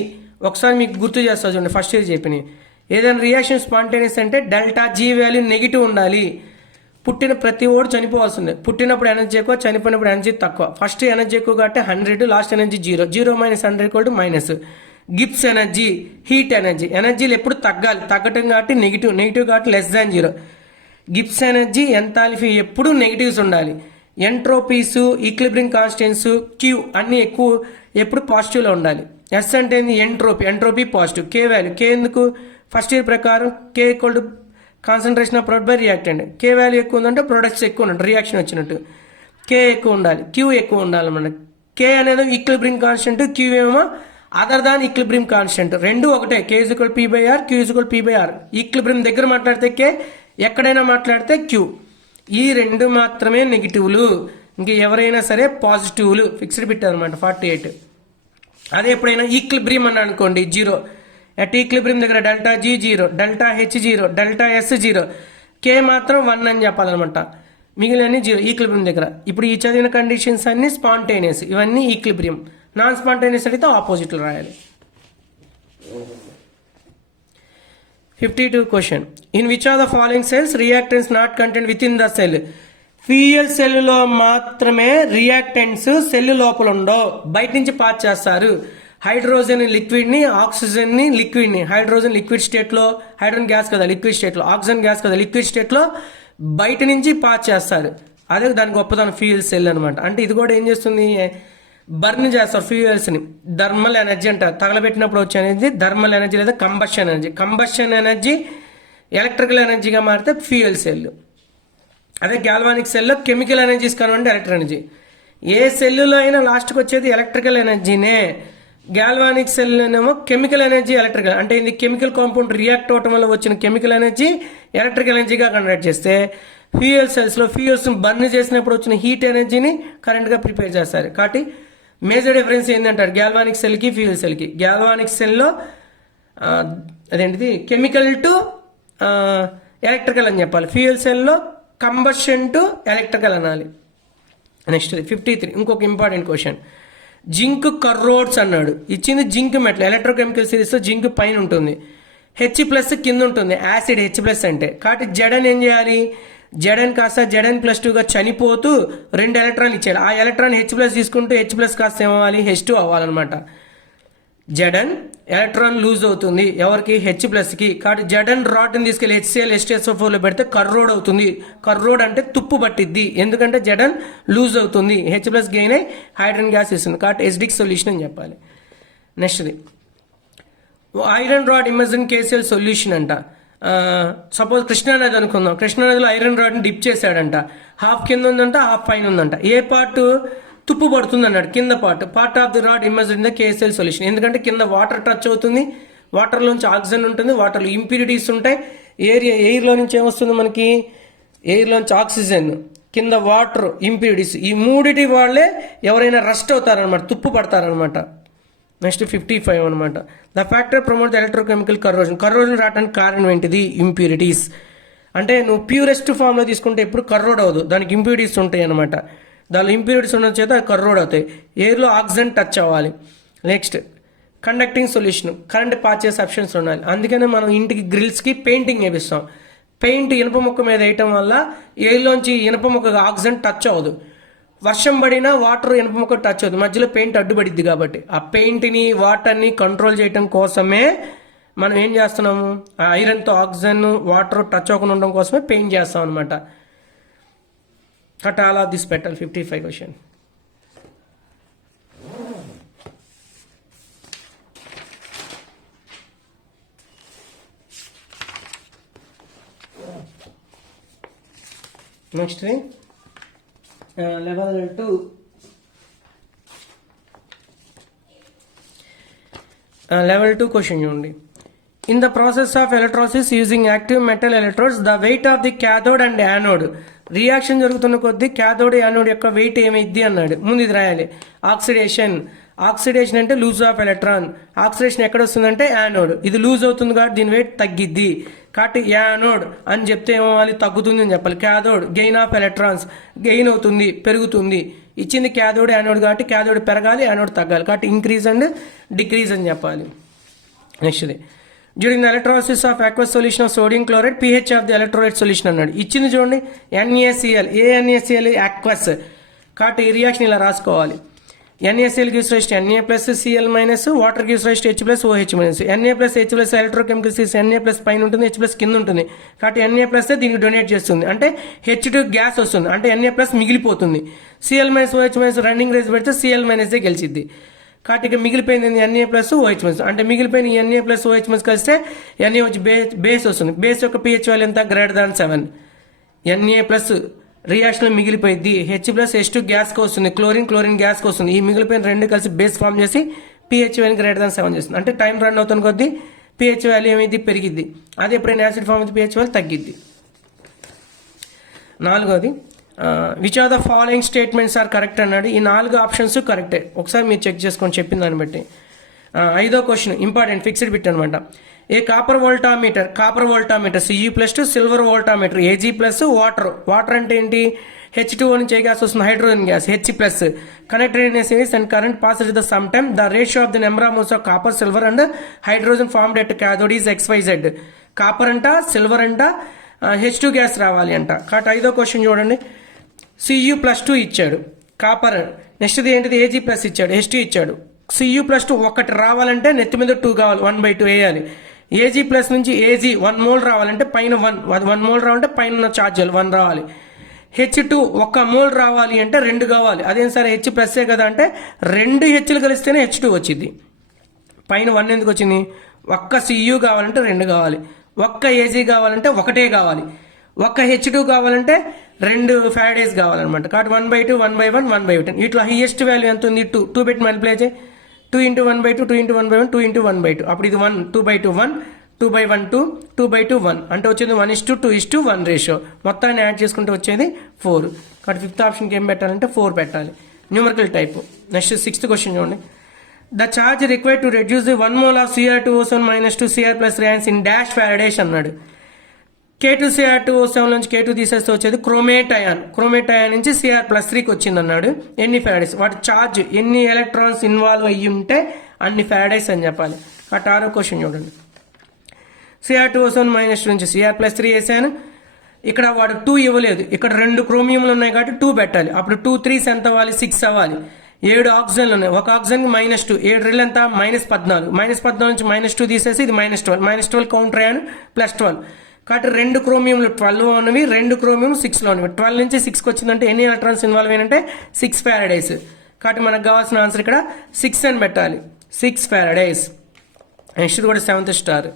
ఒకసారి మీకు గుర్తు చేస్తా చూడండి. ఫస్ట్ ఇయర్ చెప్పిన ఏదైనా రియాక్షన్ స్పాంటేనియస్ అంటే ΔG వాల్యూ నెగిటివ్ ఉండాలి. పుట్టిన ప్రతి ఓడు చనిపోవాల్సిందే. పుట్టినప్పుడు ఎనర్జీ ఎక్కువ, చనిపోయినప్పుడు ఎనర్జీ తక్కువ. ఫస్ట్ ఎనర్జీ ఎక్కువ కాబట్టి 100, last energy 0. 0 - 100 minus. Gibbs energy, heat ఎనర్జీలు ఎప్పుడు తగ్గాలి. తగ్గటం కాబట్టి నెగిటివ్ కాబట్టి <0. గిబ్స్ ఎనర్జీ, ఎంథాల్పీ ఎప్పుడు నెగిటివ్స్ ఉండాలి. ఎంట్రోపీస్, ఈక్విలిబ్రియం కాన్స్టెంట్స్, Q అన్ని ఎక్కువ ఎప్పుడు పాజిటివ్లో ఉండాలి. S అంటే entropy positive. K value, K ఎందుకు ఫస్ట్ ఇయర్ ప్రకారం K = concentration of product by reactant. K value ఎక్కువ ఉందంటే ప్రొడక్ట్స్ ఎక్కువ ఉన్నట్టు, రియాక్షన్ వచ్చినట్టు. K ఎక్కువ ఉండాలి, Q ఎక్కువ ఉండాలన్నమాట. K అనేది ఈక్విలిబ్రియం కాన్స్టెంట్, Q ఏమో అదర్ దాన్ ఈక్విలిబ్రియం కాన్స్టెంట్. రెండు ఒకటే. K = P/R, Q = P/R. Equilibrium దగ్గర మాట్లాడితే K, ఎక్కడైనా మాట్లాడితే Q. ఈ రెండు మాత్రమే నెగిటివ్లు, ఇంక ఎవరైనా సరే పాజిటివ్లు. ఫిక్స్డ్ బిట్ అనమాట 48. అదే ఎప్పుడైనా ఈక్విలిబ్రియం అని అనుకోండి 0. అట్ ఈక్విలిబ్రియం దగ్గర ΔG 0, ΔH 0, ΔS 0, K మాత్రం 1 అని చెప్పాలన్నమాట. మిగిలిన 0 ఈక్విలిబ్రియం దగ్గర. ఇప్పుడు ఈ చదివిన కండిషన్స్ అన్ని స్పాంటేనియస్, ఇవన్నీ ఈక్విలిబ్రియం. నాన్ స్పాంటేనియస్ అయితే ఆపోజిట్లో రాయాలి. 52 question. In which of the following cells reactants not content with in the cell. Fuel సెల్లో మాత్రమే రియాక్టెంట్స్ సెల్ లోపల ఉండవు, బయట నుంచి పాస్ చేస్తారు. హైడ్రోజన్ లిక్విడ్ని, ఆక్సిజన్ని లిక్విడ్ని. హైడ్రోజన్ లిక్విడ్ స్టేట్లో, హైడ్రోజన్ గ్యాస్ కదా లిక్విడ్ స్టేట్లో, ఆక్సిజన్ గ్యాస్ కదా లిక్విడ్ స్టేట్లో బయట నుంచి పాస్ చేస్తారు. అదే దాని గొప్పతనం ఫ్యూయల్ సెల్ అనమాట. అంటే ఇది కూడా ఏం చేస్తుంది, బర్న్ చేస్తారు ఫ్యూయల్స్ని. థర్మల్ ఎనర్జీ అంటారు. తగలబెట్టినప్పుడు వచ్చే ఎనర్జీ థర్మల్ ఎనర్జీ లేదా combustion energy. Combustion energy electrical ఎనర్జీగా మారితే ఫ్యూయల్ సెల్. అదే గ్యాల్వానిక్ సెల్లో కెమికల్ ఎనర్జీస్ కనుంటే ఎలక్ట్రిక్ ఎనర్జీ. ఏ సెల్లులో అయినా లాస్ట్కి వచ్చేది ఎలక్ట్రికల్ ఎనర్జీనే. గ్యాల్వానిక్ సెల్లోనేమో కెమికల్ ఎనర్జీ, ఎలక్ట్రికల్ అంటే ఇది కెమికల్ కాంపౌండ్ రియాక్ట్ అవటం వల్ల వచ్చిన కెమికల్ ఎనర్జీ ఎలక్ట్రికల్ ఎనర్జీగా కన్వర్ట్ చేస్తే, ఫ్యూయల్ సెల్స్లో ఫ్యూయల్స్ని బర్న్ చేసినప్పుడు వచ్చిన హీట్ ఎనర్జీని కరెంట్గా ప్రిపేర్ చేస్తారు. కాబట్టి మేజర్ డిఫరెన్స్ ఏంటంటారు గ్యాల్వానిక్ సెల్కి ఫ్యూయల్ సెల్కి. గ్యాల్వానిక్ సెల్లో అదేంటిది కెమికల్ టు ఎలక్ట్రికల్ అని చెప్పాలి. ఫ్యూయల్ సెల్లో కంబషన్ టు ఎలక్ట్రికల్ అనాలి. నెక్స్ట్ 53 ఇంకొక ఇంపార్టెంట్ క్వశ్చన్. జింక్ కర్రోడ్స్ అన్నాడు. ఇచ్చింది జింక్ మెటల్. ఎలక్ట్రోకెమికల్ సిరీస్లో జింక్ పైన ఉంటుంది, H+ కింద ఉంటుంది. యాసిడ్ H+ అంటే. కాబట్టి జడన్ ఏం చేయాలి, జడన్ కాస్త Zn+2గా చనిపోతూ 2 ఎలక్ట్రాన్లు ఇచ్చాడు. ఆ ఎలక్ట్రాన్ H+ తీసుకుంటూ H+ కాస్త ఏమవ్వాలి, H2 అవ్వాలన్నమాట. జడన్ ఎలక్ట్రాన్ లూజ్ అవుతుంది ఎవరికి, H+కి. కాబట్టి జడన్ రాడ్ని తీసుకెళ్లి HCl H2SO4లో పెడితే కర్రోడ్ అవుతుంది. కర్రోడ్ అంటే తుప్పు పట్టిద్ది, ఎందుకంటే జడన్ లూజ్ అవుతుంది, H+ గెయిన్ అయి హైడ్రోజన్ గ్యాస్ ఇస్తుంది. కాబట్టి ఎసిడిక్ సొల్యూషన్ అని చెప్పాలి. నెక్స్ట్ది ఐరన్ రాడ్ ఇమర్జన్ KCl సొల్యూషన్ అంట. సపోజ్ కృష్ణానది అనుకుందాం. కృష్ణానదిలో ఐరన్ రాడ్ని డిప్ చేశాడంట. హాఫ్ కింద ఉందంట, హాఫ్ పైన ఉందంట. ఏ పార్ట్ తుప్పు పడుతుంది అన్నాడు, కింద part of the rod immersed in the KCl solution. ఎందుకంటే కింద వాటర్ టచ్ అవుతుంది, వాటర్లోంచి ఆక్సిజన్ ఉంటుంది, వాటర్లో ఇంప్యూరిటీస్ ఉంటాయి. ఎయిర్లో నుంచి ఏమొస్తుంది మనకి, ఎయిర్లోంచి ఆక్సిజన్, కింద వాటర్, ఇంప్యూరిటీస్, ఈ మూడిటి వాళ్ళే ఎవరైనా రస్ట్ అవుతారనమాట, తుప్పు పడతారనమాట. నెక్స్ట్ 55 అనమాట. The factor promote the electrochemical corrosion రావడానికి కారణం ఏంటిది? ఇంప్యూరిటీస్. అంటే నువ్వు ప్యూరెస్ట్ ఫామ్లో తీసుకుంటే ఎప్పుడు కర్రోడ్ అవ్వదు, దానికి ఇంప్యూరిటీస్ ఉంటాయి అనమాట. దానిలో ఇంప్యూరిటీస్ ఉన్న చేత కర్రోడ్ అవుతాయి. ఎయిర్లో ఆక్సిజన్ టచ్ అవ్వాలి. Next conducting solution, current pass చేసే ఆప్షన్స్ ఉండాలి. అందుకనే మనం ఇంటికి గ్రిల్స్కి పెయింటింగ్ వేపిస్తాం. పెయింట్ ఇనుప ముక్క మీద వేయటం వల్ల ఎయిర్లోంచి ఇనుప ముక్క ఆక్సిజన్ టచ్ అవ్వదు. వర్షం పడినా వాటర్ ఇనుప ముక్క టచ్ అవుతుంది, మధ్యలో పెయింట్ అడ్డుపడిద్ది. కాబట్టి ఆ పెయింట్ని వాటర్ని కంట్రోల్ చేయడం కోసమే మనం ఏం చేస్తున్నాము, ఆ ఐరన్తో ఆక్సిజన్ వాటర్ టచ్ అవ్వకుండా ఉండడం కోసమే పెయింట్ చేస్తాం అనమాట. కట్ ఆల్ ఆఫ్ దిస్ పెట్టాలి. 55 question. Next level 2. Level 2 question చూడండి. In the process of electrolysis using active metal electrodes the weight of the cathode and anode. Reaction జరుగుతున్న కొద్దీ క్యాథోడ్ యానోడ్ యొక్క వెయిట్ ఏమైద్ది అన్నాడు. ముందు ఇది రాయాలి. ఆక్సిడేషన్ అంటే లూజ్ ఆఫ్ ఎలక్ట్రాన్. ఆక్సిడేషన్ ఎక్కడ వస్తుందంటే యానోడ్. ఇది లూజ్ అవుతుంది కాబట్టి దీని వెయిట్ తగ్గిద్ది. కాబట్టి యానోడ్ అని చెప్తే ఏమవ్వాలి, తగ్గుతుంది అని చెప్పాలి. Cathode gain of electrons, gain అవుతుంది, పెరుగుతుంది. ఇచ్చింది క్యాథోడ్ యానోడ్ కాబట్టి క్యాథోడ్ పెరగాలి, యానోడ్ తగ్గాలి. కాబట్టి ఇంక్రీజ్ అండ్ డిక్రీజ్ అని చెప్పాలి. నెక్స్ట్ది during the electrolysis of aqueous solution of sodium chloride pH of the electrolyte solution అన్నాడు. ఇచ్చింది చూడండి NaCl. ఏ NaCl? aqueous. కాబట్టి ఈ రియాక్షన్ ఇలా రాసుకోవాలి. NaCl gives rise to Na plus Cl minus, water gives rise to H plus OH minus. Na plus H plus electrochemical is Na plus పైన ఉంటుంది, H plus కింద ఉంటుంది. కాబట్టి Na plus దీనికి డొనేట్ చేస్తుంది, అంటే H2 గ్యాస్ వస్తుంది, అంటే Na plus మిగిలిపోతుంది. Cl minus OH minus running race పెడితే Cl minus గెలిచిద్ది. కాబట్టి ఇక మిగిలిపోయింది Na ప్లస్ OH మైనస్, అంటే మిగిలిపోయిన Na ప్లస్ OH మైనస్ కలిస్తే Na వచ్చి బేస్ వస్తుంది. బేస్ యొక్క pH వాల్యూ ఎంత? >7. Na ప్లస్ రియాక్షన్ మిగిలిపోయింది. H ప్లస్ H2 గ్యాస్కి వస్తుంది, క్లోరిన్ గ్యాస్కి వస్తుంది. ఈ మిగిలిపోయిన రెండు కలిసి బేస్ ఫామ్ చేసి pH వాల్యూ >7 చేస్తుంది. అంటే టైం రన్ అవుతున్న కొద్దీ pH వాల్యూ ఏమైంది? పెరిగిద్ది. అదే ఎప్పుడైనా యాసిడ్ ఫామ్ అయితే pH వాల్యూ తగ్గిద్ది. 4వది which are the following statements are correct అన్నాడు. ఈ 4 ఆప్షన్స్ కరెక్టే, ఒకసారి మీరు చెక్ చేసుకొని చెప్పిన దాన్ని బట్టి. 5వ క్వశ్చన్ ఇంపార్టెంట్, ఫిక్స్డ్ బిట్ అనమాట. A copper voltameter Cu plus silver voltameter Ag plus water అంటే ఏంటి? H2O నుంచి ఏ గ్యాస్ వస్తుంది? Hydrogen gas H plus. Connected in a series and current passes the same time the ratio of the number of moles of copper, silver and hydrogen formed at cathode is XYZ. Copper అంట, silver అంట, H2 gas రావాలి అంట. కాబట్టి 5వ question చూడండి. Cu+2 ఇచ్చాడు copper. నెక్స్ట్ది ఏంటిది? Ag plus ఇచ్చాడు, H2 ఇచ్చాడు. Cu+2 ఒకటి రావాలంటే నెత్తి మీద 2 కావాలి, 1/2 వేయాలి. Ag ప్లస్ నుంచి Ag 1 మోల్ రావాలంటే పైన 1 మోల్ రావాలంటే పైన ఉన్న ఛార్జీలు 1 రావాలి. H2 1 మోల్ రావాలి అంటే 2 కావాలి. అదేం సరే H ప్లస్సే కదా అంటే 2 Hలు కలిస్తేనే H2 వచ్చింది. పైన 1 ఎందుకు వచ్చింది? ఒక్క Cu కావాలంటే 2 కావాలి, ఒక్క Ag కావాలంటే 1 కావాలి, ఒక్క H2 కావాలంటే 2 ఫారడేస్ కావాలన్నమాట. కాబట్టి 1/2, 1/1, 1/10. ఇట్లా హైయెస్ట్ వాల్యూ ఎంత ఉంది? 2 పెట్టి మల్టిప్లై చేయి. 2 × 1/2, 2 × 1/1, 2 × 1/2. అప్పుడు ఇది 1, 2/2 1, 2/1 2, 2/2 1. అంటే వచ్చేది 1:2:1 రేషియో. మొత్తాన్ని యాడ్ చేసుకుంటే వచ్చేది 4. కాబట్టి 5th ఆప్షన్కి ఏం పెట్టాలంటే 4 పెట్టాలి. Numerical type. Next 6th question చూడండి. The charge required to reduce the 1 mole ఆఫ్ Cr2O7 - 2 Cr plus reacts in dash faradays అన్నాడు. K2Cr2O7 నుంచి K2 తీసేస్తే వచ్చేది క్రోమేట్ అయాన్ నుంచి Cr+3కి వచ్చింది అన్నాడు. ఎన్ని ఫారడేస్? వాటి ఛార్జ్ ఎన్ని ఎలక్ట్రాన్స్ ఇన్వాల్వ్ అయ్యి ఉంటే అన్ని ఫారడేస్ అని చెప్పాలి. కాబట్టి 6వ క్వశ్చన్ చూడండి. Cr2O7 - 2 నుంచి Cr+3 వేసాను. ఇక్కడ వాడు 2 ఇవ్వలేదు, ఇక్కడ 2 క్రోమియంలు ఉన్నాయి కాబట్టి 2 పెట్టాలి. అప్పుడు 2 3s ఎంత అవ్వాలి? 6 అవ్వాలి. 7 ఆక్సిజన్లు ఉన్నాయి, ఒక ఆక్సిజన్కి -2, 7 రెళ్ళు ఎంత? -14. -14 నుంచి -2 తీసేసి ఇది -12. -12 కౌంటర్ అయ్యాను +12. కాబట్టి 2 క్రోమియంలు 12 ఉన్నవి, 2 క్రోమియం 6లో ఉన్నవి. 12 నుంచి 6కి వచ్చిందంటే ఎన్ని ఎలక్ట్రాన్స్ ఇన్వాల్వ్ అయినంటే 6 ఫారడేస్. కాబట్టి మనకు కావాల్సిన ఆన్సర్ ఇక్కడ 6 అని పెట్టాలి. 6 ఫారడేస్. నెక్స్ట్ కూడా 7th star.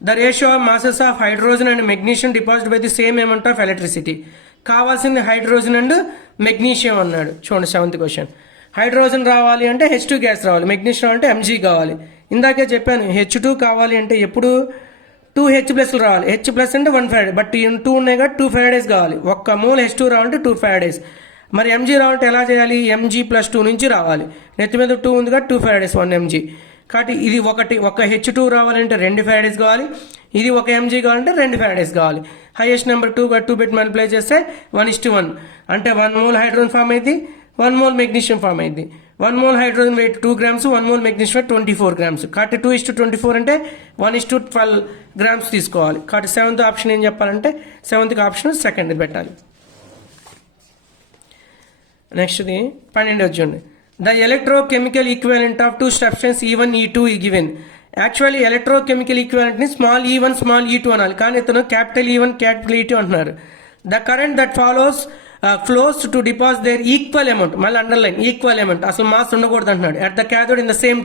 The ratio of masses of hydrogen and magnesium deposit by the same amount of electricity. కావాల్సింది హైడ్రోజన్ అండ్ మెగ్నీషియం అన్నాడు. చూడండి 7th క్వశ్చన్. హైడ్రోజన్ రావాలి అంటే H2 గ్యాస్ రావాలి, మెగ్నీషియం అంటే Mg కావాలి. ఇందాకే చెప్పాను H2 కావాలి అంటే ఎప్పుడు 2 H ప్లస్లు రావాలి. H ప్లస్ అంటే 1 ఫెరడే, బట్ 2 ఉన్నాయి కాబట్టి 2 ఫెరడేస్ కావాలి. ఒక్క మోల్ H2 రావాలంటే 2 ఫెరడేస్. మరి mg రావాలంటే ఎలా చేయాలి? mg ప్లస్ 2 నుంచి రావాలి. నెత్తి మీద 2 ఉంది కాబట్టి 2 ఫెరడేస్ 1 mg. కాబట్టి ఇది ఒక H2 రావాలంటే 2 ఫెరడేస్ కావాలి. ఇది ఒక mg కావాలంటే 2 ఫెరడేస్ కావాలి. హైయెస్ట్ నెంబర్ 2 పెట్టి మల్టిప్లై చేస్తే 1:1 అంటే 1 మోల్ హైడ్రోజన్ ఫామ్ అయింది, 1 మోల్ మెగ్నీషియం ఫామ్ అయింది. 1 mole hydrogen weight 2 grams, 1 mole magnesium weight 24 grams. కాబట్టి 2:24 అంటే 1:12 గ్రామ్స్ తీసుకోవాలి. కాబట్టి 7th ఆప్షన్ ఏం చెప్పాలంటే 7th ఆప్షన్ సెకండ్ పెట్టాలి. నెక్స్ట్ది 12 చూడండి. The electrochemical equivalent of 2 substance E1 E2 given. Actually electrochemical equivalent ని స్మాల్ E1 స్మాల్ E2 అనాలి, కానీ ఇతను క్యాపిటల్ E1 క్యాపిటల్ E2 అంటున్నారు. The current that flows to deposit there equal amount, మళ్ళీ underline equal amount, అసలు mass ఉండకూడదు అంటున్నాడు. At the cathode in the same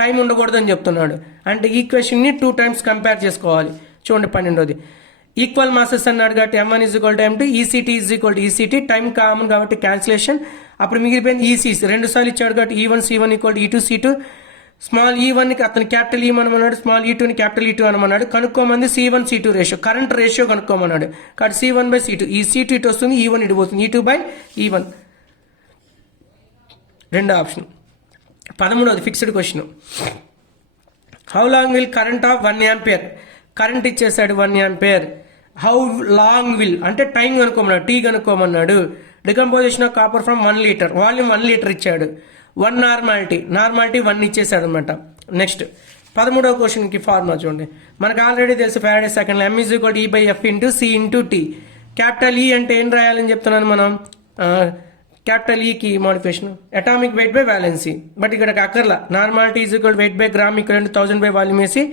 time ఉండకూడదు అని చెప్తున్నాడు. అంటే ఈక్వేషన్ ని 2 times కంపేర్ చేసుకోవాలి. చూడండి 12ది ఈక్వల్ మాసెస్ అన్నాడు కాబట్టి M1 = M2, ECT = ECT, time common కాబట్టి క్యాన్సిలేషన్. అప్పుడు మిగిలిపోయింది ECs 2 సార్లు ఇచ్చాడు కాబట్టి E1 C1 = E2 C2. Small E1 కి అతను క్యాపిటల్ E1 అనమన్నాడు, స్మాల్ E2 ని క్యాపిటల్ E2 అనమన్నాడు. కనుక్కోమంది C1 C2 రేషియో, కరెంట్ రేషియో కనుక్కోమన్నాడు. కాబట్టి C1/C2, ఈ C2 ఇటు వస్తుంది, E1 ఇటు పోతుంది, E2/E1. రెండో ఆప్షన్. 13ది fixed question. How long will current of 1 ampere, current ఇచ్చేసాడు 1 ఆంపియర్. హౌ లాంగ్ విల్ అంటే టైం కనుక్కోమన్నాడు, టీ కనుక్కోమన్నాడు. Decomposition of copper from 1 litre, volume 1 litre ఇచ్చాడు. 1 నార్మాలిటీ 1 ఇచ్చేసాడు అనమాట. నెక్స్ట్ 13వ క్వశ్చన్కి ఫార్ములా చూడండి. మనకు ఆల్రెడీ తెలుసు Faraday second M = E/F × C × T. Capital E అంటే ఏం రాయాలని చెప్తున్నాను మనం, క్యాపిటల్ ఈకి modification atomic weight by valency. But ఇక్కడ అక్కర్లా, normality weight by gram = 1000 volume వేసి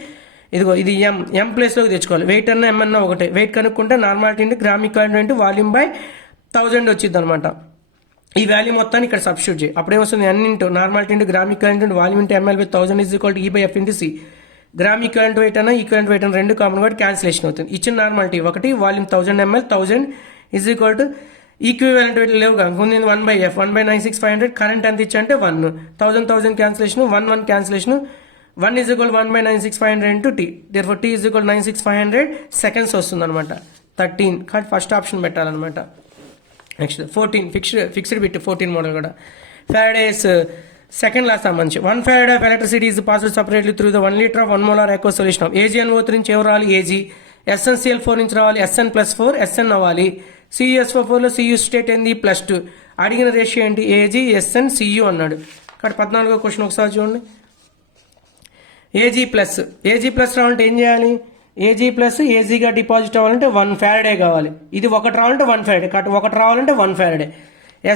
ఇదిగో ఇది M ప్లేస్లోకి తెచ్చుకోవాలి. వెయిట్ అన్న M అన్న ఒకటే, వెయిట్ కనుక్కుంటే normality into gram = volume by 1000 వచ్చింది అనమాట. ఈ వాల్యూ మొత్తాన్ని ఇక్కడ సబ్స్టిట్యూట్ చేయి, అప్పుడు ఏమొస్తుంది N into normality into gram equivalent into volume into ml by 1000 = E/F × C. Gram equivalent weight అన్న ఈక్వలెంట్ వెయిట్ అన్న 2 కామన్ కాబట్టి క్యాన్సిలేషన్ అవుతుంది. ఇచ్చిన normality 1, volume 1000 ml, 1000 = equivalent weight లేవుగా, ఉంది 1/F 1/96500. కరెంట్ ఎంత ఇచ్చా అంటే 1, 1000 cancellation, 1 cancellation. 1 = 1/96500 × T. therefore T = 96500 seconds వస్తుంది అనమాట. 13 కాబట్టి ఫస్ట్ ఆప్షన్ పెట్టాలన్నమాట. నెక్స్ట్ 14 ఫిక్స్డ్ బిట్ 14 మోడల్ కూడా. ఫెరడేస్ సెకండ్ లా సంబంధించి 1 farad of electricity is passed separately through the 1 liter of 1 molar aqueous solution of AgNO3 నుంచి ఎవరు రావాలి Ag, SnCl4 నుంచి రావాలి Sn+4 Sn అవ్వాలి. CuSO4 లో Cu స్టేట్ ఏంది +2. అడిగిన రేషియో ఏంటి Ag Sn Cu అన్నాడు. కాబట్టి 14వ క్వశ్చన్ ఒకసారి చూడండి. Ag ప్లస్ రావాలంటే ఏం చేయాలి, Agగా డిపాజిట్ అవ్వాలంటే 1 farad కావాలి. ఇది ఒకటి రావాలంటే 1 farad, కాబట్టి ఒకటి రావాలంటే 1 farad.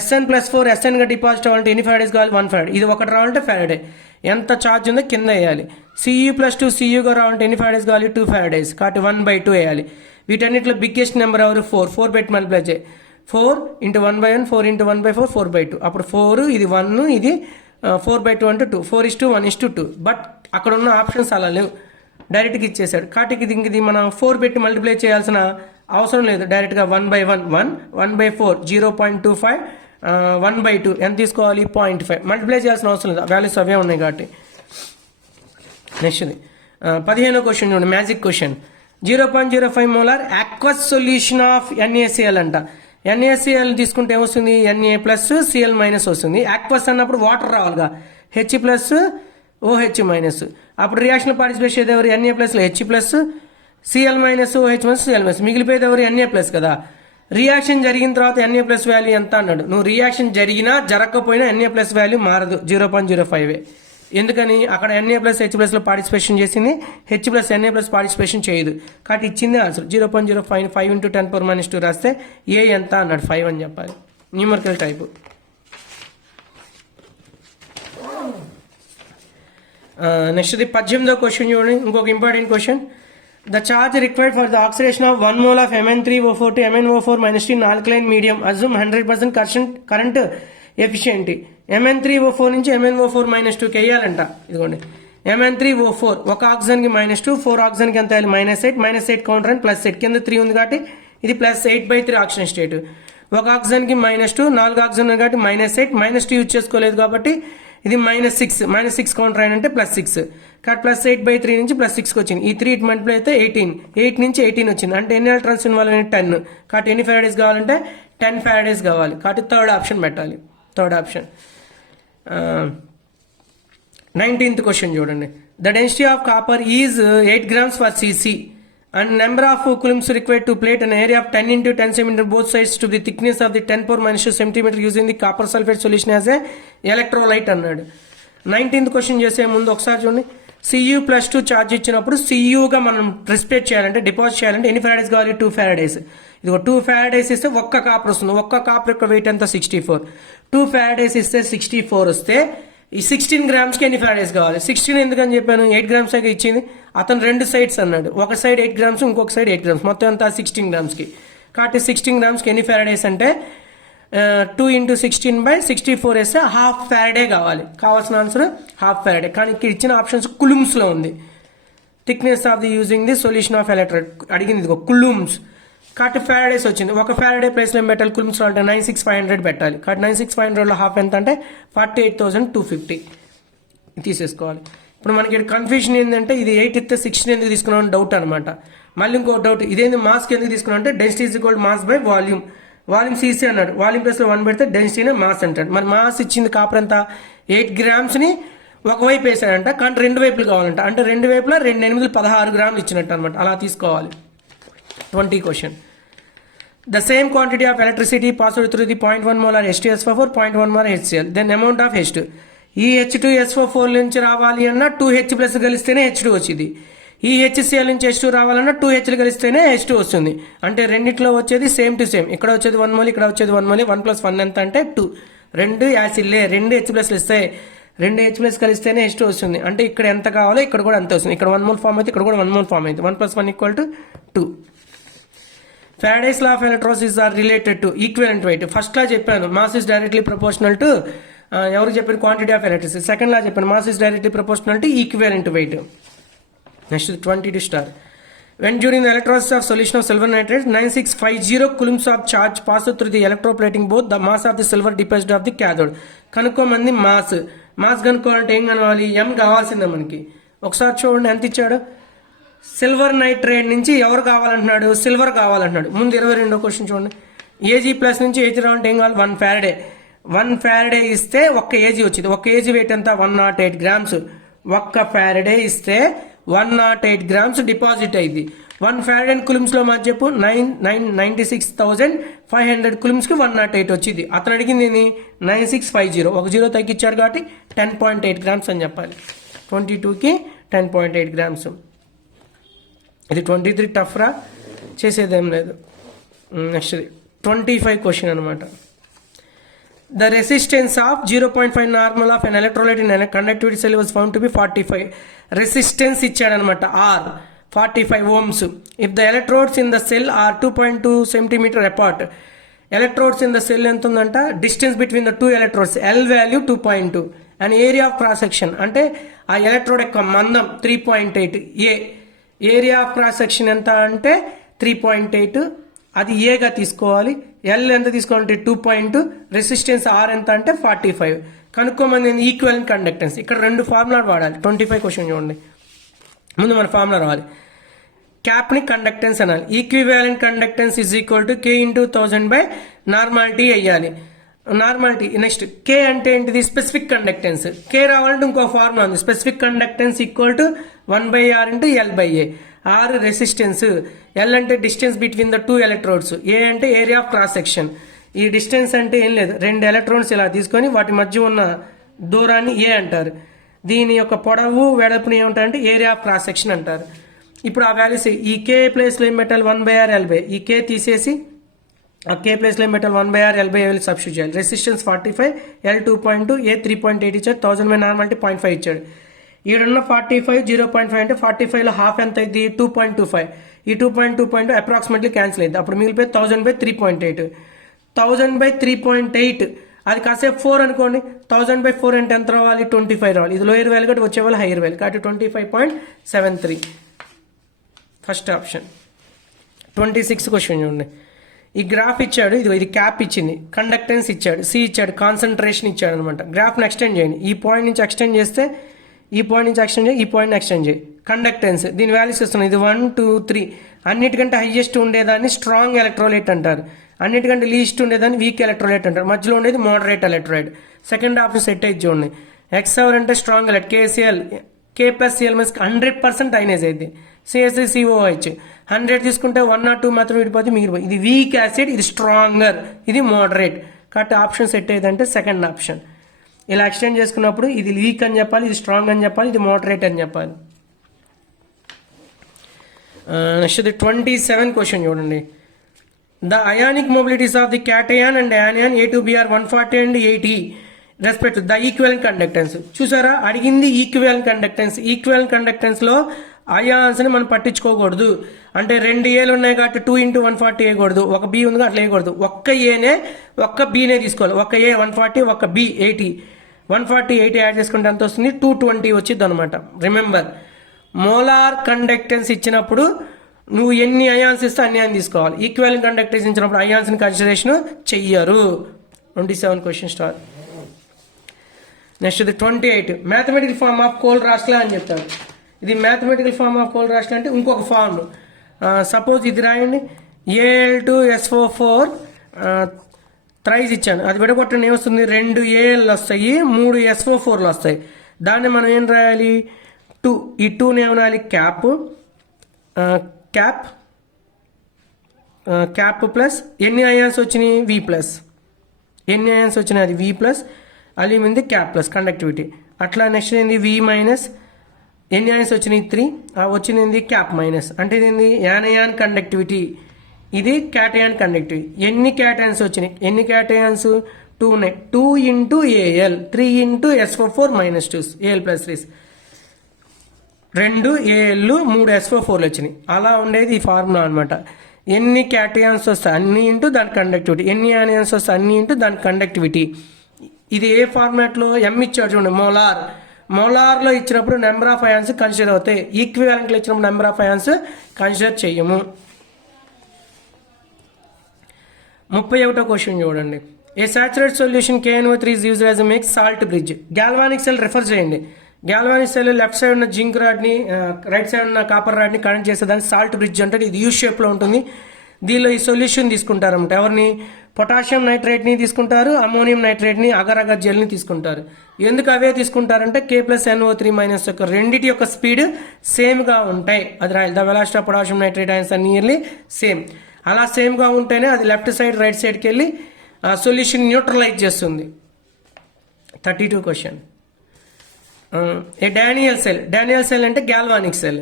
Sn+4 Snగా డిపాజిట్ అవ్వాలంటే ఎన్ని ఫారడేస్ కావాలి, 1 farad. ఇది ఒకటి రావాలంటే ఫారడే. ఎంత ఛార్జ్ ఉందో కింద వేయాలి. Cu+2 Cuగా రావాలంటే ఎన్ని ఫారడేస్ కావాలి, 2 farads. కాబట్టి 1/2 వేయాలి. వీటన్నిటిలో బిగ్గెస్ట్ నెంబర్ ఎవరు 4 పెట్టి మల్టిప్లై చేయి. 4 × 1/1 4 × 1/4 4/2. అప్పుడు 4 ఇది 1 ఇది 4/2 అంటే 2, 4:1:2. బట్ అక్కడ ఉన్న ఆప్షన్స్ అలా లేవు, డైరెక్ట్గా ఇచ్చేసాడు. కాబట్టి ఇది మనం 4 పెట్టి మల్టిప్లై చేయాల్సిన అవసరం లేదు, డైరెక్ట్గా 1/1 1, 1/4 0.25, 1/2 ఎంత తీసుకోవాలి 0.5. మల్టిప్లై చేయాల్సిన అవసరం లేదు, వాల్యూస్ అవే ఉన్నాయి కాబట్టి. నెక్స్ట్ 15వ క్వశ్చన్ చూడండి, magic question. 0.05 molar aqueous solution of NaCl అంట. NaCl తీసుకుంటే ఏమొస్తుంది Na+Cl- వస్తుంది. ఆక్వస్ అన్నప్పుడు వాటర్ రావాలిగా, H+OH-. అప్పుడు రియాక్షన్ పార్టిసిపేట్ చేసేది ఎవరు Na+లో H+, Cl-OH- Cl-. మిగిలిపోయేది ఎవరు Na+ కదా. రియాక్షన్ జరిగిన తర్వాత Na+ వాల్యూ ఎంత అన్నాడు. నువ్వు రియాక్షన్ జరిగినా జరగకపోయినా Na+ వాల్యూ మారదు, 0.05. ఎందుకని అక్కడ Na+H+ లో పార్టిసిపేషన్ చేసింది, H+ Na+ పార్టిసిపేషన్ చేయదు. కాబట్టి ఇచ్చింది ఆన్సర్ 0.05 5 × 10⁻². రాస్తే ఏ ఎంత అన్నాడు 5 అని చెప్పాలి. Numerical type. నెక్స్ట్ 18వ క్వశ్చన్ చూడండి, ఇంకొక important question. The charge required for the oxidation of 1 mole of Mn3O4 to MnO4- in alkaline medium. Assume 100% current efficiency. Mn3O4 నుంచి MnO4- వేయాలంట. ఇదిగోండి Mn3O4 ఒక ఆక్సిజన్కి -2, 4 ఆక్సిజన్కి ఎంత వేయాలి -8 కౌంటర్ అండ్ +8 కింద 3 ఉంది కాబట్టి ఇది +8/3 ఆక్సిజన్ స్టేట్. ఒక ఆక్సిజన్కి -2, 4 ఆక్సిజన్ కాబట్టి -8 -2 యూజ్ చేసుకోలేదు కాబట్టి ఇది -6 కౌంటర్ అయిన అంటే +6 కాబట్టి +8/3 నుంచి +6కి వచ్చింది. ఈ 3 ఇటు మల్టిప్లై అయితే 18, 8 నుంచి 18 వచ్చింది. అంటే ఎన్ని ఎలక్ట్రాన్స్ ఇన్వాల్వ్ అయినాయి 10. కాబట్టి ఎన్ని ఫారడేస్ కావాలంటే 10 ఫారడేస్ కావాలి. కాబట్టి థర్డ్ ఆప్షన్ పెట్టాలి. Third option. 19th క్వశ్చన్ చూడండి. The density of copper is 8 grams per cc and number of coulombs required to plate an area of 10 into 10 cm both sides to the thickness of the 10⁻² centimeter using the copper sulfate solution as a electrolyte అన్నాడు. 19th question చేసే ముందు ఒకసారి చూడండి. Cu+2 charge ఇచ్చినప్పుడు Cuగా మనం precipitate చేయాలంటే deposit చేయాలంటే ఎన్ని ఫారడేస్ కావాలి? 2 ఫారడేస్. ఇది 2 ఫారడేస్ ఇస్తే ఒక్క కాపర్ వస్తుంది. ఒక్క కాపర్ యొక్క వెయిట్ ఎంత? 64. 2 ఫారడేస్ ఇస్తే 64 వస్తే ఈ 16 grams ఎన్ని ఫారడేస్ కావాలి? 16 ఎందుకని చెప్పాను? 8 grams ఇచ్చింది. అతను 2 సైడ్స్ అన్నాడు. ఒక సైడ్ 8 grams, ఇంకొక సైడ్ 8 grams, మొత్తం అంతా 16 grams. కాబట్టి 16 grams ఎన్ని ఫారడేస్ అంటే 2 × 16/64 వేస్తే ½ ఫారడే కావాలి. కావాల్సిన ఆన్సర్ ½ ఫారడే. కానీ ఇక్కడ ఇచ్చిన ఆప్షన్స్ కులుమ్స్లో ఉంది. Thickness of the using the solution of electrolyte అడిగింది. కులుమ్స్ కాబట్టి ఫారడేస్ వచ్చింది. ఒక ఫారడే ప్లేస్లో పెట్టాలి. కులుమ్స్లో అంటే 96,500 పెట్టాలి. కాబట్టి 96,500లో ½ ఎంత అంటే 48,250 తీసేసుకోవాలి. ఇప్పుడు మనకి కన్ఫ్యూజన్ ఏంటంటే ఇది 8 ఇస్తే 16 ఎందుకు తీసుకున్నాం అని డౌట్ అనమాట. మళ్ళీ ఇంకో డౌట్, ఇదేంది మాస్కి ఎందుకు తీసుకున్నాం అంటే density is equal mass by volume. Volume CC అన్నాడు. వాల్యూమ్ ప్లస్లో 1 పెడితే డెన్సిటీనే మాస్ అంటాడు. మరి మాస్ ఇచ్చింది కాపర్ ఎంత? 8 grams ఒకవైపు వేసాడంట. కానీ 2 వైపులు కావాలంట. అంటే 2 వైపులా 2 8 16 grams ఇచ్చినట్టు అనమాట. అలా తీసుకోవాలి. 20 question. The same quantity of electricity passed through the 0.1 molar H2SO4, 0.1 molar HCl. Then amount of H2. ఈ H2SO4 నుంచి రావాలి అన్నా 2H+ కలిస్తేనే H2 వచ్చింది. ఈ HCl నుంచి H2 రావాలన్నా 2H కలిస్తేనే H2 వస్తుంది. అంటే రెండిట్లో వచ్చేది సేమ్ టు సేమ్. ఇక్కడ వచ్చేది 1 mole, ఇక్కడ వచ్చేది 1 mole. 1 + 1 ఎంత అంటే 2. 2 యాసిడ్లే, 2 H+ ఇస్తాయి. 2 H+ కలిస్తేనే H2 వస్తుంది. అంటే ఇక్కడ ఎంత కావాలో ఇక్కడ కూడా అంత వస్తుంది. ఇక్కడ 1 mole ఫామ్ అయితే ఇక్కడ కూడా 1 mole ఫామ్ అయితే 1 + 1 = 2. Faraday's law of electrolysis are related to equivalent weight. First law చెప్పాను mass is directly proportional to ఎవరు చెప్పారు? Quantity of electricity. Second law చెప్పాను mass is directly proportional to equivalent weight. Next 22 star. When during the electrolysis of solution of silver nitrate 9650 coulombs of charge passed through the electroplating both the mass of the silver deposit of the cathode. కనుక్కోమంది mass కనుక్కోవాలంటే ఏం కనుకోవాలి? M కావాల్సిందే మనకి. ఒకసారి చూడండి ఎంత ఇచ్చాడు. సిల్వర్ నైట్రేట్ నుంచి ఎవరు కావాలంటున్నాడు? సిల్వర్ కావాలంటున్నాడు. ముందు 22వ క్వశ్చన్ చూడండి. Ag+ నుంచి Ag రావాలంటే ఏం కావాలి? 1 ఫారడే. 1 ఫారడే ఇస్తే ఒక్క Ag వచ్చింది. ఒక్క Ag వెయిట్ ఎంత? 108 grams. ఒక్క ఫారడే ఇస్తే 108 grams డిపాజిట్ అయింది. 1 ఫారడే కులుమ్స్లో మాకు చెప్పు 96,500 కులుమ్స్కి 108 వచ్చింది. అతను అడిగింది 9650. ఒక 0 తగ్గించాడు కాబట్టి 10.8 grams అని చెప్పాలి. 22కి 10.8 grams. ఇది 23 టఫ్ రా, చేసేదేం లేదు. నెక్స్ట్ 25 క్వశ్చన్ అనమాట. The resistance of 0.5 normal of an electrolyte in conductivity cell was found to be 45. Resistance ఇచ్చాడనమాట R 45 ohms. If the electrodes in the cell are 2.2 centimeter apart. Electrodes in the cell ఎంత ఉందంట? Distance between the 2 electrodes L value 2.2 and area of cross section అంటే ఆ electrode యొక్క మందం 3.8. Area of cross section ఎంత అంటే 3.8. అది ఏగా తీసుకోవాలి. ఎల్ ఎంత తీసుకోవాలంటే 2.2. రెసిస్టెన్స్ ఆర్ ఎంత అంటే 45. కనుక్కోమని ఈక్వలెంట్ కండక్టెన్స్. ఇక్కడ 2 ఫార్ములాలు వాడాలి. 25 క్వశ్చన్ చూడండి. ముందు మన ఫార్ములా రావాలి. క్యాప్ని కండక్టెన్స్ అనాలి. Equivalent conductance is equal to K × 1000 normality అయ్యాలి. నార్మాలిటీ. నెక్స్ట్ K అంటే ఏంటిది? Specific conductance. K రావాలంటే ఇంకో ఫార్ములా ఉంది. Specific conductance equal to 1/R × L/A. R resistance, L అంటే distance between the 2 electrodes, A అంటే ఏరియా ఆఫ్ క్రాస్ సెక్షన్. ఈ distance అంటే ఏం లేదు, 2 electrons ఇలా తీసుకొని వాటి మధ్య ఉన్న దూరాన్ని A అంటారు. దీని యొక్క పొడవు వెడల్పుని ఏమంటారంటే ఏరియా ఆఫ్ క్రాస్ సెక్షన్ అంటారు. ఇప్పుడు ఆ వాల్యూస్ ఈ K ప్లేస్లో ఏం పెట్టాలి? 1/R L/A. ఈ K తీసేసి ఆ K ప్లేస్లో ఏం పెట్టాలి? 1/R L/A సబ్స్టిట్యూట్ చేయాలి. రెసిస్టెన్స్ 45, L 2.2, A 3.8 ఇచ్చాడు. 1000 నార్మాలిటీ 0.5 ఇచ్చాడు. ఈడున్న 45 0.5 అంటే 45లో హాఫ్ ఎంత అయింది? 2.25. ఈ 2.2 అప్రాక్సిమేట్లీ క్యాన్సిల్ అయింది. అప్పుడు మిగిలిపోయి 1000/3.8. 1000/3.8 అది కాసేపు 4 అనుకోండి. 1000/4 అంటే ఎంత రావాలి? 25 రావాలి. ఇది లోయర్ వాల్యూ కాబట్టి వచ్చే వాళ్ళు హైయర్ వాల్యూ కాబట్టి 25.73 ఫస్ట్ ఆప్షన్. 26 క్వశ్చన్ చూడండి. ఈ గ్రాఫ్ ఇచ్చాడు, ఇది క్యాప్ ఇచ్చింది, కండక్టెన్స్ ఇచ్చాడు, సి ఇచ్చాడు, కాన్సన్ట్రేషన్ ఇచ్చాడు అనమాట. గ్రాఫ్ని ఎక్స్టెండ్ చేయండి, ఈ పాయింట్ నుంచి ఎక్స్టెండ్ చేస్తే ఈ పాయింట్ నుంచి ఎక్స్టెండ్ చేయి, ఈ పాయింట్ ఎక్స్టెండ్ చేయి. కండక్టెన్స్ దీని వాల్యూస్ ఇస్తున్నాయి, ఇది 1 2 3. అన్నిటికంటే హైయెస్ట్ ఉండేదాన్ని స్ట్రాంగ్ ఎలక్ట్రోలైట్ అంటారు, అన్నిటికంటే లీస్ట్ ఉండేదాన్ని వీక్ ఎలక్ట్రోలైట్ అంటారు, మధ్యలో ఉండేది moderate electrolyte. Second option set అయితే చూడండి. XR అంటే strong elect, KCl K+Cl 100% ionise అయింది. CaCOH 100 తీసుకుంటే 1 or 2 మాత్రం విడిపోతే మిగిలిపోయి. ఇది వీక్ యాసిడ్, ఇది స్ట్రాంగర్, ఇది మోడరేట్. కాబట్టి ఆప్షన్ సెట్ అయ్యేదంటే సెకండ్ ఆప్షన్. ఇలా ఎక్స్టెండ్ చేసుకున్నప్పుడు ఇది వీక్ అని చెప్పాలి, ఇది స్ట్రాంగ్ అని చెప్పాలి, ఇది మోడరేట్ అని చెప్పాలి. నెక్స్ట్ 27 క్వశ్చన్ చూడండి. The ionic mobilities of the cation and anion A2B are 140 and 80 respect the equivalent conductance. చూసారా, అడిగింది ఈక్వలెంట్ కండక్టెన్స్. ఈక్వలెంట్ కండక్టెన్స్ లో అయాన్స్ ని మనం పట్టించుకోకూడదు. అంటే 2 Aలు ఉన్నాయి కాబట్టి 2 × 140 వేయకూడదు, ఒక B ఉంది అట్లా వేయకూడదు. ఒక్క ఏనే ఒక్క బీనే తీసుకోవాలి. ఒక A 140, ఒక B 80. 140 80 యాడ్ చేసుకుంటే ఎంత వస్తుంది? 220 వచ్చింది అనమాట. రిమెంబర్, మోలార్ కండక్టెన్స్ ఇచ్చినప్పుడు నువ్వు ఎన్ని అయాన్స్ ఇస్తే అన్ని అని తీసుకోవాలి. ఈక్వలెంట్ కండక్టెన్స్ ఇచ్చినప్పుడు అయాన్స్ ని కన్సిడరేషన్ చెయ్యరు. 27 question start. Next 28 mathematical form of Kohlrausch రాస్లా అని చెప్తారు. ఇది మ్యాథమెటికల్ ఫార్మ్ ఆఫ్ కోల్ రాస్లా అంటే ఇంకొక ఫార్మ్. సపోజ్ ఇది రాయండి, Al2SO4 థ్రైస్ ఇచ్చాను, అది విడగొట్టండి ఏమొస్తుంది? 2 Al వస్తాయి, 3 SO4లు వస్తాయి. దాన్ని మనం ఏం రాయాలి? 2. ఈ 2ని ఏమనాలి? క్యాప్ క్యాప్ ప్లస్ ఎన్ని అయాన్స్ వచ్చినాయి? V+. ఎన్ని అయాన్స్ వచ్చినాయి? అది V+. Aluminium cap plus conductivity. అట్లా నెక్స్ట్ ఏంది? V-. ఎన్ని అయాన్స్ వచ్చినాయి? 3. వచ్చింది క్యాప్ మైనస్, అంటే ఇది యానయాన్ కండక్టివిటీ, ఇది క్యాటయాన్ కండక్టివిటీ. ఎన్ని క్యాటయాన్స్ వచ్చినాయి? ఎన్ని క్యాటయాన్స్? 2 ఉన్నాయి. 2 × Al, 3 × SO4 -2, Al+3. 2 Al 3 SO4లు వచ్చినాయి. అలా ఉండేది ఈ ఫార్ములా అనమాట. ఎన్ని క్యాటయాన్స్ వస్తాయి అన్ని ఇంటూ దాని కండక్టివిటీ, ఎన్ని యానయాన్స్ వస్తాయి అన్ని ఇంటూ దాని కండక్టివిటీ. ఇది ఏ ఫార్మాట్లో? M ఇచ్చాడు చూడండి, మోలార్. మోలార్లో ఇచ్చినప్పుడు నెంబర్ ఆఫ్ అయాన్స్ కన్సిడర్ అవుతాయి, ఈక్వివాలెంట్లో ఇచ్చినప్పుడు నెంబర్ ఆఫ్ అయాన్స్ కన్సిడర్ చేయము. 31వ క్వశ్చన్ చూడండి. A saturate solution KNO3 is used as a make salt bridge. Galvanic cell refer చేయండి. గాల్వానిక్ సెల్ లెఫ్ట్ సైడ్ ఉన్న జింక్ రాడ్ని, రైట్ సైడ్ ఉన్న కాపర్ రాడ్ని కనెక్ట్ చేసేదాన్ని సాల్ట్ బ్రిడ్జ్ అంటే. ఇది యూ షేప్లో ఉంటుంది. దీనిలో ఈ సొల్యూషన్ తీసుకుంటారన్నమాట. ఎవరిని? పొటాషియం నైట్రేట్ని తీసుకుంటారు, అమోనియం నైట్రేట్ని, అగర్ అగర్ జెల్ని తీసుకుంటారు. ఎందుకు అవే తీసుకుంటారంటే K+NO3- యొక్క రెండిటి యొక్క స్పీడ్ సేమ్గా ఉంటాయి. అది రాయాలి. The velocity of potassium nitrate ions are nearly same. అలా సేమ్గా ఉంటేనే అది లెఫ్ట్ సైడ్ రైట్ సైడ్కి వెళ్ళి సొల్యూషన్ న్యూట్రలైజ్ చేస్తుంది. 32 క్వశ్చన్. ఏ డానియల్ సెల్ అంటే galvanic cell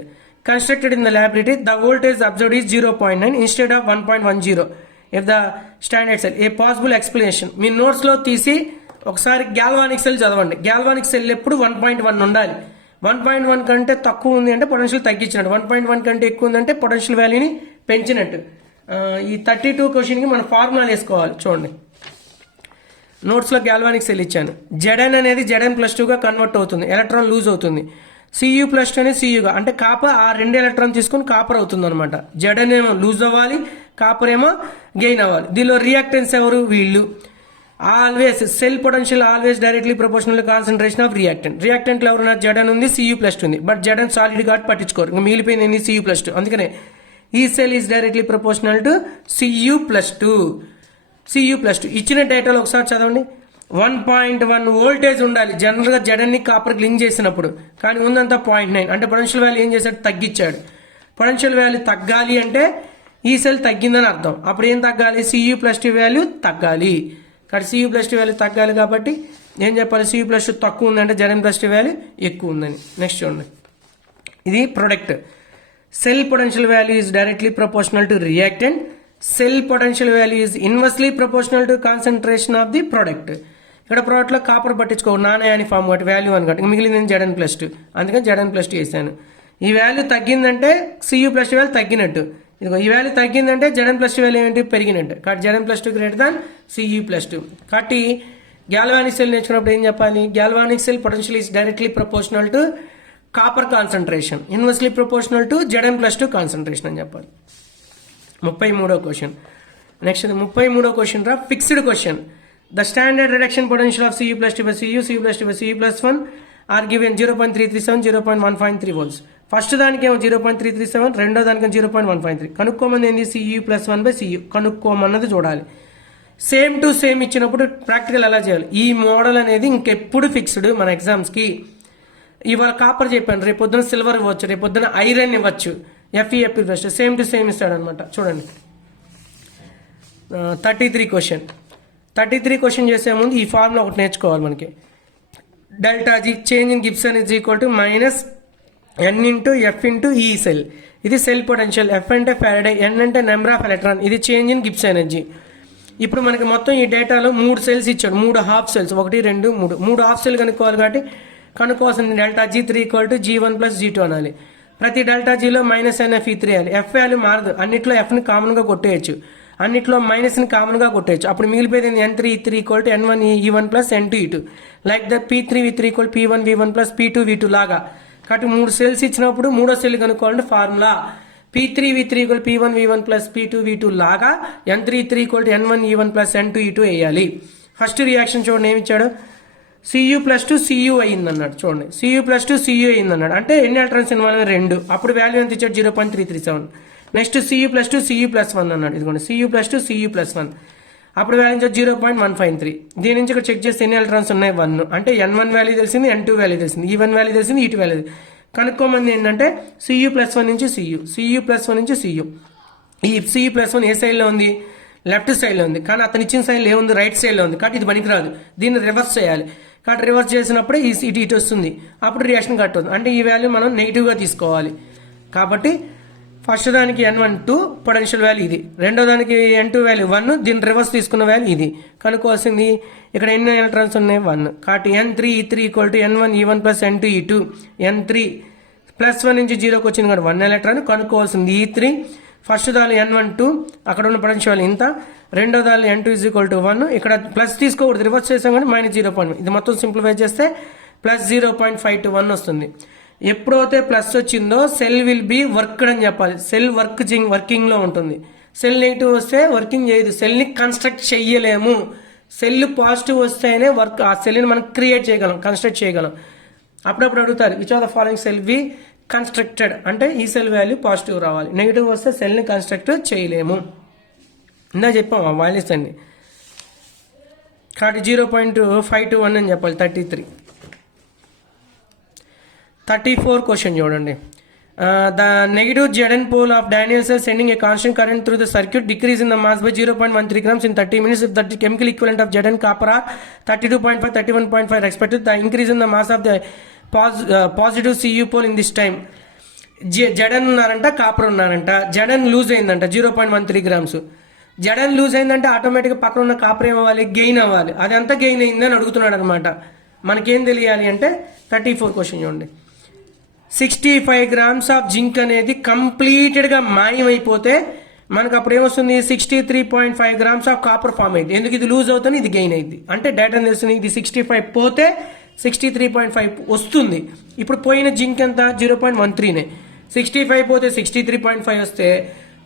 constructed in the laboratory, the voltage observed is 0.9 instead of 1.10 if the standard cell. A possible explanation. మీ నోట్స్లో తీసి ఒకసారి గ్యాల్వానిక్ సెల్ చదవండి. గ్యాల్వానిక్ సెల్ ఎప్పుడు 1.1 ఉండాలి. 1.1 కంటే తక్కువ ఉంది అంటే పొటెన్షియల్ తగ్గించినట్టు, 1.1 కంటే ఎక్కువ ఉందంటే పొటెన్షియల్ వాల్యూని పెంచినట్టు. ఈ 32 క్వశ్చన్కి మనం ఫార్ములా వేసుకోవాలి. చూడండి, నోట్స్లో గ్యాల్వానిక్ సెల్ ఇచ్చాను. Zn అనేది Zn+2గా కన్వర్ట్ అవుతుంది, ఎలక్ట్రాన్ లూజ్ అవుతుంది. Cu+2 అనేది Cuగా, అంటే కాపర్ ఆ 2 ఎలక్ట్రాన్ తీసుకొని కాపర్ అవుతుంది అనమాట. Zn ఏమో లూజ్ అవ్వాలి, కాపర్ ఏమో గెయిన్ అవ్వాలి. దీనిలో రియాక్టెన్స్ ఎవరు? వీళ్ళు. Always cell potential always directly proportional concentration of reactant. రియాక్టెంట్లో ఎవరు? Zn ఉంది, Cu+2 ఉంది. బట్ Zn సాలిడ్ కాబట్టి పట్టించుకోరు, ఇంకా మిగిలిపోయింది Cu+2. అందుకనే ఈ cell is directly proportional to Cu+2. ఇచ్చిన డేటాలో ఒకసారి చదవండి. 1.1 వోల్టేజ్ ఉండాలి జనరల్గా Zn కాపర్కి లింక్ చేసినప్పుడు, కానీ ఉందంతా 0.9. అంటే పొటెన్షియల్ వాల్యూ ఏం చేశాడు? తగ్గించాడు. పొటెన్షియల్ వాల్యూ తగ్గాలి అంటే ఈ సెల్ తగ్గిందని అర్థం. అప్పుడు ఏం తగ్గాలి? Cu+2 వాల్యూ తగ్గాలి. కాబట్టి Cu+2 వాల్యూ తగ్గాలి కాబట్టి ఏం చెప్పాలి? Cu+2 తక్కువ ఉందంటే Zn+2 వాల్యూ ఎక్కువ ఉందని. నెక్స్ట్ చూడండి, ఇది product. Cell potential value is directly proportional to reactant. Cell potential value is inversely proportional to concentration of the product. ఇక్కడ ప్రోడక్ట్లో కాపర్ పట్టించుకో, నానయాని ఫామ్ ఒకటి వాల్యూ అనమాట. మిగిలింది Zn+2, అందుకని Zn+2 వేసాను. ఈ వాల్యూ తగ్గిందంటే Cu+2 వాల్యూ తగ్గినట్టు. ఇదిగో ఈ వాల్యూ తగ్గిందంటే Zn+2 వాల్యూ ఏంటి? పెరిగినట్టు. కాబట్టి Zn+2 గ్రేటర్ దాన్ Cu+2. కాబట్టి గ్యాల్వానిక్ సెల్ నేర్చుకున్నప్పుడు ఏం చెప్పాలి? Galvanic cell potential is directly proportional to copper concentration, inversely proportional to Zn+2 concentration అని చెప్పాలి. 33వ క్వశ్చన్. నెక్స్ట్ 33వ క్వశ్చన్ రా, fixed question. The standard reduction potential of Cu plus T by Cu, Cu plus T by Cu plus 1 are given 0.337, 0.153 volts. First దానికేమో 0.337, రెండో దానికేమో 0.153. కనుక్కోమని ఏంది? Cu plus 1 by Cu కనుక్కోమన్నది చూడాలి. Same to same ఇచ్చినప్పుడు practical ఎలా చేయాలి? ఈ మోడల్ అనేది ఇంకెప్పుడు ఫిక్స్డ్ మన ఎగ్జామ్స్కి. ఇవాళ కాపర్ చెప్పాను, రేపు పొద్దున సిల్వర్ ఇవ్వచ్చు, రేపు పొద్దున ఐరన్ ఇవ్వచ్చు. FeFp first same to same ఇస్తాడనమాట. చూడండి 33 క్వశ్చన్. 33 క్వశ్చన్ చేసే ముందు ఈ ఫార్ములా ఒకటి నేర్చుకోవాలి మనకి. Delta G change in Gibson is equal to minus N into F into E cell. ఇది సెల్ పొటెన్షియల్. F అంటే ఫారడే, N అంటే నెంబర్ ఆఫ్ ఎలక్ట్రాన్. ఇది చేంజ్ ఇన్ గిబ్స్ ఎనర్జీ. ఇప్పుడు మనకి మొత్తం ఈ డేటాలో 3 సెల్స్ ఇచ్చాడు, 3 హాఫ్ సెల్స్, 1 2 3. 3 హాఫ్ సెల్ కనుక్కోవాలి కాబట్టి కనుక్కోవాల్సింది delta G3 equal to G1 plus G2 అనాలి. ప్రతి డెల్టా జీలో మైనస్ NF3 అనాలి. F వాల్యూ మారదు, అన్నిట్లో Fని కామన్గా కొట్టేయచ్చు, అన్నిట్లో మైనస్ని కామన్గా కొట్టేయచ్చు. అప్పుడు మిగిలిపోయింది N3 E3 equal to N1 E1 plus N2 E2. Like that P3 V3 equal P1 V1 plus P2 V2 లాగా. కాబట్టి 3 సెల్స్ ఇచ్చినప్పుడు మూడో సెల్ కనుక్కోవాలంటే formula P3 V3 equal P1 V1 plus P2 V2 లాగా N3 E3 equal to N1 E1 plus N2 E2 వేయాలి. First reaction చూడండి ఏమి ఇచ్చాడు? Cu ప్లస్ టు Cu అయింది అన్నాడు. చూడండి Cu ప్లస్ టు Cu అయింది అన్నాడు. అంటే ఎన్ని ఎలక్ట్రాన్స్ ఇన్వాల్వ్ 2. అప్పుడు వాల్యూ ఎంత ఇచ్చాడు? 0.337. Next Cu plus to Cu plus 1 అన్నాడు. ఇదిగోండి Cu plus to Cu plus 1. అప్పుడు వాల్యూ ఇచ్చాడు 0.153. దీని నుంచి ఇక్కడ చెక్ చేస్తే ఎన్ని ఎలక్ట్రాన్స్ ఉన్నాయి? 1. అంటే N1 వాల్యూ తెలిసింది, N2 వాల్యూ తెలిసింది, E1 వాల్యూ తెలిసింది, E2 వాల్యూ. కనుక్కోమంది ఏంటంటే Cu ప్లస్ 1 నుంచి Cu ప్లస్ 1 నుంచి Cu. ఈ Cu ప్లస్ 1 ఏ సైడ్లో ఉంది? లెఫ్ట్ సైడ్లో ఉంది. కానీ అతను ఇచ్చిన సైడ్లో ఏముంది? రైట్ సైడ్లో ఉంది. కాబట్టి ఇది పనికిరాదు, దీన్ని రివర్స్ చేయాలి. కాబట్టి రివర్స్ చేసినప్పుడే ఇటు వస్తుంది, అప్పుడు రియాక్షన్ కట్ అవుతుంది. అంటే ఈ వాల్యూ మనం నెగిటివ్గా తీసుకోవాలి. కాబట్టి ఫస్ట్ దానికి N1 2 పొటెన్షియల్ వాల్యూ ఇది, రెండో దానికి N2 వాల్యూ 1, దీన్ని రివర్స్ తీసుకున్న వాల్యూ ఇది. కనుక్కోవాల్సింది ఇక్కడ ఎన్ని ఎలక్ట్రాన్స్ ఉన్నాయి? 1. కాబట్టి N3 E3 equal to N1 E1 plus N2 E2. N3 plus 1 నుంచి 0కి వచ్చింది కాబట్టి 1 ఎలక్ట్రాన్. కనుక్కోవాల్సింది E3. ఫస్ట్ దాని N1 2, అక్కడ ఉన్న పొటెన్షియల్ ఇంత. రెండో దాని N2 ఈజ్ ఈక్వల్ టు 1. ఇక్కడ ప్లస్ తీసుకోకూడదు, రివర్స్ చేసాం కానీ మైనస్ 0.1. ఇది మొత్తం సింప్లిఫై చేస్తే ప్లస్ 0.521 వస్తుంది. ఎప్పుడైతే ప్లస్ వచ్చిందో సెల్ విల్ బి వర్క్డ్ అని చెప్పాలి. సెల్ వర్కింగ్లో ఉంటుంది. సెల్ నెగిటివ్ వస్తే వర్కింగ్ చేయదు, సెల్ని కన్స్ట్రక్ట్ చెయ్యలేము. సెల్ పాజిటివ్ వస్తేనే వర్క్, ఆ సెల్ని మనం క్రియేట్ చేయగలం, కన్స్ట్రక్ట్ చేయగలం. అప్పుడప్పుడు అడుగుతారు which of the following cell B constructed అంటే ఈ సెల్ వాల్యూ పాజిటివ్ రావాలి. నెగిటివ్ వస్తే సెల్ని కన్స్ట్రక్ట్ చేయలేము. ఇందా చెప్పాం ఆ వాల్యూస్ అండి. కాబట్టి 0.521 అని చెప్పాలి. 34 క్వశ్చన్ చూడండి. The negative Zn pole of Daniell cell sending a constant current through the circuit decrease in the mass by 0.13 grams in 30 minutes if the chemical equivalent of Zn copper are 32.5 31.5 respectively. The increase in the mass of the positive Cu pole in this time. Zn ఉన్నారంట, copper ఉన్నారంట. Zn loose అయిందంట 0.13 grams. Zn loose అయిందంటే ఆటోమేటిక్గా పక్కన ఉన్న copper ఏమవ్వాలి? Gain అవ్వాలి. అదంతా గెయిన్ అయిందని అడుగుతున్నాడు అనమాట. మనకేం తెలియాలి అంటే 34 క్వశ్చన్ చూడండి. 65 గ్రామ్స్ ఆఫ్ జింక్ అనేది కంప్లీటెడ్గా మాయమైపోతే మనకు అప్పుడు ఏమొస్తుంది? 63.5 గ్రామ్స్ ఆఫ్ కాపర్ ఫామ్ అయింది. ఎందుకు? ఇది లూజ్ అవుతుంది, ఇది గెయిన్ అయింది. అంటే డేటా తెలుస్తుంది. ఇది 65 పోతే 63.5 వస్తుంది. ఇప్పుడు పోయిన జింక్ ఎంత? 0.13నే. 65 పోతే 63.5 వస్తే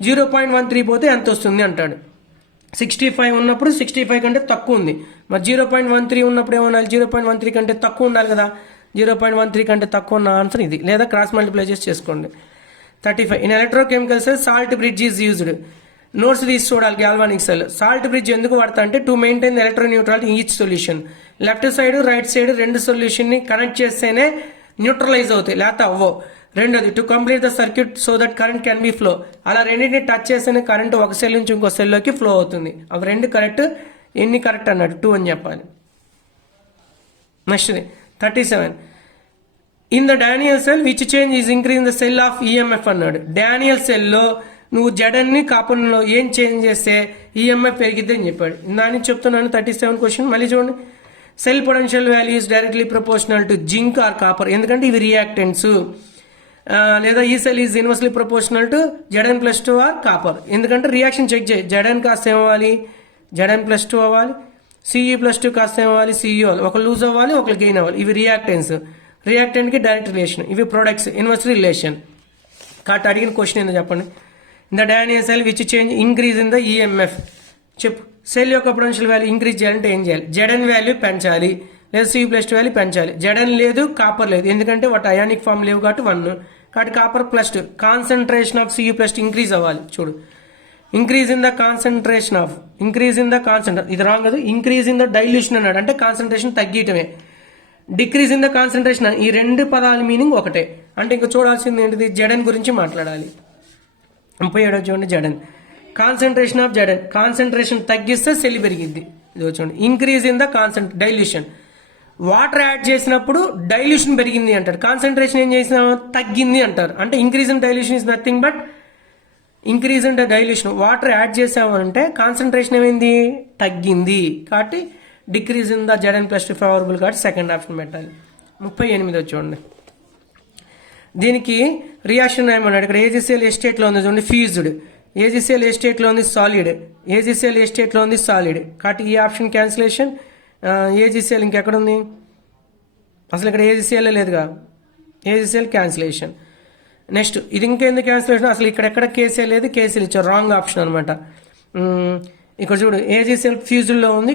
0.13 పోతే ఎంత వస్తుంది అంటాడు. 65 ఉన్నప్పుడు 65 కంటే తక్కువ ఉంది. మరి 0.13 ఉన్నప్పుడు ఏమన్నా? 0.13 కంటే తక్కువ ఉండాలి కదా. 0.13 కంటే తక్కువ ఉన్న ఆన్సర్ ఇది, లేదా క్రాస్ మల్టిప్లై చేసి చేసుకోండి. 35 in electrochemical cell salt bridge is used. Notes తీసి చూడాలి. గ్యాల్వానిక్ సెల్ సాల్ట్ బ్రిడ్జ్ ఎందుకు వాడతా అంటే to maintain the electroneutrality in each solution. Left side right side రెండు సొల్యూషన్ని కనెక్ట్ చేస్తేనే న్యూట్రలైజ్ అవుతాయి, లేకపోతే అవ్వవు. రెండోది to complete the circuit so that current can be flow. అలా రెండింటిని టచ్ చేస్తేనే కరెంట్ ఒక సెల్ నుంచి ఇంకో సెల్లోకి ఫ్లో అవుతుంది. అవి రెండు కరెక్ట్. ఎన్ని కరెక్ట్ అన్నాడు? 2 అని చెప్పాలి. Next 37 in the Daniell cell which change is increase in the cell of EMF అన్నాడు. డానియల్ సెల్లో నువ్వు జడన్ని కాపర్లో ఏం చేంజ్ చేస్తే ఈఎంఎఫ్ పెరిగిద్ది అని చెప్పాడు. దాని నుంచి చెప్తున్నాను. 37 క్వశ్చన్ మళ్ళీ చూడండి. Cell potential value is directly proportional to zinc or copper. ఎందుకంటే ఇవి రియాక్టెంట్స్. లేదా ఈ cell is inversely proportional to Zn+2 or copper. ఎందుకంటే రియాక్షన్ చెక్ చేయి. Zn కాస్త ఏమవ్వాలి? Zn+2 అవ్వాలి. Cu+2 కాస్త ఏమవ్వాలి? Cu అవ్వాలి. ఒక లూజ్ అవ్వాలి, ఒక గెయిన్ అవ్వాలి. ఇవి రియాక్టెంట్స్. రియాక్టెంట్కి డైరెక్ట్ రిలేషన్. ఇవి ప్రొడక్ట్స్, ఇన్వర్స్ రిలేషన్. కాబట్టి అడిగిన క్వశ్చన్ ఏందో చెప్పండి. In the Daniell cell which change increase in the EMF. చెప్పు. సెల్ యొక్క పొటెన్షియల్ వాల్యూ ఇంక్రీజ్ చేయాలంటే ఏం చేయాలి? జెడన్ వాల్యూ పెంచాలి, లేదా Cu+2 వాల్యూ పెంచాలి. జెడన్ లేదు, కాపర్ లేదు, ఎందుకంటే వాటి అయానిక్ ఫామ్ లేవు కాబట్టి 1. కాబట్టి copper +2. Concentration of Cu+2 increase అవ్వాలి. చూడు, increase in the concentration of, ఇది రాంగ్ కదా. ఇంక్రీజ్ ఇన్ ద డైల్యూషన్ అన్నాడు, అంటే కాన్సన్ట్రేషన్ తగ్గటమే. డిక్రీజ్ ఇన్ ద కాన్సన్ట్రేషన్, ఈ రెండు పదాల మీనింగ్ ఒకటే. అంటే ఇంకా చూడాల్సింది ఏంటిది? జెడన్ గురించి మాట్లాడాలి. 37 చూడండి, Zn. Concentration of Zn, concentration తగ్గిస్తే సెల్ పెరిగిద్ది. ఇది చూడండి, increase in the dilution. Water add చేసినప్పుడు డైల్యూషన్ పెరిగింది అంటారు, కాన్సన్ట్రేషన్ ఏం చేసినా తగ్గింది అంటారు. అంటే increase in dilution is nothing but increase in the dilution. Water add చేసామంటే కాన్సన్ట్రేషన్ ఏమైంది? తగ్గింది. కాబట్టి decrease in the Zn+2 favourable, కాబట్టి సెకండ్ ఆప్షన్ పెట్టాలి. 38 చూడండి, దీనికి రియాక్షన్ ఏమన్నాడు ఇక్కడ? AgCl ఏ స్టేట్లో ఉంది చూడండి? ఫ్యూజ్డ్. AgCl ఏ స్టేట్లో ఉంది? సాలిడ్. AgCl ఏ స్టేట్లో ఉంది? సాలిడ్. కాబట్టి ఈ ఆప్షన్ క్యాన్సిలేషన్. AgCl ఇంకెక్కడ ఉంది? అసలు ఇక్కడ AgCl లేదుగా, AgCl క్యాన్సిలేషన్. నెక్స్ట్ ఇది ఇంకెందుకు క్యాన్సిలేషన్? అసలు ఇక్కడ KCl లేదు, KCl ఇచ్చారు, రాంగ్ ఆప్షన్ అనమాట. ఇక్కడ చూడు, AgCl ఫ్యూజ్లో ఉంది,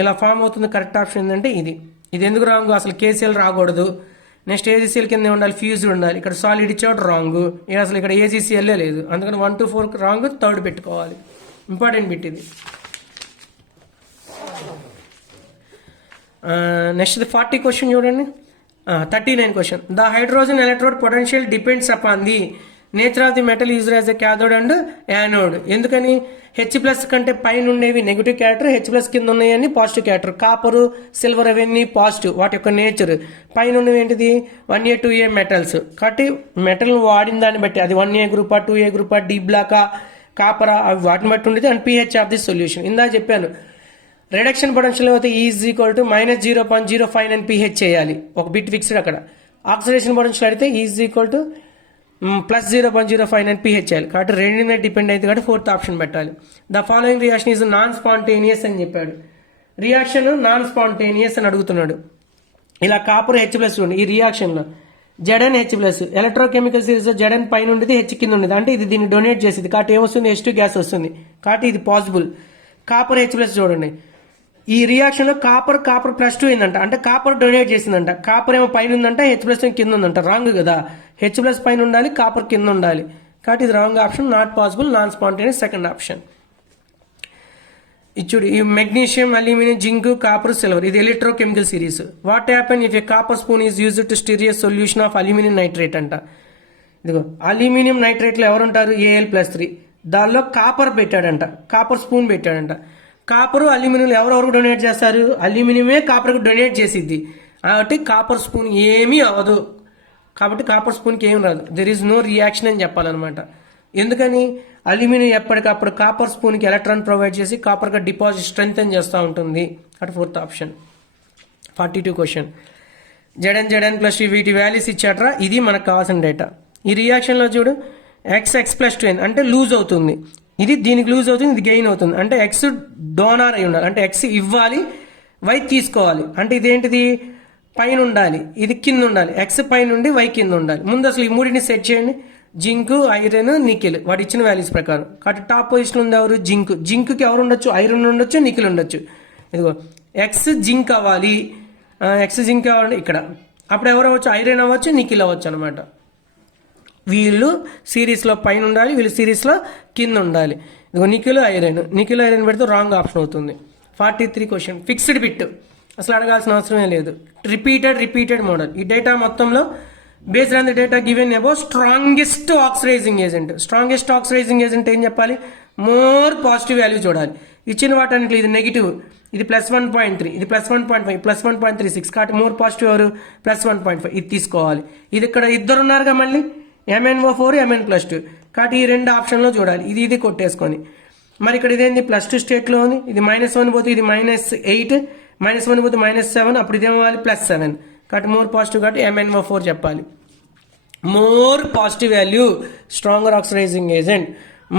ఇలా ఫామ్ అవుతుంది. కరెక్ట్ ఆప్షన్ ఏంటంటే ఇది ఎందుకు రాంగ్? అసలు KCl రాకూడదు. నెక్స్ట్ AgCl కింద ఉండాలి, ఫ్యూజ్డ్ ఉండాలి. ఇక్కడ సాలిడ్ ఇచ్చాడు, రాంగ్. అసలు ఇక్కడ AgCl లేదు, అందుకని 1 to 4 రాంగ్, థర్డ్ పెట్టుకోవాలి. ఇంపార్టెంట్ బిట్ ఇది. నెక్స్ట్ 40 క్వశ్చన్ చూడండి. 39 question. The hydrogen electrode potential depends upon the nature of the metal used as a cathode and anode. ఎందుకని? H+ కంటే పైన ఉండేవి నెగిటివ్ క్యారెక్టర్, H+ కింద ఉన్నాయని పాజిటివ్ క్యారెక్టర్. కాపరు, సిల్వర్ అవన్నీ పాజిటివ్, వాటి యొక్క నేచర్. పైన ఉన్నవి ఏంటిది? 1A 2A metals. కాబట్టి మెటల్ వాడిన దాన్ని బట్టి అది 1A గ్రూపా, 2A గ్రూపా, డి బ్లాకా, కాపరా, అవి వాటిని బట్టి ఉండేది. And pH of the solution. ఇందా చెప్పాను, రిడక్షన్ పొటెన్షియల్ అయితే -0.059 pH చేయాలి, ఒక బిట్ ఫిక్స్డ్ అక్కడ. ఆక్సిడేషన్ పొటెన్షియల్ అయితే +0.059 pH చేయాలి. కాబట్టి రెండింటిని డిపెండ్ అయితే కాబట్టి ఫోర్త్ ఆప్షన్ పెట్టాలి. The following reaction is non spontaneous అని చెప్పాడు. రియాక్షన్ నాన్ స్పాంటేనియస్ అని అడుగుతున్నాడు. ఇలా కాపర్ H+ ఉంది ఈ రియాక్షన్లో, Zn H+. Electrochemical series Zn పైన ఉండేది, H కింద ఉండేది, అంటే ఇది దీన్ని డొనేట్ చేసేది. కాబట్టి ఏమొస్తుంది? H2 గ్యాస్ వస్తుంది. కాబట్టి ఇది పాసిబుల్. కాపర్ H+ చూడండి, ఈ రియాక్షన్ లో కాపర్ +2 అయిందంట, అంటే కాపర్ డొనేట్ చేసిందంట. కాపర్ ఏమో పైన ఉందంట, H+ కింద ఉందంట. రాంగ్ కదా, H+ పైన ఉండాలి, కాపర్ కింద ఉండాలి. కాబట్టి ఇది wrong option, not possible, non spontaneous, second option. ఇచ్చుడు, ఈ magnesium, aluminium, zinc, copper, silver, ఇది electrochemical series. What happen if a copper spoon is used to stir a solution of aluminium nitrate అంట. ఇదిగో aluminium నైట్రేట్లో ఎవరుంటారు? Al+3. దానిలో copper పెట్టాడంట, copper spoon పెట్టాడంట. కాపరు అల్యూమినియం ఎవరెవరికి డొనేట్ చేస్తారు? అల్యూమినియమే కాపర్కి డొనేట్ చేసిద్ది. కాబట్టి కాపర్ స్పూన్ ఏమీ అవ్వదు, కాబట్టి కాపర్ స్పూన్కి ఏం రాదు. దెర్ ఈజ్ నో రియాక్షన్ అని చెప్పాలన్నమాట. ఎందుకని? అల్యూమినియం ఎప్పటికప్పుడు కాపర్ స్పూన్కి ఎలక్ట్రాన్ ప్రొవైడ్ చేసి కాపర్గా డిపాజిట్ స్ట్రెంగ్తెన్ చేస్తూ ఉంటుంది. అటు ఫోర్త్ ఆప్షన్. 42 క్వశ్చన్. Zn+2 వీటి వాల్యూస్ ఇచ్చాట్రా, ఇది మనకు కావాల్సిన డేటా. ఈ రియాక్షన్లో చూడు, X+2 అంటే లూజ్ అవుతుంది, ఇది దీనికి లూజ్ అవుతుంది, ఇది గెయిన్ అవుతుంది. అంటే X డోనార్ అయి ఉండాలి, అంటే X ఇవ్వాలి, Y తీసుకోవాలి. అంటే ఇదేంటిది? పైన ఉండాలి, ఇది కింద ఉండాలి. X పైన ఉండి Y కింద ఉండాలి. ముందు అసలు ఈ మూడిని సెట్ చేయండి. జింక్, ఐరన్, నికెల్, వాటి ఇచ్చిన వాల్యూస్ ప్రకారం. కాబట్టి టాప్ పొజిషన్ ఉంది ఎవరు? జింక్. జింక్కి ఎవరు ఉండొచ్చు? ఐరన్ ఉండొచ్చు, నికెల్ ఉండొచ్చు. ఇదిగో X జింక్ అవ్వాలి, X జింక్ అవ్వాలి ఇక్కడ. అప్పుడు ఎవరు అవ్వచ్చు? ఐరన్ అవ్వచ్చు, నికెల్ అవ్వచ్చు అనమాట. వీళ్ళు సిరీస్లో పైన ఉండాలి, వీళ్ళు సిరీస్లో కింద ఉండాలి. ఇదిగో నికెల్ ఐరన్ పెడితే రాంగ్ ఆప్షన్ అవుతుంది. 43 క్వశ్చన్. ఫిక్స్డ్ బిట్ అసలు అడగాల్సిన అవసరమే లేదు. Repeated model. ఈ డేటా మొత్తంలో based on the data given about strongest oxidizing agent ఏం చెప్పాలి? మోర్ పాజిటివ్ వాల్యూ చూడాలి. ఇచ్చిన వాటన్నిటి ఇది నెగిటివ్, ఇది +1.3, ఇది +1.5, +1.36. కాబట్టి మోర్ పాజిటివ్ ఎవరు? +1.5, ఇది తీసుకోవాలి. ఇది ఇక్కడ ఇద్దరు ఉన్నారుగా, మళ్ళీ MnO4 Mn+2. కాబట్టి ఈ రెండు ఆప్షన్లో చూడాలి. ఇది కొట్టేసుకొని మరి ఇక్కడ ఇదేంది? +2 స్టేట్లో ఉంది, ఇది -1 పోతే ఇది -8, -1 పోతే -7, అప్పుడు ఇదేమవ్వాలి? +7. కాబట్టి మోర్ పాజిటివ్, కాబట్టి MnO4 చెప్పాలి. More positive value stronger oxidizing agent,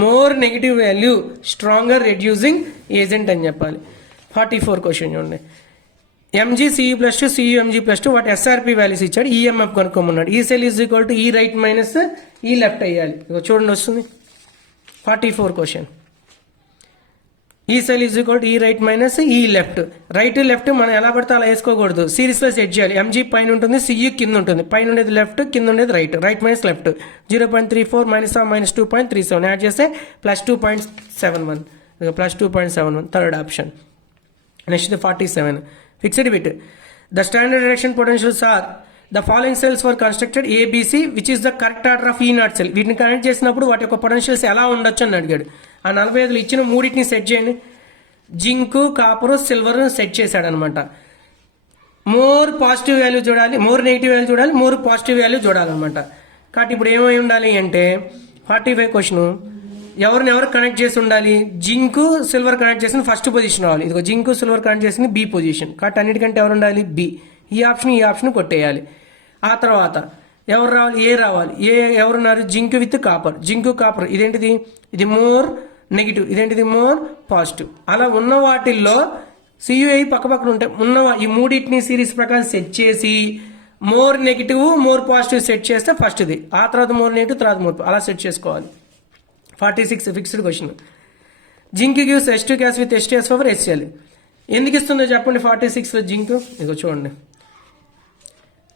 more negative value stronger reducing agent అని చెప్పాలి. 44 క్వశ్చన్ చూడండి. Mg Cu+2 Cu వాటి SRP వాల్యూస్ ఇచ్చాడు, EMF కనుక్కోమన్నాడు. ఈ సెల్ ఈజ్ ఈక్వల్ టు ఈ రైట్ మైనస్ ఈ లెఫ్ట్ అయ్యాలి. చూడండి వస్తుంది. 44 క్వశ్చన్. ఈ సెల్ ఈజ్ ఈక్వల్ టు ఈ right minus E left. Right left మనం ఎలా పడితే అలా వేసుకోకూడదు, సిరీస్లో సెట్ చేయాలి. ఎంజీ పైన ఉంటుంది, సియు కింద ఉంటుంది. పైన ఉండేది లెఫ్ట్, కింద ఉండేది right. Right minus left. 0.34 minus 2.37 add చేస్తే +2.71. +2.71 third option. Next 47 fixed bit. The standard deduction potentials are the following cells for constructed ABC which is the correct order of E naught cell. వీటిని connect చేసినప్పుడు వాటి యొక్క potentials ఎలా ఉండొచ్చు అని అడిగాడు. ఆ 45 ఇచ్చిన మూడింటిని సెట్ చేయండి. జింకు, కాపరు, సిల్వర్ సెట్ చేశాడు అనమాట. మోర్ పాజిటివ్ వాల్యూ చూడాలి, మోర్ నెగిటివ్ వాల్యూ చూడాలి, మోర్ పాజిటివ్ వాల్యూ చూడాలన్నమాట. కాబట్టి ఇప్పుడు ఏమై ఉండాలి అంటే 45 క్వశ్చన్ ఎవరు కనెక్ట్ చేసి ఉండాలి. జింకు సిల్వర్ కనెక్ట్ చేసిన ఫస్ట్ పొజిషన్ రావాలి. ఇదిగో జింకు సిల్వర్ కనెక్ట్ చేసింది బి పొజిషన్. కాబట్టి అన్నిటికంటే ఎవరు ఉండాలి, బి. ఈ ఆప్షన్ కొట్టేయాలి. ఆ తర్వాత ఎవరు రావాలి, ఏ రావాలి. ఎవరున్నారు, zinc with copper. Zinc copper ఇదేంటిది, ఇది మోర్ నెగిటివ్, ఇదేంటిది మోర్ పాజిటివ్. అలా ఉన్న వాటిల్లో సియుఐ పక్కపక్కన ఉంటే ఉన్న ఈ మూడింటిని సిరీస్ ప్రకారం సెట్ చేసి more negative more positive set చేస్తే ఫస్ట్ది, ఆ తర్వాత మోర్ నెగిటివ్, తర్వాత మోర్, అలా సెట్ చేసుకోవాలి. 46 fixed question. Zinc gives H2 gas with H2SO4 HCl. ఎందుకు ఇస్తుందో చెప్పండి. 46లో జింక్ ఇదిగో చూడండి.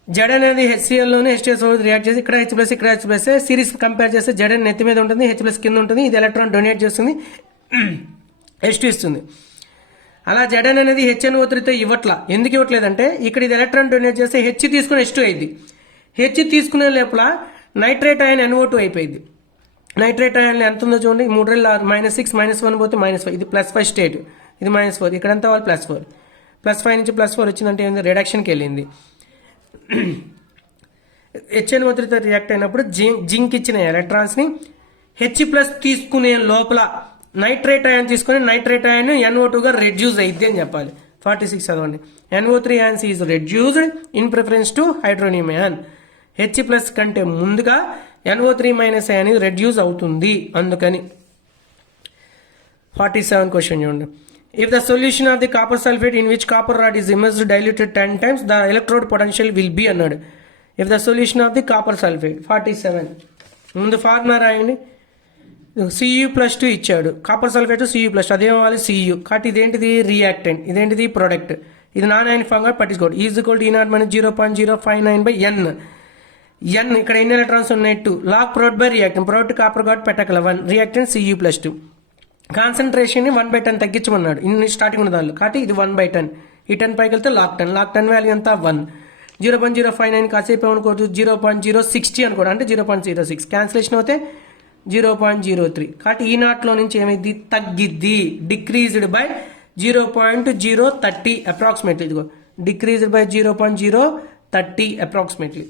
జడ్ అనేది HClలోనే H2SO4 రియాక్ట్ చేసి ఇక్కడ H+, ఇక్కడ H+, సిరీస్ కంపేర్ చేస్తే జడ్ అనేది నెత్తి మీద ఉంటుంది, H+ కింద ఉంటుంది. ఇది ఎలక్ట్రాన్ డొనేట్ చేస్తుంది, H2 ఇస్తుంది. అలా జడ్ అనేది HNO3తో ఇవ్వట్లా. ఎందుకు ఇవ్వట్లేదంటే ఇక్కడ ఇది ఎలక్ట్రాన్ డొనేట్ చేస్తే H తీసుకుని H2 అయింది. H తీసుకునే లోపల నైట్రేట్ అయాన్ NO2 అయిపోయింది. నైట్రేట్ అయాన్ ఎంత ఉందో చూడండి. 3 -6 -1 పోతే -5. ఇది +5 స్టేట్, ఇది -4. ఇక్కడంతా వాళ్ళు +4. +5 నుంచి +4 వచ్చిందంటే ఏంది, రిడక్షన్కి వెళ్ళింది. HNO3తో రియాక్ట్ అయినప్పుడు జింక్ ఇచ్చిన ఎలక్ట్రాన్స్ని H+ తీసుకునే లోపల నైట్రేట్ అయాన్ తీసుకుని నైట్రేట్ అయాన్ NO2గా రెడ్యూస్ అయింది అని చెప్పాలి. 46 చదవండి. NO3 ions is reduced in preference to hydronium ion. H+ కంటే ముందుగా NO3- అయాన్ అనేది రెడ్యూస్ అవుతుంది, అందుకని. 47 క్వశ్చన్ చూడండి. If the solution of the copper sulphate in which copper rod is immersed diluted 10 times the electrode potential will be అన్నాడు. If the solution of the copper sulphate 47 ముందు formula రాయండి. Cu+2 ఇచ్చాడు. Copper sulphate Cu+, అదేమవ్వాలి Cu. కాబట్టి ఇదేంటిది reactant, ఇదేంటిది product. ఇది non యూనిఫామ్గా పట్టించుకోండి. Is equal to E0 - 0.059/n. n ఇక్కడ ఎన్ని ఎలక్ట్రాన్స్ ఉన్నాయి, 2. Log product by reactant. Product copper కాబట్టి పెట్టగల 1. Reactant Cu+2. కాన్సన్ట్రేషన్ ని 1/10 తగ్గించమన్నాడు. ఇన్ని స్టార్టింగ్ ఉన్న దానిలో. కాబట్టి ఇది 1/10. ఈ 10 పైకి వెళ్తే లాగ్ 10. లాగ్ 10 వాల్యూ ఎంత 1. 0.059 కాసేపు అనుకోవచ్చు, 0.060 అనుకోండి, అంటే 0.06. క్యాన్సిలేషన్ అవుతే 0.03. కాబట్టి ఈ నాట్లో నుంచి ఏమైంది, తగ్గిద్ది. Decreased by 0.030 approximately. ఇదిగో డిక్రీజ్డ్ బై 0.030 అప్రాక్సిమేట్లీ.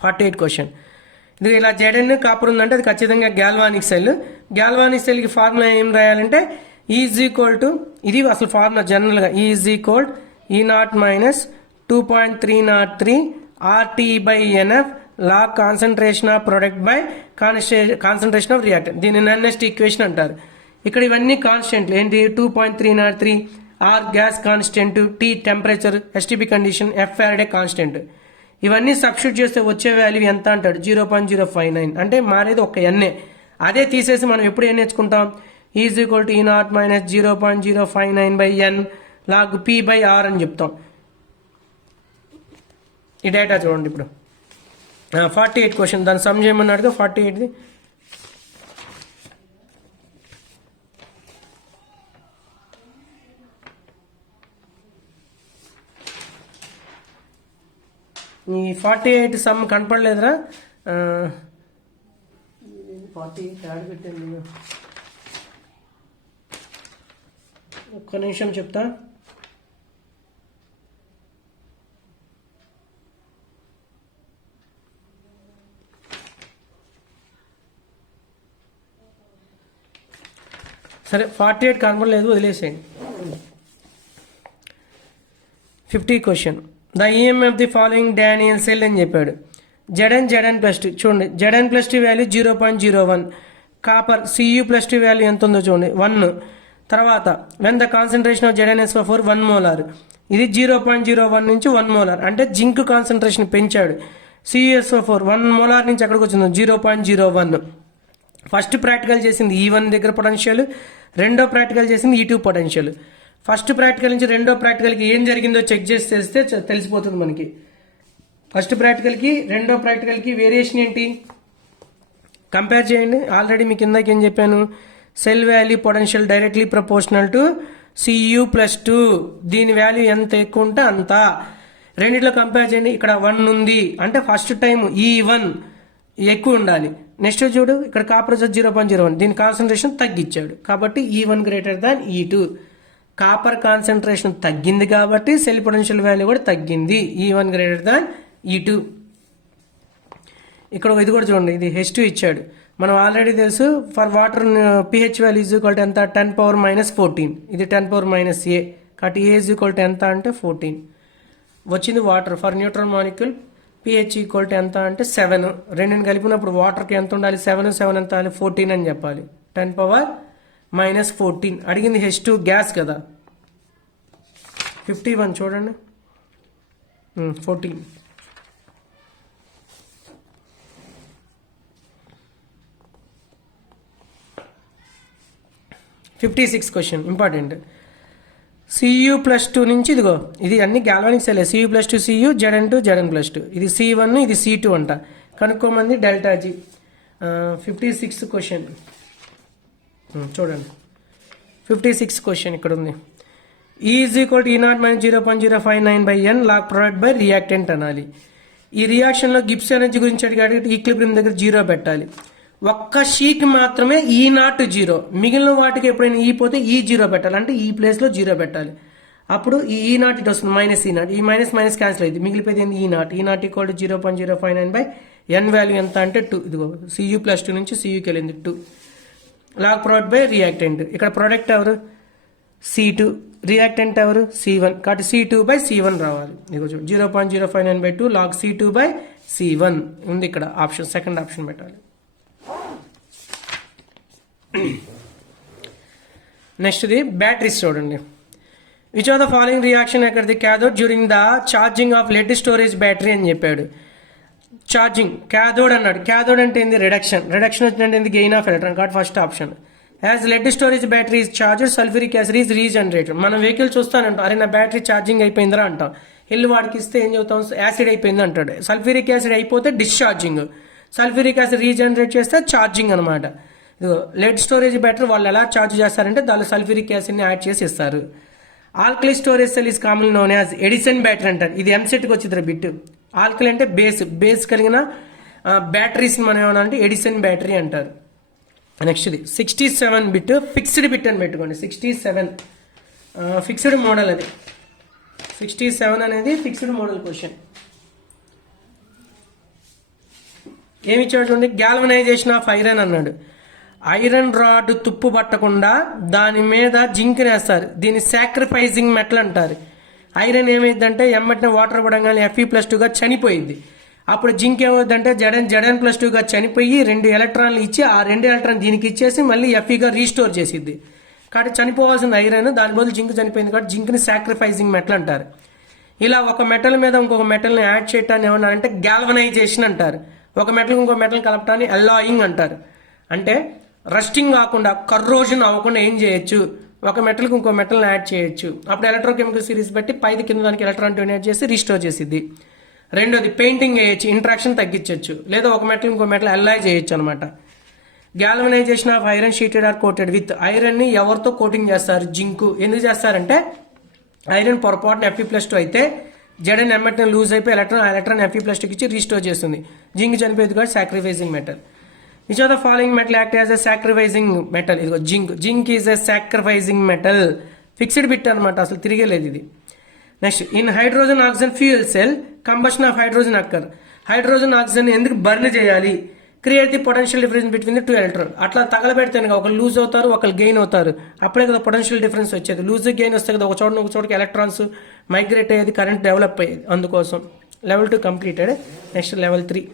48 క్వశ్చన్. ఇది ఇలా జెడెన్ కాపర్ ఉందంటే అది ఖచ్చితంగా గ్యాల్వానిక్ సెల్. గ్యాల్వానిక్ సెల్కి ఫార్ములా ఏం రాయాలంటే ఈజ్ ఈక్వల్ టు, ఇది అసలు ఫార్ములా జనరల్గా, is equal E0 - 2.303 RT/NF log concentration of product by concentration of reactant. దీన్ని నెక్స్ట్ ఈక్వేషన్ అంటారు. ఇక్కడ ఇవన్నీ కాన్స్టెంట్లు ఏంటి, 2.303 R gas constant, T temperature, STP condition, F Faraday constant. ఇవన్నీ సబ్స్టిట్యూట్ చేస్తే వచ్చే వాల్యూ ఎంత అంటాడు, 0.059. అంటే మారేది ఒక ఎన్ఏ. అదే తీసేసి మనం ఎప్పుడు ఏం నేర్చుకుంటాం, is equal to E0 - 0.059/n log P/R అని చెప్తాం. ఈ డేటా చూడండి. ఇప్పుడు 48 క్వశ్చన్, దాన్ని సమ్ చేయమన్నాడుగా 48ది. ఈ 48 సమ్ కనపడలేదురా. 48 యాడ్ పెట్టండి. ఒక్క నిమిషం చెప్తా. సరే 48 కనపడలేదు, వదిలేసేయండి. 50 question. The EMF the following Daniel cell అని చెప్పాడు. Zn+2 చూడండి. Zn+2 value 0.01. Copper Cu+2 value ఎంత ఉందో చూడండి, 1. తర్వాత when the concentration of ZnSO4 1 molar. ఇది 0.01 నుంచి 1 మోలార్. అంటే జింక్ కాన్సన్ట్రేషన్ పెంచాడు. CuSO4 1 మోలార్ నుంచి ఎక్కడికి వచ్చింది, 0.01. ఫస్ట్ ప్రాక్టికల్ చేసింది E1 దగ్గర పొటెన్షియల్, రెండో ప్రాక్టికల్ చేసింది E2 పొటెన్షియల్. ఫస్ట్ ప్రాక్టికల్ నుంచి రెండో ప్రాక్టికల్కి ఏం జరిగిందో చెక్ చేసి చేస్తే తెలిసిపోతుంది మనకి. ఫస్ట్ ప్రాక్టికల్కి రెండో ప్రాక్టికల్కి వేరియేషన్ ఏంటి కంపేర్ చేయండి. ఆల్రెడీ మీకు ఇందాక ఏం చెప్పాను, cell value potential directly proportional to Cu+2. దీని వాల్యూ ఎంత ఎక్కువ ఉంటే అంత. రెండిట్లో కంపేర్ చేయండి. ఇక్కడ 1 ఉంది అంటే ఫస్ట్ టైం E1 ఎక్కువ ఉండాలి. నెక్స్ట్ చూడు ఇక్కడ కాపర్ 0.01, దీని కాన్సన్ట్రేషన్ తగ్గించాడు కాబట్టి E1 greater than E2. Copper concentration తగ్గింది కాబట్టి సెల్ పొటెన్షియల్ వాల్యూ కూడా తగ్గింది, E1 గ్రేటర్ దాన్ E2. ఇక్కడ ఇది కూడా చూడండి, ఇది H2 ఇచ్చాడు. మనం ఆల్రెడీ తెలుసు for water pH value is equal to ఎంత 10⁻⁻14. ఇది 10⁻A కాబట్టి A ఈజ్ ఈక్వల్ టు ఎంత అంటే 14 వచ్చింది. Water for neutral molecule pH equal to ఎంత అంటే 7. రెండుని కలిపినప్పుడు వాటర్కి ఎంత ఉండాలి 7 ఎంత 14 అని చెప్పాలి. 10⁻⁻14 అడిగింది. H2 గ్యాస్ కదా. 51 చూడండి 14. 56 క్వశ్చన్ ఇంపార్టెంట్. Cu+2 నుంచి ఇదిగో ఇది అన్ని galvanic cell. Cu+2 Cu, Zn2 Zn+2, ఇది C1 ఇది C2 అంట. కనుక్కోమంది డెల్టా G. 56 క్వశ్చన్ చూడండి. 56 క్వశ్చన్ ఇక్కడ ఉంది. E is equal to E0 - 0.059/n log product by reactant అనాలి. ఈ రియాక్షన్లో గిబ్స్ ఎనర్జీ గురించి అడిగాడు. ఈక్విలిబ్రియం దగ్గర 0 పెట్టాలి. ఒక్క షీకి మాత్రమే E0 0, మిగిలిన వాటికి ఎప్పుడైనా ఈ పోతే E0 పెట్టాలి, అంటే ఈ ప్లేస్లో 0 పెట్టాలి. అప్పుడు ఈ E0 ఇటు వస్తుంది -E0, ఈ మైనస్ క్యాన్సిల్ అయింది, మిగిలిపోయింది ఏంది E0 equal to 0.059/n value ఎంత అంటే 2. ఇదిగో Cu+2 నుంచి Cuకి వెళ్ళింది 2. Log product by reactant. ఇక్కడ ప్రొడక్ట్ ఎవరు C2, రియాక్టెంట్ ఎవరు C1 కాబట్టి C2/C1 రావాలి. ఇదిగో 0.059/2 లాగ్ C2/C1 ఉంది ఇక్కడ. ఆప్షన్ సెకండ్ ఆప్షన్ పెట్టాలి. నెక్స్ట్ ది బ్యాటరీస్ చూడండి. Which of the following reaction ఎక్కడ the cathode during the charging of lead storage battery అని చెప్పాడు. ఛార్జింగ్ క్యాథోడ్ అన్నాడు. క్యాథోడ్ అంటే ఏంది రిడక్షన్ వచ్చినట్టు ఏంది గెయిన్ ఆఫ్ ఎలక్ట్రాన్ కాబట్టి first option. As lead storage battery is charged sulphuric acid is regenerated. మనం వెహికల్ చూస్తానంటాం, అరే నా బ్యాటరీ ఛార్జింగ్ అయిపోయిందిరా అంటాం. వెళ్ళి వాడికి ఇస్తే ఏం చెబుతాం యాసిడ్ అయిపోయింది అంటాడు. సల్ఫ్యూరిక్ యాసిడ్ అయిపోతే డిశ్చార్జింగ్, సల్ఫ్యూరిక్ యాసిడ్ రీజనరేట్ చేస్తే ఛార్జింగ్ అనమాట. లెడ్ స్టోరేజ్ బ్యాటరీ వాళ్ళు ఎలా ఛార్జ్ చేస్తారంటే దానిలో సల్ఫ్యూరిక్ యాసిడ్ని యాడ్ చేసి ఇస్తారు. Alkali storage cell is common known as Edison battery అంటారు. ఇది ఎంసెట్కి వచ్చింది బిట్. ఆల్కలీ అంటే బేస్ కలిగిన బ్యాటరీస్ మనం ఏమన్నా ఎడిసన్ బ్యాటరీ అంటారు. నెక్స్ట్ ఇది 67 బిట్ ఫిక్స్డ్ బిట్ అని పెట్టుకోండి. 67 ఫిక్స్డ్ మోడల్, అది 67 అనేది ఫిక్స్డ్ మోడల్ క్వశ్చన్. ఏమి ఇచ్చాడు చూడండి, గ్యాల్వనైజేషన్ ఆఫ్ ఐరన్ అన్నాడు. ఐరన్ రాడ్ తుప్పు పట్టకుండా దాని మీద జింక్ వేస్తారు, దీన్ని సాక్రిఫైజింగ్ మెటల్ అంటారు. ఐరన్ ఏమైందంటే ఎమ్మటినే వాటర్ పడంగానే Fe+2గా చనిపోయింది. అప్పుడు జింక్ ఏమవుతుందంటే Zn+2గా చనిపోయి 2 ఎలక్ట్రాన్లు ఇచ్చి ఆ 2 ఎలక్ట్రాన్ దీనికి ఇచ్చేసి మళ్ళీ Feగా రీస్టోర్ చేసిద్ది. కాబట్టి చనిపోవాల్సిన ఐరన్, దాని బదులు జింక్ చనిపోయింది కాబట్టి జింక్ని సాక్రిఫైజింగ్ మెటల్ అంటారు. ఇలా ఒక మెటల్ మీద ఇంకొక మెటల్ని యాడ్ చేయటాన్ని ఏమన్నారంటే గ్యాల్వనైజేషన్ అంటారు. ఒక మెటల్ ఇంకో మెటల్ కలపటాన్ని అల్లాయింగ్ అంటారు. అంటే రస్టింగ్ కాకుండా కర్రోజన్ అవ్వకుండా ఏం చేయొచ్చు, ఒక మెటల్కి ఇంకో మెటల్ని యాడ్ చేయొచ్చు. అప్పుడు ఎలక్ట్రోకెమికల్ సిరీస్ బట్టి పైది కింద దానికి ఎలక్ట్రాన్ డొనేట్ చేసి రీస్టోర్ చేసిద్ది. రెండోది పెయింటింగ్ చేయొచ్చు, ఇంట్రాక్షన్ తగ్గించవచ్చు, లేదా ఒక మెటల్ ఇంకో మెటల్ అల్లాయ్ చేయొచ్చు అనమాట. Galvanization of iron sheeted or coated with. ఐరన్ని ఎవరితో కోటింగ్ చేస్తారు, జింకు. ఎందుకు చేస్తారంటే ఐరన్ పొరపాటున Fe+2 అయితే Zn ఎమ్మటిని లూజ్ అయిపోయి ఎలక్ట్రాన్ Fe+2కి ఇచ్చి రీస్టోర్ చేస్తుంది. జింక్ చనిపోయేది కాబట్టి sacrificing metal. Which of the following metal act as a sacrificing metal. ఇదిగో zinc is a sacrificing metal. Fixed bit అనమాట, అసలు తిరిగేలేదు ఇది. Next in hydrogen oxygen fuel cell combustion of hydrogen అక్కర్. హైడ్రోజన్ ఆక్సిజన్ ఎందుకు burn చేయాలి, create the potential difference between the 2 electron. అట్లా తగలబెడితే ఒకరు లూజ్ అవుతారు, ఒకరు గెయిన్ అవుతారు. అప్పుడే కదా పొటెన్షియల్ డిఫరెన్స్ వచ్చేది. లూజ్ గెయిన్ వస్తే కదా ఒక చోటకి ఎలక్ట్రాన్స్ మైగ్రేట్ అయ్యేది, కరెంట్ డెవలప్ అయ్యేది. అందుకోసం level 2 completed. Next level 3.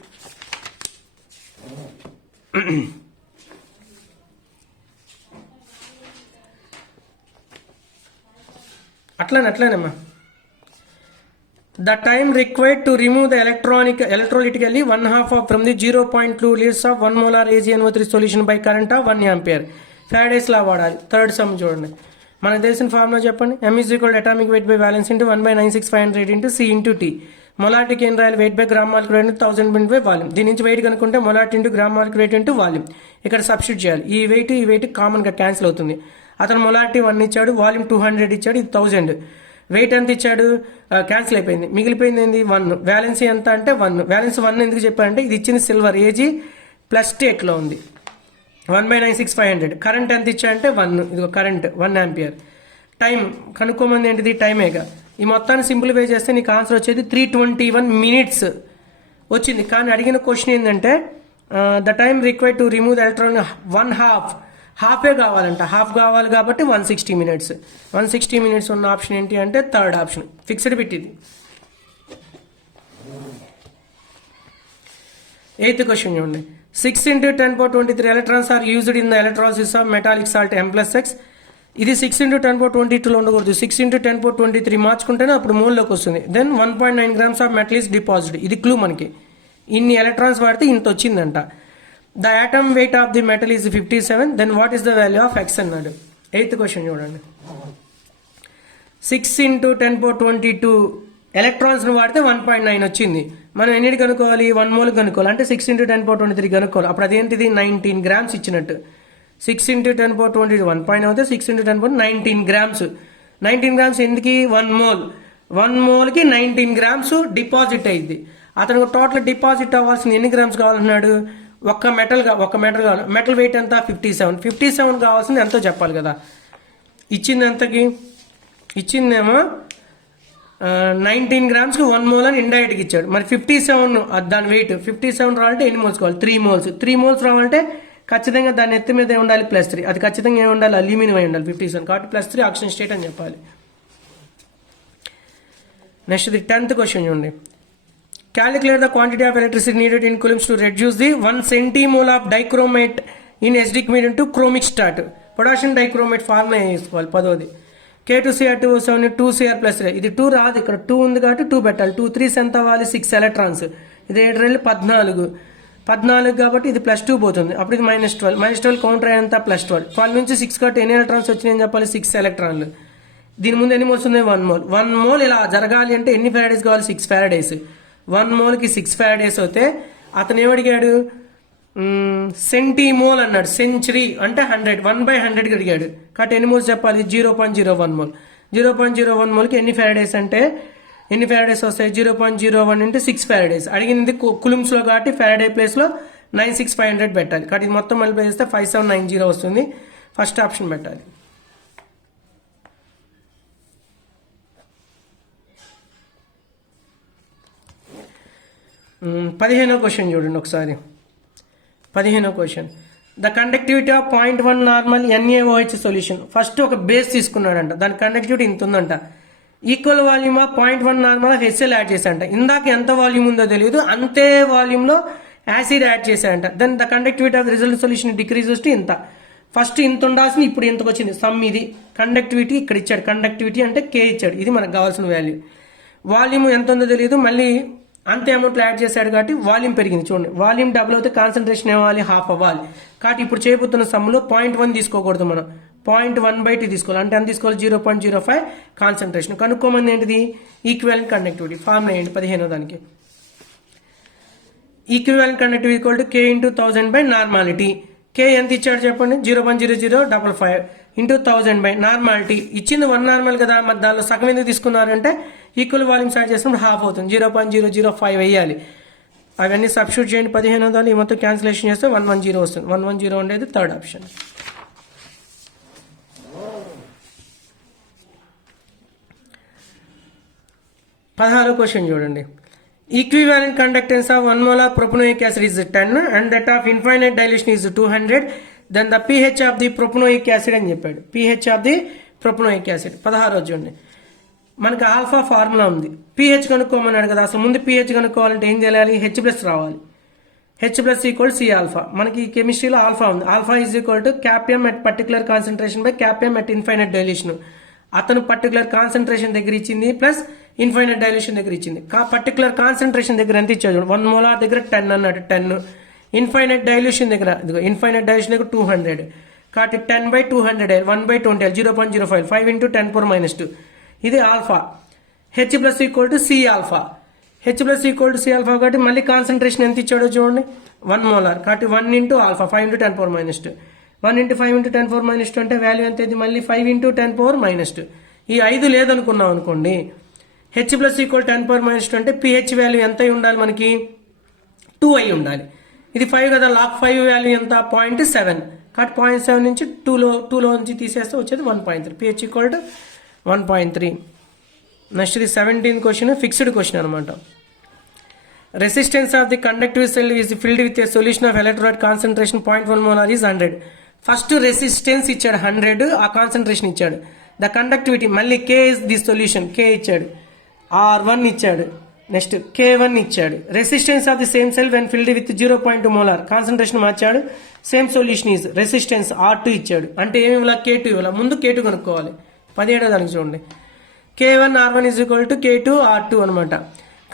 అట్లానేమ్మా. The time required to remove the electrolytically 1/2 from the 0.2 liters of 1 molar AgNO3 solution by current of 1 ampere. Faraday's law వాడాలి. Third sum చూడండి, మనకు తెలిసిన ఫార్ములా చెప్పండి. m is equal atomic weight by valence into 1/96500 into C into T. మొలాటికి ఏం రాయాలి? Weight by gram molecular weight 1000 by volume. దీని నుంచి వెయిట్ కనుక్కుంటే molarity into gram molecular weight into volume. ఇక్కడ సబ్స్టిట్యూట్ చేయాలి. ఈ వెయిట్ కామన్గా క్యాన్సిల్ అవుతుంది. అతను మొలారిటీ 1 ఇచ్చాడు, వాల్యూమ్ 200 ఇచ్చాడు, ఇది 1000. వెయిట్ ఎంత ఇచ్చాడు? క్యాన్సిల్ అయిపోయింది. మిగిలిపోయింది ఏంది? 1. వ్యాలెన్సీ ఎంత అంటే 1. వ్యాలెన్స్ 1 ఎందుకు చెప్పారంటే ఇది ఇచ్చిన సిల్వర్ ఏజీ ప్లస్ స్టేట్లో ఉంది. 1/96500. కరెంట్ ఎంత ఇచ్చాడంటే 1. ఇదిగో కరెంట్ 1 ఆంపియర్. టైం కనుక్కోమంది ఏంటిది? టైమేగా. ఈ మొత్తాన్ని సింప్లిఫై చేస్తే నీకు ఆన్సర్ వచ్చేది 321 minutes వచ్చింది. కానీ అడిగిన క్వశ్చన్ ఏంటంటే the time required to remove the electron 1/2. హాఫే కావాలంట. హాఫ్ కావాలి కాబట్టి 160 minutes. 160 minutes ఉన్న ఆప్షన్ ఏంటి అంటే థర్డ్ ఆప్షన్. ఫిక్స్డ్ బిట్ ఇది. 8th క్వశ్చన్ చూడండి. 6 × 10^23 electrons are used in the electrolysis of metallic salt M+X. ఇది 6 × 10^22లో ఉండకూడదు. 6 × 10^23 మార్చుకుంటేనే అప్పుడు మోల్లోకి వస్తుంది. Then 1.9 grams of metal is deposit. ఇది క్లూ మనకి. ఇన్ని ఎలక్ట్రాన్స్ వాడితే ఇంత వచ్చిందంట. The atom weight of the metal is 57. Then what is the value of X అన్నాడు. 8th క్వశ్చన్ చూడండి. 6 × 10^22 ఎలక్ట్రాన్స్ను వాడితే 1.9 వచ్చింది. మనం ఎన్నిటి కనుక్కోవాలి? 1 mole కనుక్కోవాలి. అంటే 6 × 10^23 కనుక్కోవాలి. అప్పుడు అదేంటిది? 19 grams ఇచ్చినట్టు. 6 × 10^22 1.9 అవుతే 6 × 10 19 grams. 19 grams ఎందుకు? 1 mole. 1 moleకి 19 grams డిపాజిట్ అయింది. అతనికి టోటల్ డిపాజిట్ అవ్వాల్సిన ఎన్ని గ్రామ్స్ కావాలన్నాడు? ఒక్క మెటల్ కావాలి. మెటల్ వెయిట్ ఎంత? 57 కావాల్సింది ఎంతో చెప్పాలి కదా. ఇచ్చింది ఎంతకి? ఇచ్చిందేమో 19 grams 1 mole అని ఇండైరెక్ట్గా ఇచ్చాడు. మరి 57 దాని వెయిట్ 57 రావాలంటే ఎన్ని మోల్స్ కావాలి? 3 moles. 3 moles రావాలంటే ఖచ్చితంగా దాని ఎత్తి మీద ఉండాలి +3. అది ఖచ్చితంగా ఏమి ఉండాలి? అల్యూమినియం అయి ఉండాలి 57. కాబట్టి +3 ఆక్సిజన్ స్టేట్ అని చెప్పాలి. నెక్స్ట్ 10th క్వశ్చన్ చూడండి. Calculate the quantity of electricity needed in coulombs to reduce the 1 centimole of dichromate in acidic medium to chronic start. Potassium dichromate formula వేసుకోవాలి. 10th K2Cr2O7 2Cr+3. ఇది 2 రాదు, ఇక్కడ 2 ఉంది కాబట్టి 2 పెట్టాలి. 2 3s ఎంత అవ్వాలి? 6 electrons. ఇది 7 14 కాబట్టి ఇది +2 పోతుంది. అప్పుడు ఇది -12. -12 కౌంటర్ ఎంత? +12. 12 నుంచి 6 కాబట్టి ఎన్ని ఎలక్ట్రాన్స్ వచ్చినాయని చెప్పాలి? 6 electrons. దీని ముందు ఎన్ని మోల్స్ ఉన్నాయి? 1 mole. 1 mole ఇలా జరగాలి అంటే ఎన్ని ఫారడేస్ కావాలి? 6 faradays. 1 moleకి 6 faradays అవుతే అతను ఏమడిగాడు? సెంటీమోల్ అన్నాడు. సెంచరీ అంటే 100. 1/100 అడిగాడు కాబట్టి ఎన్ని మోల్స్ చెప్పాలి? 0.01 mole. 0.01 moleకి ఎన్ని ఫారడేస్ అంటే ఎన్ని ఫారడేస్ వస్తాయి? 0.01 × 6 faradays. అడిగింది కులుమ్స్ లో కాబట్టి ఫారడే ప్లేస్ లో 96500 పెట్టాలి. కాబట్టి మొత్తం మల్టిప్లై చేస్తే 5790 వస్తుంది. ఫస్ట్ ఆప్షన్ పెట్టాలి. పదిహేనో క్వశ్చన్ చూడండి ఒకసారి. 15వ క్వశ్చన్. The conductivity of 0.1 normal NaOH solution. First ఒక బేస్ తీసుకున్నాడంట, దాని కండక్టివిటీ ఇంత ఉందంట. Equal volume of 0.1 normal of HCl add చేశాడంట. ఇందాక ఎంత వాల్యూమ్ ఉందో తెలియదు, అంతే వాల్యూమ్లో యాసిడ్ యాడ్ చేశాడంట. Then the conductivity of result solution decreases to ఇంత. ఫస్ట్ ఇంత ఉండాల్సింది ఇప్పుడు ఇంతకు వచ్చింది. సమ్ ఇది కండక్టివిటీ ఇక్కడ ఇచ్చాడు. కండక్టివిటీ అంటే K ఇచ్చాడు. ఇది మనకు కావాల్సిన వాల్యూ. వాల్యూమ్ ఎంత ఉందో తెలియదు, మళ్ళీ అంతే అమౌంట్లో యాడ్ చేశాడు కాబట్టి వాల్యూమ్ పెరిగింది. చూడండి, వాల్యూమ్ డబుల్ అవుతే కాన్సన్ట్రేషన్ ఏమవ్వాలి? హాఫ్ అవ్వాలి. కాబట్టి ఇప్పుడు చేయబోతున్న సమ్ములో 0.1 తీసుకోకూడదు, మనం 0.1/2 తీసుకోవాలి. అంటే ఎంత తీసుకోవాలి? 0.05 కాన్సన్ట్రేషన్. కనుక్కోమంది ఏంటిది? Equivalent conductivity. ఫార్ములా ఏంటి? 15వ దానికి equivalent conductivity equal to K × 1000 normality. K ఎంత ఇచ్చాడు చెప్పండి? 0.0055 × 1000 నార్మాలిటీ. ఇచ్చింది 1 నార్మల్ కదా, మరి దానిలో సగం ఎందుకు తీసుకున్నారంటే ఈక్వల్ వాల్యూమ్స్ యాడ్ చేసినప్పుడు హాఫ్ అవుతుంది. 0.005 వేయాలి. అవన్నీ సబ్స్టిట్యూట్ చేయండి. 15వ దాన్ని ఈ మొత్తం క్యాన్సిలేషన్ చేస్తే 110 వస్తుంది. 110 ఉండేది థర్డ్ ఆప్షన్. 16వ క్వశ్చన్ చూడండి. Equivalent conductance of 1 mole of propanoic acid is 10 and that of infinite dilution is 200. Then the pH of the propanoic acid అని చెప్పాడు. pH of the propanoic acid. 16వ చూడండి. మనకు ఆల్ఫా ఫార్ములా ఉంది. pH కనుక్కోమన్నాడు కదా. అసలు ముందు pH కనుక్కోవాలంటే ఏం చేయాలి? H+ రావాలి. H+ = C alpha. మనకి కెమిస్ట్రీలో ఆల్ఫా ఉంది. Alpha = Km at particular concentration by Km at infinite dilution. అతను పర్టికులర్ కాన్సన్ట్రేషన్ దగ్గర ఇచ్చింది ప్లస్ ఇన్ఫైనైట్ డైల్యూషన్ దగ్గర ఇచ్చింది. పర్టికులర్ కాన్సన్ట్రేషన్ దగ్గర ఎంత ఇచ్చాడు? 1 molar దగ్గర 10 అన్నాడు. 10. ఇన్ఫైనైట్ డైల్యూషన్ దగ్గర 200. కాబట్టి 10/200 1/20 0.05 5 into 10⁻². ఇది alpha. H plus equal to C alpha. H plus equal to C alpha కాబట్టి మళ్ళీ కాన్సన్ట్రేషన్ ఎంత ఇచ్చాడో చూడండి, 1 మోలార్. కాబట్టి 1 into alpha 5 into 10⁻². 1 into 5 into 10⁻² అంటే వాల్యూ ఎంత అయితే మళ్ళీ 5 into 10⁻². ఈ 5 లేదనుకున్నాం అనుకోండి, హెచ్ ప్లస్ ఈక్వల్ 10⁻² అంటే పిహెచ్ వాల్యూ ఎంత అయి ఉండాలి మనకి, 2 అయి ఉండాలి. ఇది 5 కదా, లాక్ 5 వాల్యూ ఎంత 0.7. కాబట్టి 0.7 నుంచి 2లో నుంచి తీసేస్తే వచ్చేది 1.3. PH equal to 1.3. నెక్స్ట్ ఇది 17th క్వశ్చన్, ఫిక్స్డ్ క్వశ్చన్ అనమాట. Resistance of the conductive cell is filled with a solution of electrolyte concentration 0.1 molar is 100. First resistance ఇచ్చాడు 100, ఆ కాన్సన్ట్రేషన్ ఇచ్చాడు. ద కండక్టివిటీ మళ్ళీ K is the solution, K ఇచ్చాడు. R1 ఇచ్చాడు, next K1 ఇచ్చాడు. Resistance of the same cell when filled with 0.2 molar, concentration మార్చాడు. Same solution is resistance R2 ఇచ్చాడు. అంటే ఏమి ఇవ్వాలి, K2 ఇవ్వాలి. ముందు K2 కనుక్కోవాలి. 17వ దానికి చూడండి, K1 R1 is equal to K2 R2 అనమాట.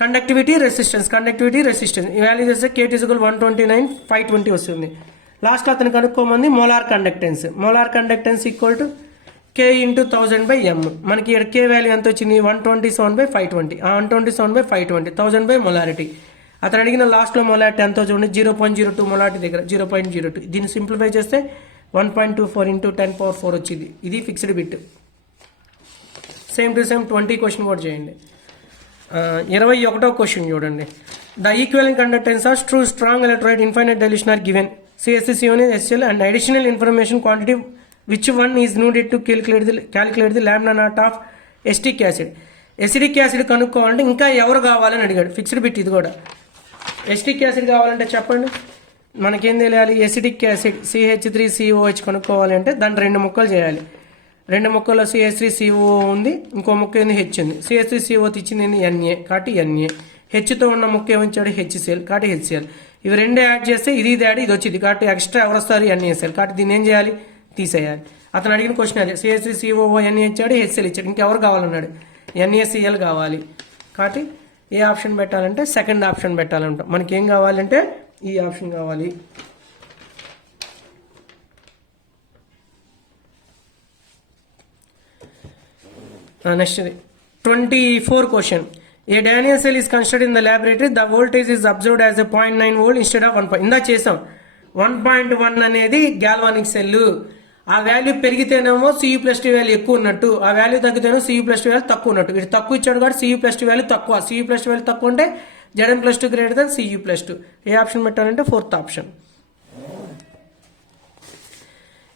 కండక్టివిటీ రెసిస్టెన్స్, కండక్టివిటీ రెసిస్టెన్స్ ఈ వాల్యూ చేస్తే K2 ఈజ్ ఈక్వల్ 129 520 వస్తుంది. లాస్ట్ అతను కనుక్కోమంది molar conductance. Molar conductance equal to K into 1000/m. మనకి ఇక్కడ K వాల్యూ ఎంత వచ్చింది, 127/520. 127/520 1000 మొలారిటీ. అతను అడిగిన లాస్ట్లో మొలారిటీ ఎంతో చూడండి, 0.02 మొలారిటీ దగ్గర 0.02. దీన్ని సింప్లిఫై చేస్తే 1.24 into 10⁴ వచ్చింది. ఇది fixed bit. Same to same 20 question కూడా చేయండి. 21వ క్వశ్చన్ చూడండి. The equivalent conductance of true strong electrolyte infinite dilution are given. CSC, CO, HCl and additional information quantity which one is needed to calculate the lambda naught of acetic acid. Acidic acid కనుక్కోవాలంటే ఇంకా ఎవరు కావాలని అడిగాడు. Fixed bit ఇది కూడా. Acidic acid కావాలంటే చెప్పండి, మనకేం తెలియాలి, ఎసిడిక్ యాసిడ్ CH3COH కనుక్కోవాలి అంటే దాన్ని 2 ముక్కలు చేయాలి. 2 ముక్కల్లో CH3CO ఉంది, ఇంకో ముక్క ఏంది H ఉంది. CH3CO ఇచ్చింది ఏంది Na, కాబట్టి Na. హెచ్తో ఉన్న ముక్క ఏమిచ్చాడు HCl, కాబట్టి HCl. ఇవి 2 యాడ్ చేస్తే ఇది యాడ్ ఇది వచ్చింది, కాబట్టి ఎక్స్ట్రా ఎవరు వస్తారు NaCl. కాబట్టి దీన్ని ఏం చేయాలి, తీసేయాలి. అతను అడిగిన క్వశ్చన్ అదే, CH3COO Na ఇచ్చాడు, HCl ఇచ్చాడు, ఇంకెవరు కావాలన్నాడు, NaCl కావాలి. కాబట్టి ఏ ఆప్షన్ పెట్టాలంటే సెకండ్ ఆప్షన్ పెట్టాలంట. మనకి ఏం కావాలంటే ఈ ఆప్షన్ కావాలి. Next 24 question. A Daniell cell is constructed in the laboratory. The voltage is observed as a 0.9 volt instead of 1. ఇందా చేసాం 1.1 అనేది గ్యాల్వానిక్ సెల్. ఆ వాల్యూ పెరిగితేనేమో Cu+T వాల్యూ ఎక్కువ ఉన్నట్టు, ఆ వాల్యూ తగ్గితేనో Cu+T వాల్యూ తక్కువ ఉన్నట్టు. ఇది తక్కువ ఇచ్చాడు కాబట్టి Cu+T వాల్యూ తక్కువ. Cu+T వాల్యూ తక్కువ అంటే Zn+2 గ్రేటర్ దెన్ Cu+2. ఏ ఆప్షన్ పెట్టాలంటే 4th ఆప్షన్.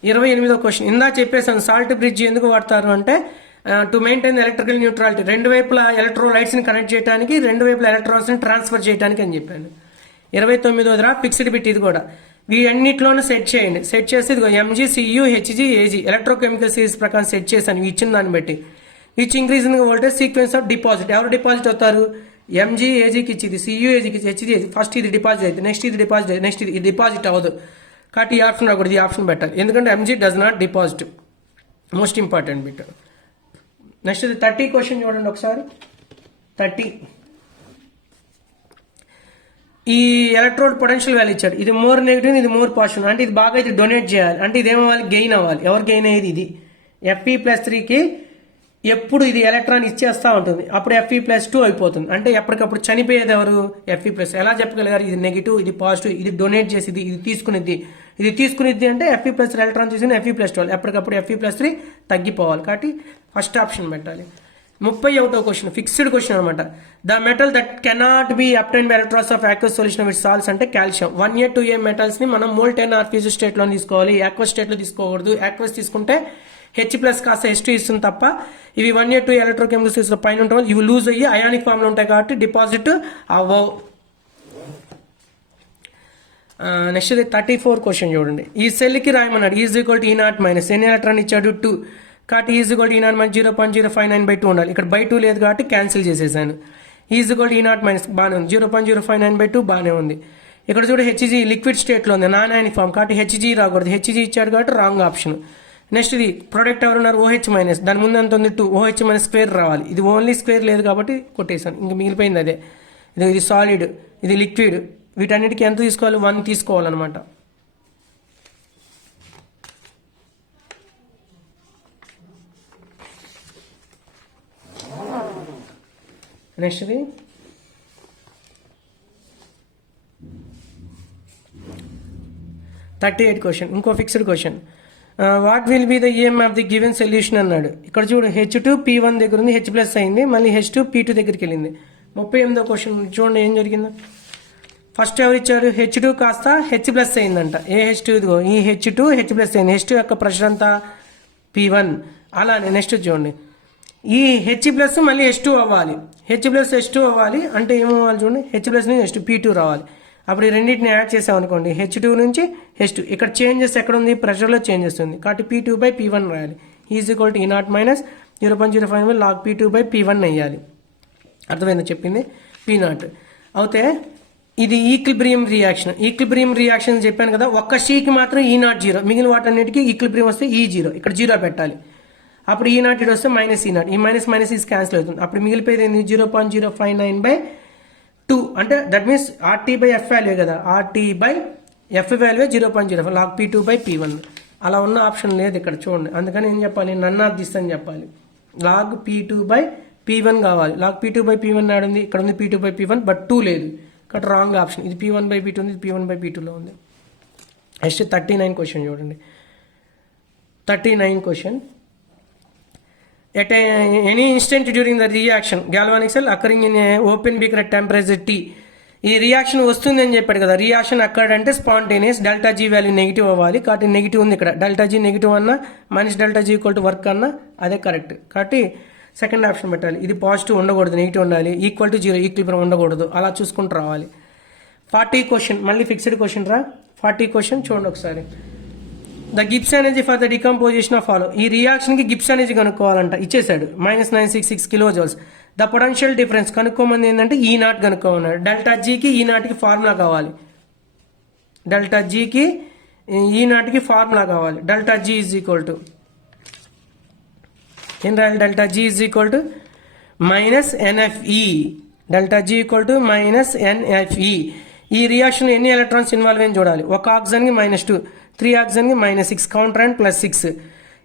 28వ క్వశ్చన్. ఇందా చెప్పేసాను సాల్ట్ బ్రిడ్జ్ ఎందుకు వాడతారు అంటే టు మెయింటైన్ ఎలక్ట్రికల్ న్యూట్రాలిటీ, 2 వైపుల ఎలక్ట్రోలైట్స్ని కనెక్ట్ చేయడానికి, 2 వైపుల ఎలక్ట్రాన్స్ని ట్రాన్స్ఫర్ చేయడానికి అని చెప్పాను. 29వ ఫిక్స్డ్ బిట్ ఇది కూడా. వీటన్నిటిలోనూ సెట్ చేయండి. సెట్ చేసి ఇదిగో Mg, Cu, Hg, Ag electrochemical series ప్రకారం సెట్ చేశాను ఇచ్చిన దాన్ని బట్టి. Which increase in voltage sequence of deposit. ఎవరు డిపాజిట్ అవుతారు, Mg Agకి ఇచ్చింది, Cu Agకి Hg Ag. ఫస్ట్ ఇది డిపాజిట్ అయితే నెక్స్ట్ ఇది డిపాజిట్ అయితే నెక్స్ట్ ఇది డిపాజిట్ అవ్వదు. కాబట్టి ఈ ఆప్షన్ రాకూడదు, ఈ ఆప్షన్ పెట్టాలి. ఎందుకంటే Mg does not deposit. Most important bit. Next ఇది 30 క్వశ్చన్ చూడండి ఒకసారి. 30 ఈ ఎలక్ట్రోడ్ పొటెన్షియల్ వాల్యూ ఇచ్చాడు. ఇది మోర్ నెగిటివ్, ఇది మోర్ పాజిటివ్. అంటే ఇది బాగా అయితే డొనేట్ చేయాలి. అంటే ఇది ఏమవ్వాలి, గెయిన్ అవ్వాలి. ఎవరు గెయిన్ అయ్యేది, ఇది Fe+3కి ఎప్పుడు ఇది ఎలక్ట్రాన్ ఇచ్చేస్తూ ఉంటుంది, అప్పుడు Fe+2 అయిపోతుంది. అంటే ఎప్పటికప్పుడు చనిపోయేది ఎవరు, Fe+. ఎలా చెప్పగలిగారు, ఇది నెగిటివ్, ఇది పాజిటివ్, ఇది డొనేట్ చేసేది, ఇది తీసుకునేది అంటే Fe+ ఎలక్ట్రాన్ తీసుకుని Fe+12 ఎప్పటికప్పుడు Fe+3 తగ్గిపోవాలి. కాబట్టి ఫస్ట్ ఆప్షన్ పెట్టాలి. 31వ క్వశ్చన్ ఫిక్స్డ్ క్వశ్చన్ అనమాట. The metal that cannot be obtain by electrons of aqueous solution with salts అంటే కాల్షియం. 1A 2A మెటల్స్ ని మనం మోల్ 10 ఆర్ఫీస్ స్టేట్ లో తీసుకోవాలి, యాక్వస్ స్టేట్ లో తీసుకోకూడదు. యాక్వస్ తీసుకుంటే H+ కాస్త H2 ఇస్తుంది తప్ప. ఇవి 1A 2A ఎలక్ట్రోకెమికల్స్ పైన ఉంటాయి, ఇవి లూజ్ అయ్యి అయానిక్ ఫామ్ లో ఉంటాయి కాబట్టి డిపాజిట్ అవ్వవు. నెక్స్ట్ 34 క్వశ్చన్ చూడండి. ఈ సెల్ కి రాయమన్నాడు ఈజ్ ఈక్వల్ టు E0 ఎన్ని ఎలక్ట్రాన్ ఇచ్చాడు 2, కాబట్టి ఈజ్ ఈక్వల్ టు E0 0.059/2 ఉండాలి. ఇక్కడ బై 2 లేదు కాబట్టి క్యాన్సిల్ చేసేసాను. ఈజ్ ఈక్వల్ టు E0 బాగానే ఉంది, 0.059/2 బాగానే ఉంది. ఇక్కడ చూడు Hg లిక్విడ్ స్టేట్లో ఉంది, నాన్ అయానిక్ ఫామ్ కాబట్టి Hg రాకూడదు. Hg ఇచ్చాడు కాబట్టి రాంగ్ ఆప్షన్. నెక్స్ట్ ఇది ప్రొడక్ట్ ఎవరున్నారు OH-, దాని ముందు ఎంత ఉంది 2, OH- స్క్వేర్ రావాలి. ఇది ఓన్లీ స్క్వేర్ లేదు కాబట్టి కొట్టేశాను, ఇంకా మిగిలిపోయింది అదే. ఇది సాలిడ్, ఇది లిక్విడ్, వీటన్నిటికీ ఎంత తీసుకోవాలి 1 తీసుకోవాలన్నమాట. నెక్స్ట్ది 38 క్వశ్చన్, ఇంకో fixed question. What will be the EM of the given solution అన్నాడు. ఇక్కడ చూడు H2 P1 దగ్గర ఉంది, H ప్లస్ అయింది, మళ్ళీ H2 P2 దగ్గరికి వెళ్ళింది. 38వ క్వశ్చన్ చూడండి ఏం జరిగిందో. ఫస్ట్ ఎవరు ఇచ్చారు, H2 కాస్త H ప్లస్ అయిందంట. ఏ H2 ఇదిగో ఈ H2 H ప్లస్ అయింది. H2 యొక్క ప్రెషర్ అంతా P1. అలానే నెక్స్ట్ చూడండి, ఈ H ప్లస్ మళ్ళీ H2 అవ్వాలి. H ప్లస్ H2 అవ్వాలి అంటే ఏమవ్వాలి చూడండి, H ప్లస్ నుంచి H2 P2 రావాలి. అప్పుడు ఈ రెండింటిని యాడ్ చేసాం అనుకోండి, H2 నుంచి H2. ఇక్కడ చేంజెస్ ఎక్కడ ఉంది, ప్రెషర్లో చేంజ్ వస్తుంది కాబట్టి P2/P1 రాయాలి. Is equal to E0 minus 0.05 log P2/P1 వేయాలి. అర్థమైందా చెప్పింది. P0 అయితే ఇది ఈక్విలిబ్రియం రియాక్షన్. ఈక్విలిబ్రియం రియాక్షన్ చెప్పాను కదా, ఒక్క షీకి మాత్రం E0 0, మిగిలిన వాటన్నిటికీ ఈక్విలిబ్రియం వస్తే E0, ఇక్కడ 0 పెట్టాలి. అప్పుడు E0 ఇటు వస్తే మైనస్ E0, ఈ మైనస్ మైనస్ ఈజ్ క్యాన్సిల్ అవుతుంది. అప్పుడు మిగిలిపోయేది ఏంది, 0.059/2 అంటే దట్ మీన్స్ RT/F వాల్యూ కదా, RT/F వాల్యూ 0.05 log P2/P1. అలా ఉన్న ఆప్షన్ లేదు ఇక్కడ చూడండి. అందుకని ఏం చెప్పాలి, నన్ ఆఫ్ దిస్ అని చెప్పాలి. log P2/P1 కావాలి. log P2/P1 నాడు ఉంది, ఇక్కడ ఉంది P2/P1 బట్ 2 లేదు, ఇక్కడ రాంగ్ ఆప్షన్. ఇది P1/P2 ఉంది, ఇది P1/P2లో ఉంది. నెక్స్ట్ 39 క్వశ్చన్ చూడండి. 39 question. At any instant during the reaction, galvanic cell occurring in a open beaker at temperature T. ఈ రియాక్షన్ వస్తుంది అని చెప్పాడు కదా, రియాక్షన్ అక్కడంటే spontaneous. Delta G value negative అవ్వాలి కాబట్టి నెగిటివ్ ఉంది ఇక్కడ. డెల్టా జీ నెగిటివ్ అన్నా minus delta G equal to work అన్నా అదే కరెక్ట్. కాబట్టి సెకండ్ ఆప్షన్ పెట్టాలి. ఇది పాజిటివ్ ఉండకూడదు, నెగిటివ్ ఉండాలి. ఈక్వల్ టు 0 ఈక్విలిబ్రియం ఉండకూడదు. అలా చూసుకుంటూ రావాలి. 40 క్వశ్చన్, మళ్ళీ ఫిక్స్డ్ క్వశ్చన్ రా. 40 క్వశ్చన్ చూడండి ఒకసారి. The Gibbs energy for the decomposition of follow. ఈ రియాక్షన్కి గిబ్స్ ఎనర్జీ కనుక్కోవాలంట, ఇచ్చేసాడు -966 కిలోజౌల్స్. ద పొటెన్షియల్ డిఫరెన్స్ కనుక్కోమంది ఏంటంటే E0 కనుక్కోమన్నాడు. డెల్టా జీకి E0కి ఫార్ములా కావాలి. డెల్టా జీకి E0కి ఫార్ములా కావాలి. Delta G is equal to ఏం రాయాలి, delta G is equal to -NFE. Delta G equal to -NFE. ఈ రియాక్షన్ ఎన్ని ఎలక్ట్రాన్స్ ఇన్వాల్వ్ అని చూడాలి. ఒక ఆక్సిజన్కి -2, 3 ఆక్సిజన్కి -6, కౌంటర్ అండ్ +6.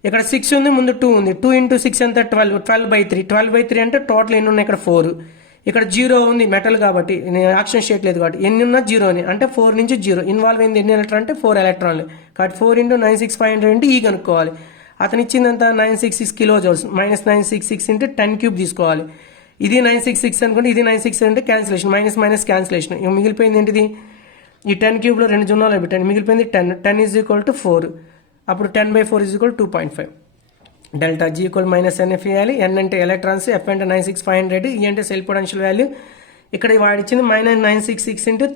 ఇక్కడ 6 ఉంది, ముందు 2 ఉంది. 2 × 6 ఎంత 12, 12/3. 12/3 అంటే టోటల్ ఎన్ని ఉన్నాయి ఇక్కడ 4. ఇక్కడ 0 ఉంది మెటల్ కాబట్టి, ఆక్సిజన్ స్టేట్ లేదు కాబట్టి ఎన్ని ఉన్నా 0 అని అంటే 4 నుంచి 0 ఇన్వాల్వ్ అయింది ఎన్ని ఎలక్ట్రాన్ అంటే 4 ఎలక్ట్రాన్లు. కాబట్టి 4 × 96500 అంటే ఈ కనుక్కోవాలి. అతను ఇచ్చిందంతా 966 కిలోజౌల్స్. -966 × 10³ తీసుకోవాలి. ఇది 966 అనుకోండి, ఇది 966 అంటే క్యాన్సిలేషన్, మైనస్ మైనస్ క్యాన్సిలేషన్. ఇక మిగిలిపోయింది ఏంటిది, ఈ 10³ 2 జున్నాలు పెట్టండి, మిగిలిపోయింది 10. 10 ఈజ్ ఈక్వల్ టు 4. అప్పుడు 10/4 is equal 2.5. Delta G equal -NF వేయాలి. N అంటే ఎలక్ట్రాన్స్, F అంటే 96500, E అంటే సెల్ పొటెన్షియల్ వాల్యూ. ఇక్కడ వాడు ఇచ్చింది -966 ×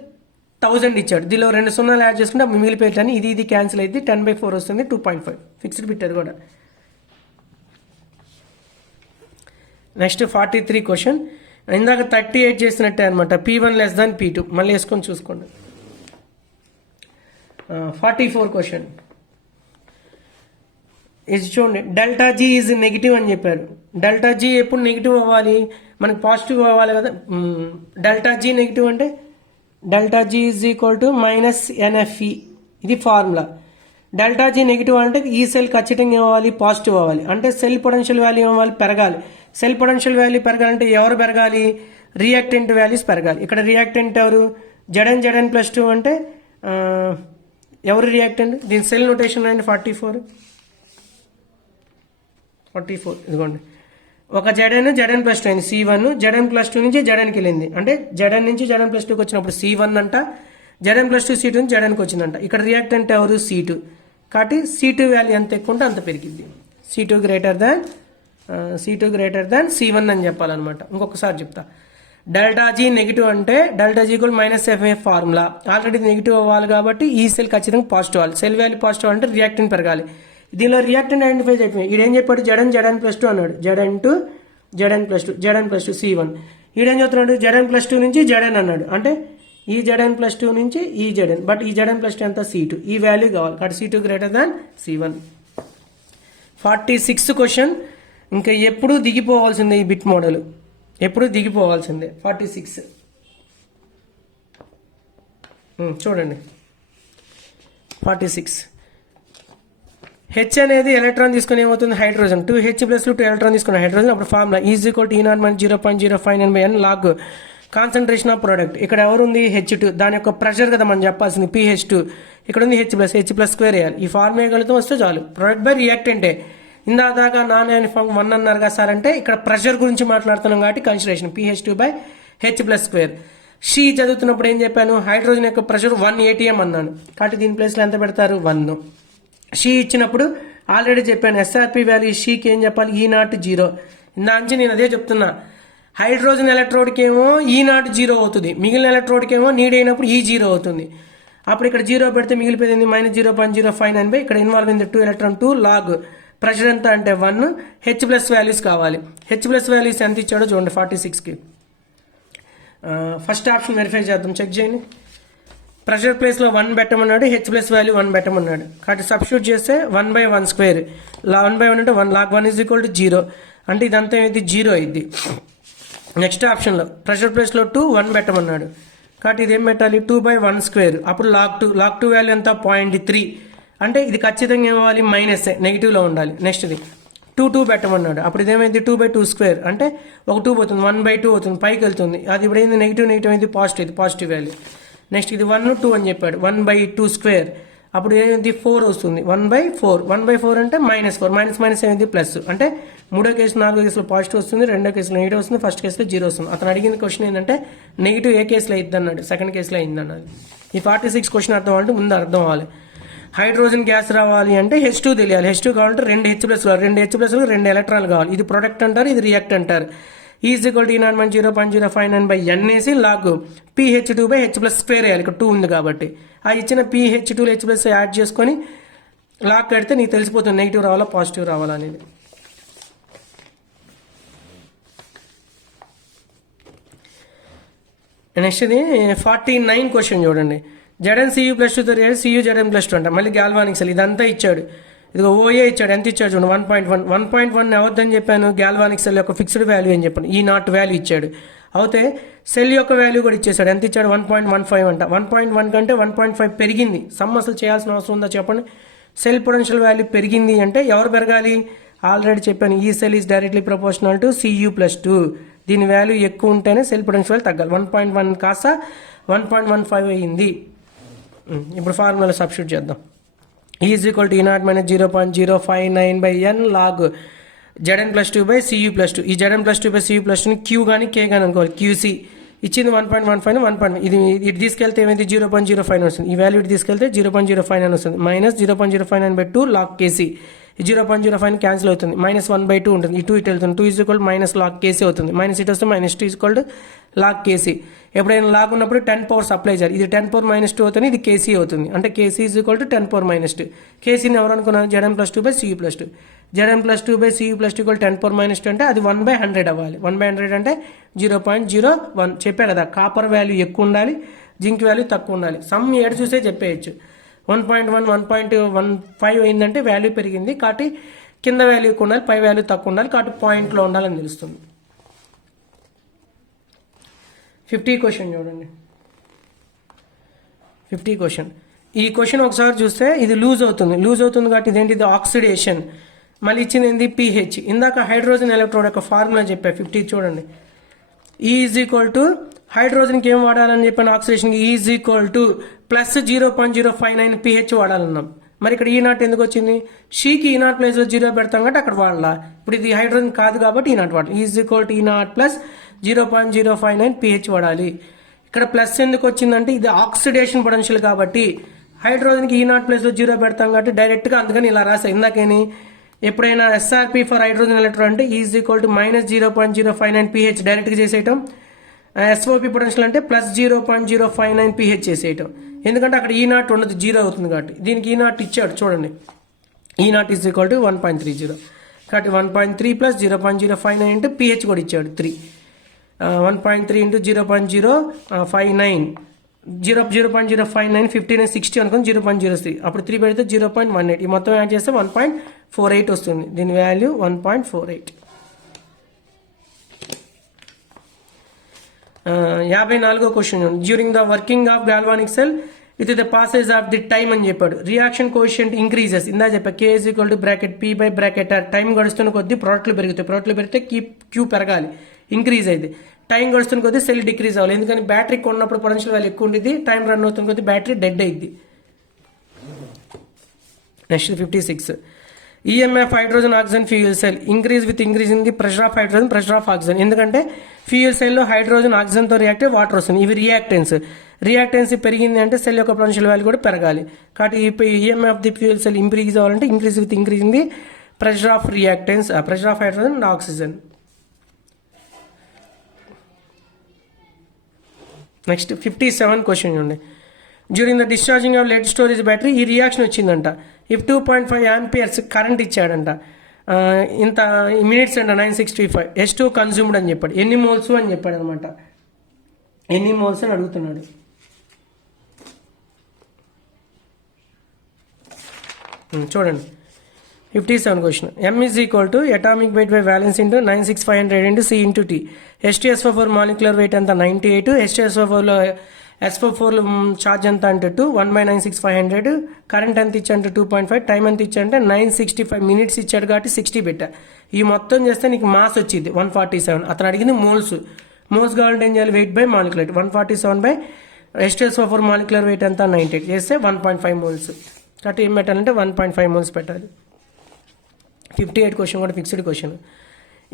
1000 ఇచ్చాడు. దీనిలో 2 సున్నాలు యాడ్ చేసుకుంటే మిగిలిపోయాను. ఇది క్యాన్సిల్ అయితే 10/4 వస్తుంది, 2.5. ఫిక్స్డ్ బిట్ అది కూడా. Next 43 question. ఇందాక 38 చేసినట్టే అనమాట. P1 < P2 మళ్ళీ వేసుకొని చూసుకోండి. 44 క్వశ్చన్. ఇది చూడండి, డెల్టా జీ ఈజ్ నెగిటివ్ అని చెప్పారు. డెల్టా జీ ఎప్పుడు నెగిటివ్ అవ్వాలి, మనకి పాజిటివ్ అవ్వాలి కదా. డెల్టా జీ నెగిటివ్ అంటే delta G is equal to -NFE. ఇది ఫార్ములా. డెల్టా జీ నెగిటివ్ అంటే ఈ సెల్ ఖచ్చితంగా అవ్వాలి, పాజిటివ్ అవ్వాలి. అంటే సెల్ పొటెన్షియల్ వాల్యూ అవ్వాలి, పెరగాలి. సెల్ పొటెన్షియల్ వాల్యూ పెరగాలంటే ఎవరు పెరగాలి, రియాక్టెంట్ వాల్యూస్ పెరగాలి. ఇక్కడ రియాక్టెంట్ ఎవరు, Zn+2 అంటే ఎవరు రియాక్టెంట్. దీని సెల్ నోటేషన్ అండి 44. ఇదిగోండి, ఒక Zn+2 అయింది C1, Zn+2 నుంచి Znకి వెళ్ళింది అంటే Zn నుంచి Zn+2కి వచ్చినప్పుడు C1 అంట, Zn+2 C2 నుంచి Znకి వచ్చిందంట. ఇక్కడ రియాక్టెంట్ ఎవరు C2. కాబట్టి C2 వాల్యూ ఎంత ఎక్కువ ఉంటే అంత పెరిగింది. C2 గ్రేటర్ దాన్ C1 అని చెప్పాలన్నమాట. ఇంకొకసారి చెప్తా. డెల్టా జీ నెగిటివ్ అంటే డెల్టా జీ కూడా -FA ఫార్ములా. ఆల్రెడీ నెగిటివ్ అవ్వాలి కాబట్టి ఈ సెల్ ఖచ్చితంగా పాజిటివ్ అవ్వాలి. సెల్ వాల్యూ పాజిటివ్ అంటే రియాక్టెంట్ పెరగాలి. దీనిలో రియాక్టెంట్ ఐడెంటిఫై అయిపోయింది. ఈడేం చెప్పాడు, Zn+2 అన్నాడు. Zn+2 C1. ఈడేం చెప్తున్నాడు, Zn+2 నుంచి Zn అన్నాడు. అంటే ఈ Zn+2 నుంచి ఈ Zn, బట్ ఈ Zn+2 ఎంత C2. ఈ వాల్యూ కావాలి కాబట్టి C2 greater than C1. 46 question. ఇంకా ఎప్పుడూ దిగిపోవాల్సిందే ఈ బిట్ మోడల్, ఎప్పుడు దిగిపోవాల్సిందే. 46 చూడండి. 46 హెచ్ అనేది ఎలక్ట్రాన్ తీసుకుని ఏమవుతుంది హైడ్రోజన్ 2H + 2 ఎలక్ట్రాన్ తీసుకున్న హైడ్రోజన్ అప్పుడు formula is equal to E0 - 0.059/n log concentration of product. ఇక్కడ ఎవరు ఉంది H2, దాని యొక్క ప్రెషర్ కదా మనం చెప్పాల్సింది pH2. ఇక్కడ ఉంది H+, స్క్వేర్ వేయాలి. ఈ ఫార్మ్ వేయగలుగుతాం వస్తే చాలు. ప్రొడక్ట్ బై రియాక్టెంటే ఇందాక నాన్ యూనిఫామ్ 1 అన్నారు కదా సార్ అంటే ఇక్కడ ప్రెషర్ గురించి మాట్లాడుతున్నాం కాబట్టి కన్సిడరేషన్ pH2/H+². షీ చదువుతున్నప్పుడు ఏం చెప్పాను హైడ్రోజన్ యొక్క ప్రెషర్ 1 atm అన్నాను కాబట్టి దీని ప్లేస్లో ఎంత పెడతారు 1. షీ ఇచ్చినప్పుడు ఆల్రెడీ చెప్పాను SRP వాల్యూ షీకి ఏం చెప్పాలి E0 0. ఇందాంచి నేను అదే చెప్తున్నా హైడ్రోజన్ ఎలక్ట్రోడ్కి ఏమో E0 0 అవుతుంది, మిగిలిన ఎలక్ట్రోడ్కి ఏమో నీడ్ అయినప్పుడు E0 అవుతుంది. అప్పుడు ఇక్కడ 0 పెడితే మిగిలిపోయింది -0.059 ఇక్కడ ఇన్వాల్వ్ అయింది 2 ఎలక్ట్రాన్ 2 లాగ్ ప్రెషర్ ఎంత అంటే 1. H+ వాల్యూస్ కావాలి. H+ వాల్యూస్ ఎంత ఇచ్చాడో చూడండి 46కి. ఫస్ట్ ఆప్షన్ వెరిఫై చేద్దాం, చెక్ చేయండి. ప్రెషర్ ప్లేస్లో 1 పెట్టమన్నాడు, H+ వాల్యూ 1 పెట్టమన్నాడు కాబట్టి సబ్స్టిట్యూట్ చేస్తే 1/1² 1/1 అంటే 1 log 1 = 0 అంటే ఇదంతా ఏది 0 అయింది. నెక్స్ట్ ఆప్షన్లో ప్రెషర్ ప్లేస్లో 2 1 పెట్టమన్నాడు కాబట్టి ఇది ఏం పెట్టాలి 2/1² అప్పుడు log 2 వాల్యూ ఎంత 0.3 అంటే ఇది ఖచ్చితంగా ఏమవ్వాలి మైనస్ నెగిటివ్లో ఉండాలి. నెక్స్ట్ ఇది 2 పెట్టమన్నాడు అప్పుడు ఇదేమైంది 2/2² అంటే ఒక 2 పోతుంది 1/2 అవుతుంది పైకి వెళ్తుంది. అది ఇప్పుడు ఏంది నెగిటివ్ అయింది పాజిటివ్ వాల్యూ. నెక్స్ట్ ఇది 1 2 అని చెప్పాడు 1/2² అప్పుడు ఏమైంది 4 వస్తుంది 1/4 అంటే -4 మైనస్ ఏమైంది ప్లస్ అంటే మూడో కేసు 4వ కేసులో పాజిటివ్ వస్తుంది, రెండో కేసులో నెగిటివ్ వస్తుంది, ఫస్ట్ కేసులో 0 వస్తుంది. అతను అడిగిన క్వశ్చన్ ఏంటంటే నెగిటివ్ ఏ కేసులో అయింది అన్నాడు, సెకండ్ కేసులో అయింది అన్నది. ఈ 46 క్వశ్చన్ అర్థం అవ్వాలంటే ముందు అర్థం అవ్వాలి. హైడ్రోజన్ గ్యాస్ రావాలి అంటే H2 తెలియాలి. H2 కావాలంటే 2 H+ కావాలి, 2 H+ 2 ఎలక్ట్రాన్లు కావాలి. ఇది ప్రొడక్ట్ అంటారు, ఇది రియాక్ట్ అంటారు. Is equal to E0 - 0.059/n వేసి లాగ్ pH2/H+² వేయాలి. ఇక్కడ 2 ఉంది కాబట్టి ఆ ఇచ్చిన pH2 H+ యాడ్ చేసుకొని లాగ్ కడితే నీకు తెలిసిపోతుంది నెగిటివ్ రావాలా పాజిటివ్ రావాలా అనేది. నెక్స్ట్ ఇది 49 క్వశ్చన్ చూడండి. Zn(Cu+2) Cu Zn+2 అంట మళ్ళీ గ్యాల్వానిక్ సెల్ ఇదంతా ఇచ్చాడు. ఇదిగో OA ఇచ్చాడు, ఎంత ఇచ్చాడు చూడండి 1.1 అవద్దని చెప్పాను. గ్యాల్వానిక్ సెల్ యొక్క ఫిక్స్డ్ వాల్యూ అని చెప్పాను, E0 వాల్యూ ఇచ్చాడు. అయితే సెల్ యొక్క వాల్యూ కూడా ఇచ్చేసాడు, ఎంత ఇచ్చాడు 1.15 అంట. 1.1 కంటే 1.5 పెరిగింది. సమ్ అసలు చేయాల్సిన అవసరం ఉందా చెప్పండి. సెల్ పొటెన్షియల్ వాల్యూ పెరిగింది అంటే ఎవరు పెరగాలి, ఆల్రెడీ చెప్పాను ఈ cell is directly proportional to Cu+2. దీని వాల్యూ ఎక్కువ ఉంటేనే సెల్ పొటెన్షియల్ తగ్గాలి. 1.1 కాస్త 1.15 అయ్యింది. ఇప్పుడు ఫార్ములా సబ్స్టిట్యూట్ చేద్దాం. Is equal to E0 - 0.059/n log Zn+2/Cu+2. ఈ Zn+2/Cu+2ని Q కానీ K కానీ అనుకోవాలి. QC ఇచ్చింది 1.15 1. ఇది తీసుకెళ్తే ఏమైంది 0.059 వస్తుంది. ఈ వాల్యూ తీసుకెళ్తే 0.059 వస్తుంది. -0.059/2 లాగ్ KC. ఈ 0.05 క్యాన్సిల్ అవుతుంది, -1/2 ఉంటుంది. ఈ 2 ఇటు వెళ్తుంది, 2 = log KC అవుతుంది. మైనస్ ఇటు వస్తే -2 log KC. ఎప్పుడైనా లాగ్ ఉన్నప్పుడు 10 పవర్ సప్లై చేయాలి. ఇది 10 పవర్ -2 అవుతుంది, ఇది KC అవుతుంది. అంటే KC = 10 పవర్ -2. KCని ఎవరు అనుకున్నారు Zn+2/Cu+2. Zn+2/Cu+2 = 10 పవర్ -2 అంటే అది 1/100 అవ్వాలి. 1/100 అంటే 0.01 చెప్పా కదా. కాపర్ వాల్యూ ఎక్కువ ఉండాలి, జింక్ వాల్యూ తక్కువ ఉండాలి. సమ్ ఏడు చూసే చెప్పేయచ్చు. 1.1 1.15 అయిందంటే వాల్యూ పెరిగింది కాబట్టి కింద వాల్యూ ఎక్కువ ఉండాలి, పై వాల్యూ తక్కువ ఉండాలి కాబట్టి పాయింట్లో ఉండాలని తెలుస్తుంది. 50 క్వశ్చన్ చూడండి. 50 క్వశ్చన్. ఈ క్వశ్చన్ ఒకసారి చూస్తే ఇది లూజ్ అవుతుంది కాబట్టి ఇదేంటి ఆక్సిడేషన్. మళ్ళీ ఇచ్చింది ఏంది pH. ఇందాక హైడ్రోజన్ ఎలక్ట్రోడ్ యొక్క ఫార్ములా చెప్పా 50 చూడండి. ఈజ్ ఈక్వల్ టు హైడ్రోజన్కి ఏం వాడాలని చెప్పాను ఆక్సిడేషన్కి ఈజ్ ఈక్వల్ టు +0.059 pH వాడాలన్నాం. మరి ఇక్కడ E0 ఎందుకు వచ్చింది, షీకి E0 ప్లేస్లో 0 పెడతాం కాబట్టి అక్కడ వాడాలా. ఇప్పుడు ఇది హైడ్రోజన్ కాదు కాబట్టి E0 వాడాలి. Is equal to E0 +0.059 pH వాడాలి. ఇక్కడ ప్లస్ ఎందుకు వచ్చిందంటే ఇది ఆక్సిడేషన్ పొటెన్షియల్ కాబట్టి హైడ్రోజన్కి E0 ప్లేస్లో 0 పెడతాం కాబట్టి డైరెక్ట్గా అందుకని ఇలా రాసా. ఇందాకేని ఎప్పుడైనా SRP ఫర్ హైడ్రోజన్ ఎలక్ట్రాన్ అంటే ఈజ్ ఈక్వల్ టు -0.059 pH డైరెక్ట్గా చేసేయటం. SOP పొటెన్షియల్ అంటే +0.059 pH చేసేయటం. ఎందుకంటే అక్కడ E0 ఉండదు, 0 అవుతుంది కాబట్టి. దీనికి E0 ఇచ్చాడు చూడండి. E0 = 1.30 కాబట్టి 1.3 + 0.059 అంటే pH కూడా ఇచ్చాడు 3. 1.3 × 0.059 0.059 15 60 అనుకుని 0.03 అప్పుడు 3 పెడితే 0.18 ఈ మొత్తం యాడ్ చేస్తే 1.48 వస్తుంది. దీని వాల్యూ 1.48. 54వ question. During the working of galvanic cell with the passage of the time అని చెప్పాడు. రియాక్షన్ కోషియంట్ ఇంక్రీజెస్, ఇందా చెప్పా K is equal to bracket P by bracket R. Time గడుస్తున్న కొద్దీ ప్రోడక్ట్లు పెరుగుతాయి, ప్రోడక్ట్లు పెరిగితే క్యూ పెరగాలి, ఇంక్రీజ్ అయింది. టైం గడుస్తున్న కొద్దీ సెల్ డిక్రీజ్ అవ్వాలి, ఎందుకని బ్యాటరీ కొన్నప్పుడు పొటెన్షియల్ వాల్యూ ఎక్కువ ఉండేది, టైం రన్ అవుతున్న కొద్దీ బ్యాటరీ డెడ్ అయింది. Next 56. EMF hydrogen oxygen fuel cell increase with increase in the pressure of hydrogen, pressure of oxygen. ఎందుకంటే ఫ్యూయల్ సెల్లో హైడ్రోజన్ ఆక్సిజన్తో రియాక్ట్ వాటర్ వస్తుంది, ఇవి రియాక్టెన్స్ పెరిగింది అంటే సెల్ యొక్క పొటెన్షియల్ వాల్యూ కూడా పెరగాలి. కాబట్టి EMF the fuel cell increase అవ్వాలంటే increase with increase in the pressure of reactants, pressure of hydrogen and oxygen. Next 57 question చూడండి. During the discharging of lead storage battery ఈ reaction వచ్చిందంట. If 2.5 amperes current ఇచ్చాడంట, ఇంత minutes అంట 965, S2 consumed అని చెప్పాడు. ఎన్ని మోల్స్ అని చెప్పాడు అనమాట, ఎన్ని మోల్స్ అని అడుగుతున్నాడు. చూడండి 57 question. M is equal to atomic weight by valence into 96500 into C into T. H2SO4 molecular weight అంతా 98, H2SO4లో SO4 ఛార్జ్ ఎంత అంటే 2, 1/96500. కరెంట్ ఎంత ఇచ్చంటే 2.5, టైం ఎంత ఇచ్చంటే 965 మినిట్స్ ఇచ్చాడు కాబట్టి 60 పెట్టా. ఈ మొత్తం చేస్తే నీకు మాస్ వచ్చింది 147. అతను అడిగింది మోల్స్ కావాలంటే ఏం చేయాలి, weight by molecular 147 by H2SO4 molecular wait ఎంత 98 చేస్తే 1.5 మోల్స్. కాబట్టి ఏం పెట్టాలంటే 1.5 మోల్స్ పెట్టాలి. 58 క్వశ్చన్ కూడా ఫిక్స్డ్ క్వశ్చన్.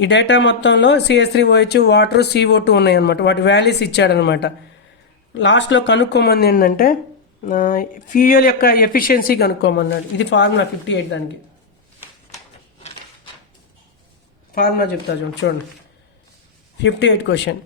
ఈ డేటా మొత్తంలో CH3OH, వాటర్, CO2 ఉన్నాయన్నమాట, వాటి వాల్యూస్ ఇచ్చాడనమాట. లాస్ట్లో కనుక్కోమని ఏంటంటే ఫ్యూయల్ యొక్క ఎఫిషియన్సీ కనుక్కోమన్నాడు. ఇది ఫార్ములా 58, దానికి ఫార్ములా చెప్తా చూడండి. 58 క్వశ్చన్.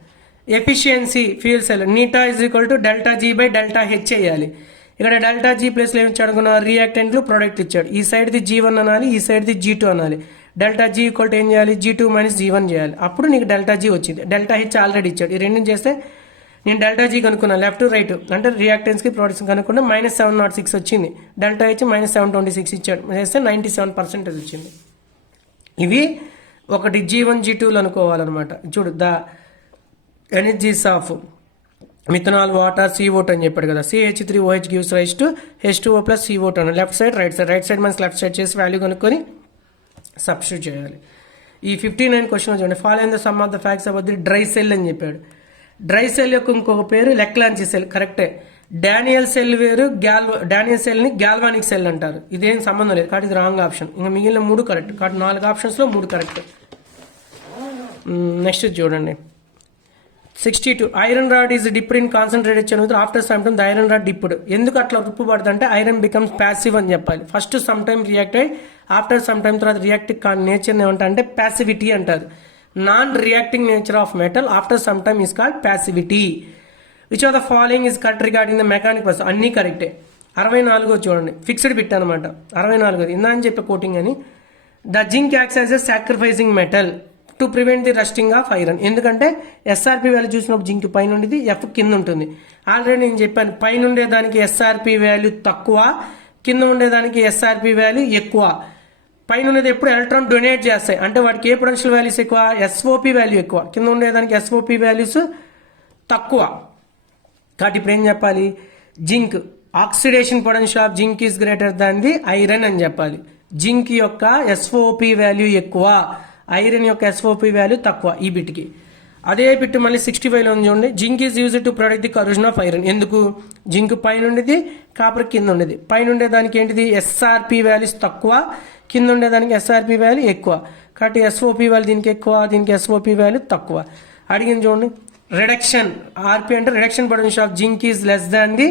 ఎఫిషియన్సీ ఫ్యూయల్ సెల్ నీటా is equal to delta G by delta H చేయాలి. ఇక్కడ డెల్టా G ప్లేస్లో ఏమి ఇచ్చాడు అనుకున్నా, రియాక్టెంట్లు ప్రొడక్ట్ ఇచ్చాడు. ఈ సైడ్ది G1 అనాలి, ఈ సైడ్ది G2 అనాలి. డెల్టా G ఈక్వల్ టు ఏం చేయాలి, G2 మైనస్ G1 చేయాలి, అప్పుడు నీకు డెల్టా G వచ్చింది. డెల్టా H ఆల్రెడీ ఇచ్చాడు. ఈ రెండు చేస్తే నేను డెల్టా G కనుక్కున్నా, లెఫ్ట్ రైట్ అంటే రియాక్టెన్స్కి ప్రొడక్ట్స్ కనుక్కున్నా -706 వచ్చింది. డెల్టా H -726 ఇచ్చాడు, చేస్తే 97% వచ్చింది. ఇవి ఒకటి G1 G2లు అనుకోవాలన్నమాట. చూడు, the energies of methanol, water, CO2 అని చెప్పాడు కదా. CH3OH gives rise to H2O plus CO2 అని లెఫ్ట్ సైడ్ రైట్ సైడ్ మనకి లెఫ్ట్ సైడ్ చేసి వాల్యూ కనుక్కొని సబ్స్టిట్యూట్ చేయాలి. ఈ 59 క్వశ్చన్ చూడండి. Following the sum of the facts about the dry cell అని చెప్పాడు. డ్రై సెల్ యొక్క ఇంకొక పేరు లెక్లాంచి సెల్, కరెక్టే. డానియల్ సెల్ వేరు, డానియల్ సెల్ని గ్యాల్వానిక్ సెల్ అంటారు. ఇదేం సంబంధం లేదు కాబట్టి ఇది రాంగ్ ఆప్షన్. ఇంకా మిగిలిన 3 కరెక్ట్ కాబట్టి 4 ఆప్షన్స్లో 3 కరెక్ట్. నెక్స్ట్ చూడండి 62. Iron rod is dipped in concentrated చనువుతారు after some time the iron rod dipped. ఎందుకు అట్లా ఉప్పుపడుతుంది అంటే ఐరన్ బికమ్స్ ప్యాసివ్ అని చెప్పాలి. ఫస్ట్ సమ్ టైమ్ రియాక్ట్ అయ్యి ఆఫ్టర్ సమ్ టైమ్ తర్వాత రియాక్టివ్ నేచర్ ఏమంటారంటే ప్యాసివిటీ అంటారు. Non reacting nature of metal after some time is called passivity. Which of the following is correct regarding the mechanic process. అన్నీ కరెక్టే. 64 చూడండి, fixed bit అనమాట. 64 ఇందా అని చెప్పే కోటింగ్ అని. The zinc acts as a sacrificing metal to prevent the rusting of iron. ఎందుకంటే SRP value చూసినప్పుడు జింక్ పైన ఉండేది, F కింద ఉంటుంది. ఆల్రెడీ నేను చెప్పాను, పైన ఉండేదానికి SRP వాల్యూ తక్కువ, కింద ఉండేదానికి SRP వాల్యూ ఎక్కువ. పైన ఉండేది ఎప్పుడు ఎలక్ట్రాన్ డొనేట్ చేస్తాయి అంటే వాటికి ఏ పొటెన్షియల్ వాల్యూస్ ఎక్కువ, SOP వాల్యూ ఎక్కువ, కింద ఉండేదానికి SOP వాల్యూస్ తక్కువ. కాబట్టి ఇప్పుడు ఏం చెప్పాలి, zinc oxidation potential of zinc is greater than the iron అని చెప్పాలి. జింక్ యొక్క SOP వాల్యూ ఎక్కువ, ఐరన్ యొక్క SOP వాల్యూ తక్కువ ఈ బిట్కి. అదే బిట్ మళ్ళీ 65లో ఉంది చూడండి. Zinc is used to product the corrosion of iron. ఎందుకు, జింక్ పైన ఉండేది, కాపర్ కింద ఉండేది. పైన ఉండేదానికి ఏంటిది SRP వాల్యూస్ తక్కువ, కింద ఉండేదానికి SRP వాల్యూ ఎక్కువ. కాబట్టి SOP వాల్యూ దీనికి ఎక్కువ, దీనికి SOP వాల్యూ తక్కువ. అడిగింది చూడండి. రిడక్షన్ RP అంటే reduction potential of zinc is less than the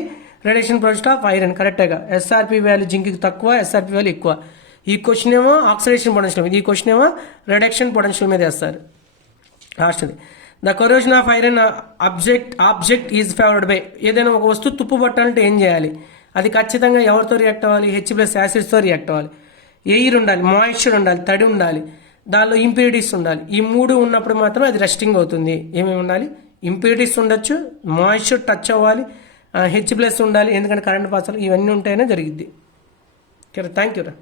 reduction potential of iron. కరెక్ట్గా SRP వాల్యూ జింక్కి తక్కువ, SRP వాల్యూ ఎక్కువ. ఈ క్వశ్చన్ ఏమో ఆక్సిడేషన్ పొటెన్షియల్ మీద, ఈ క్వశ్చన్ ఏమో రిడక్షన్ పొటెన్షియల్ మీద వేస్తారు. లాస్ట్ది the corrosion of iron object is favoured by. ఏదైనా ఒక వస్తువు తుప్పు పట్టాలంటే ఏం చేయాలి, అది ఖచ్చితంగా ఎవరితో రియాక్ట్ అవ్వాలి, H+ యాసిడ్స్తో రియాక్ట్ అవ్వాలి. ఎయిర్ ఉండాలి, మాయిశ్చర్ ఉండాలి, తడి ఉండాలి, దానిలో ఇంప్యూరిటీస్ ఉండాలి. ఈ 3 ఉన్నప్పుడు మాత్రం అది రస్టింగ్ అవుతుంది. ఏమేమి ఉండాలి, ఇంప్యూరిటీస్ ఉండొచ్చు, మాయిశ్చర్ టచ్ అవ్వాలి, H+ ఉండాలి, ఎందుకంటే కరెంట్ పాస్ ఇవన్నీ ఉంటేనే జరిగిద్ది. థ్యాంక్ యూ రా.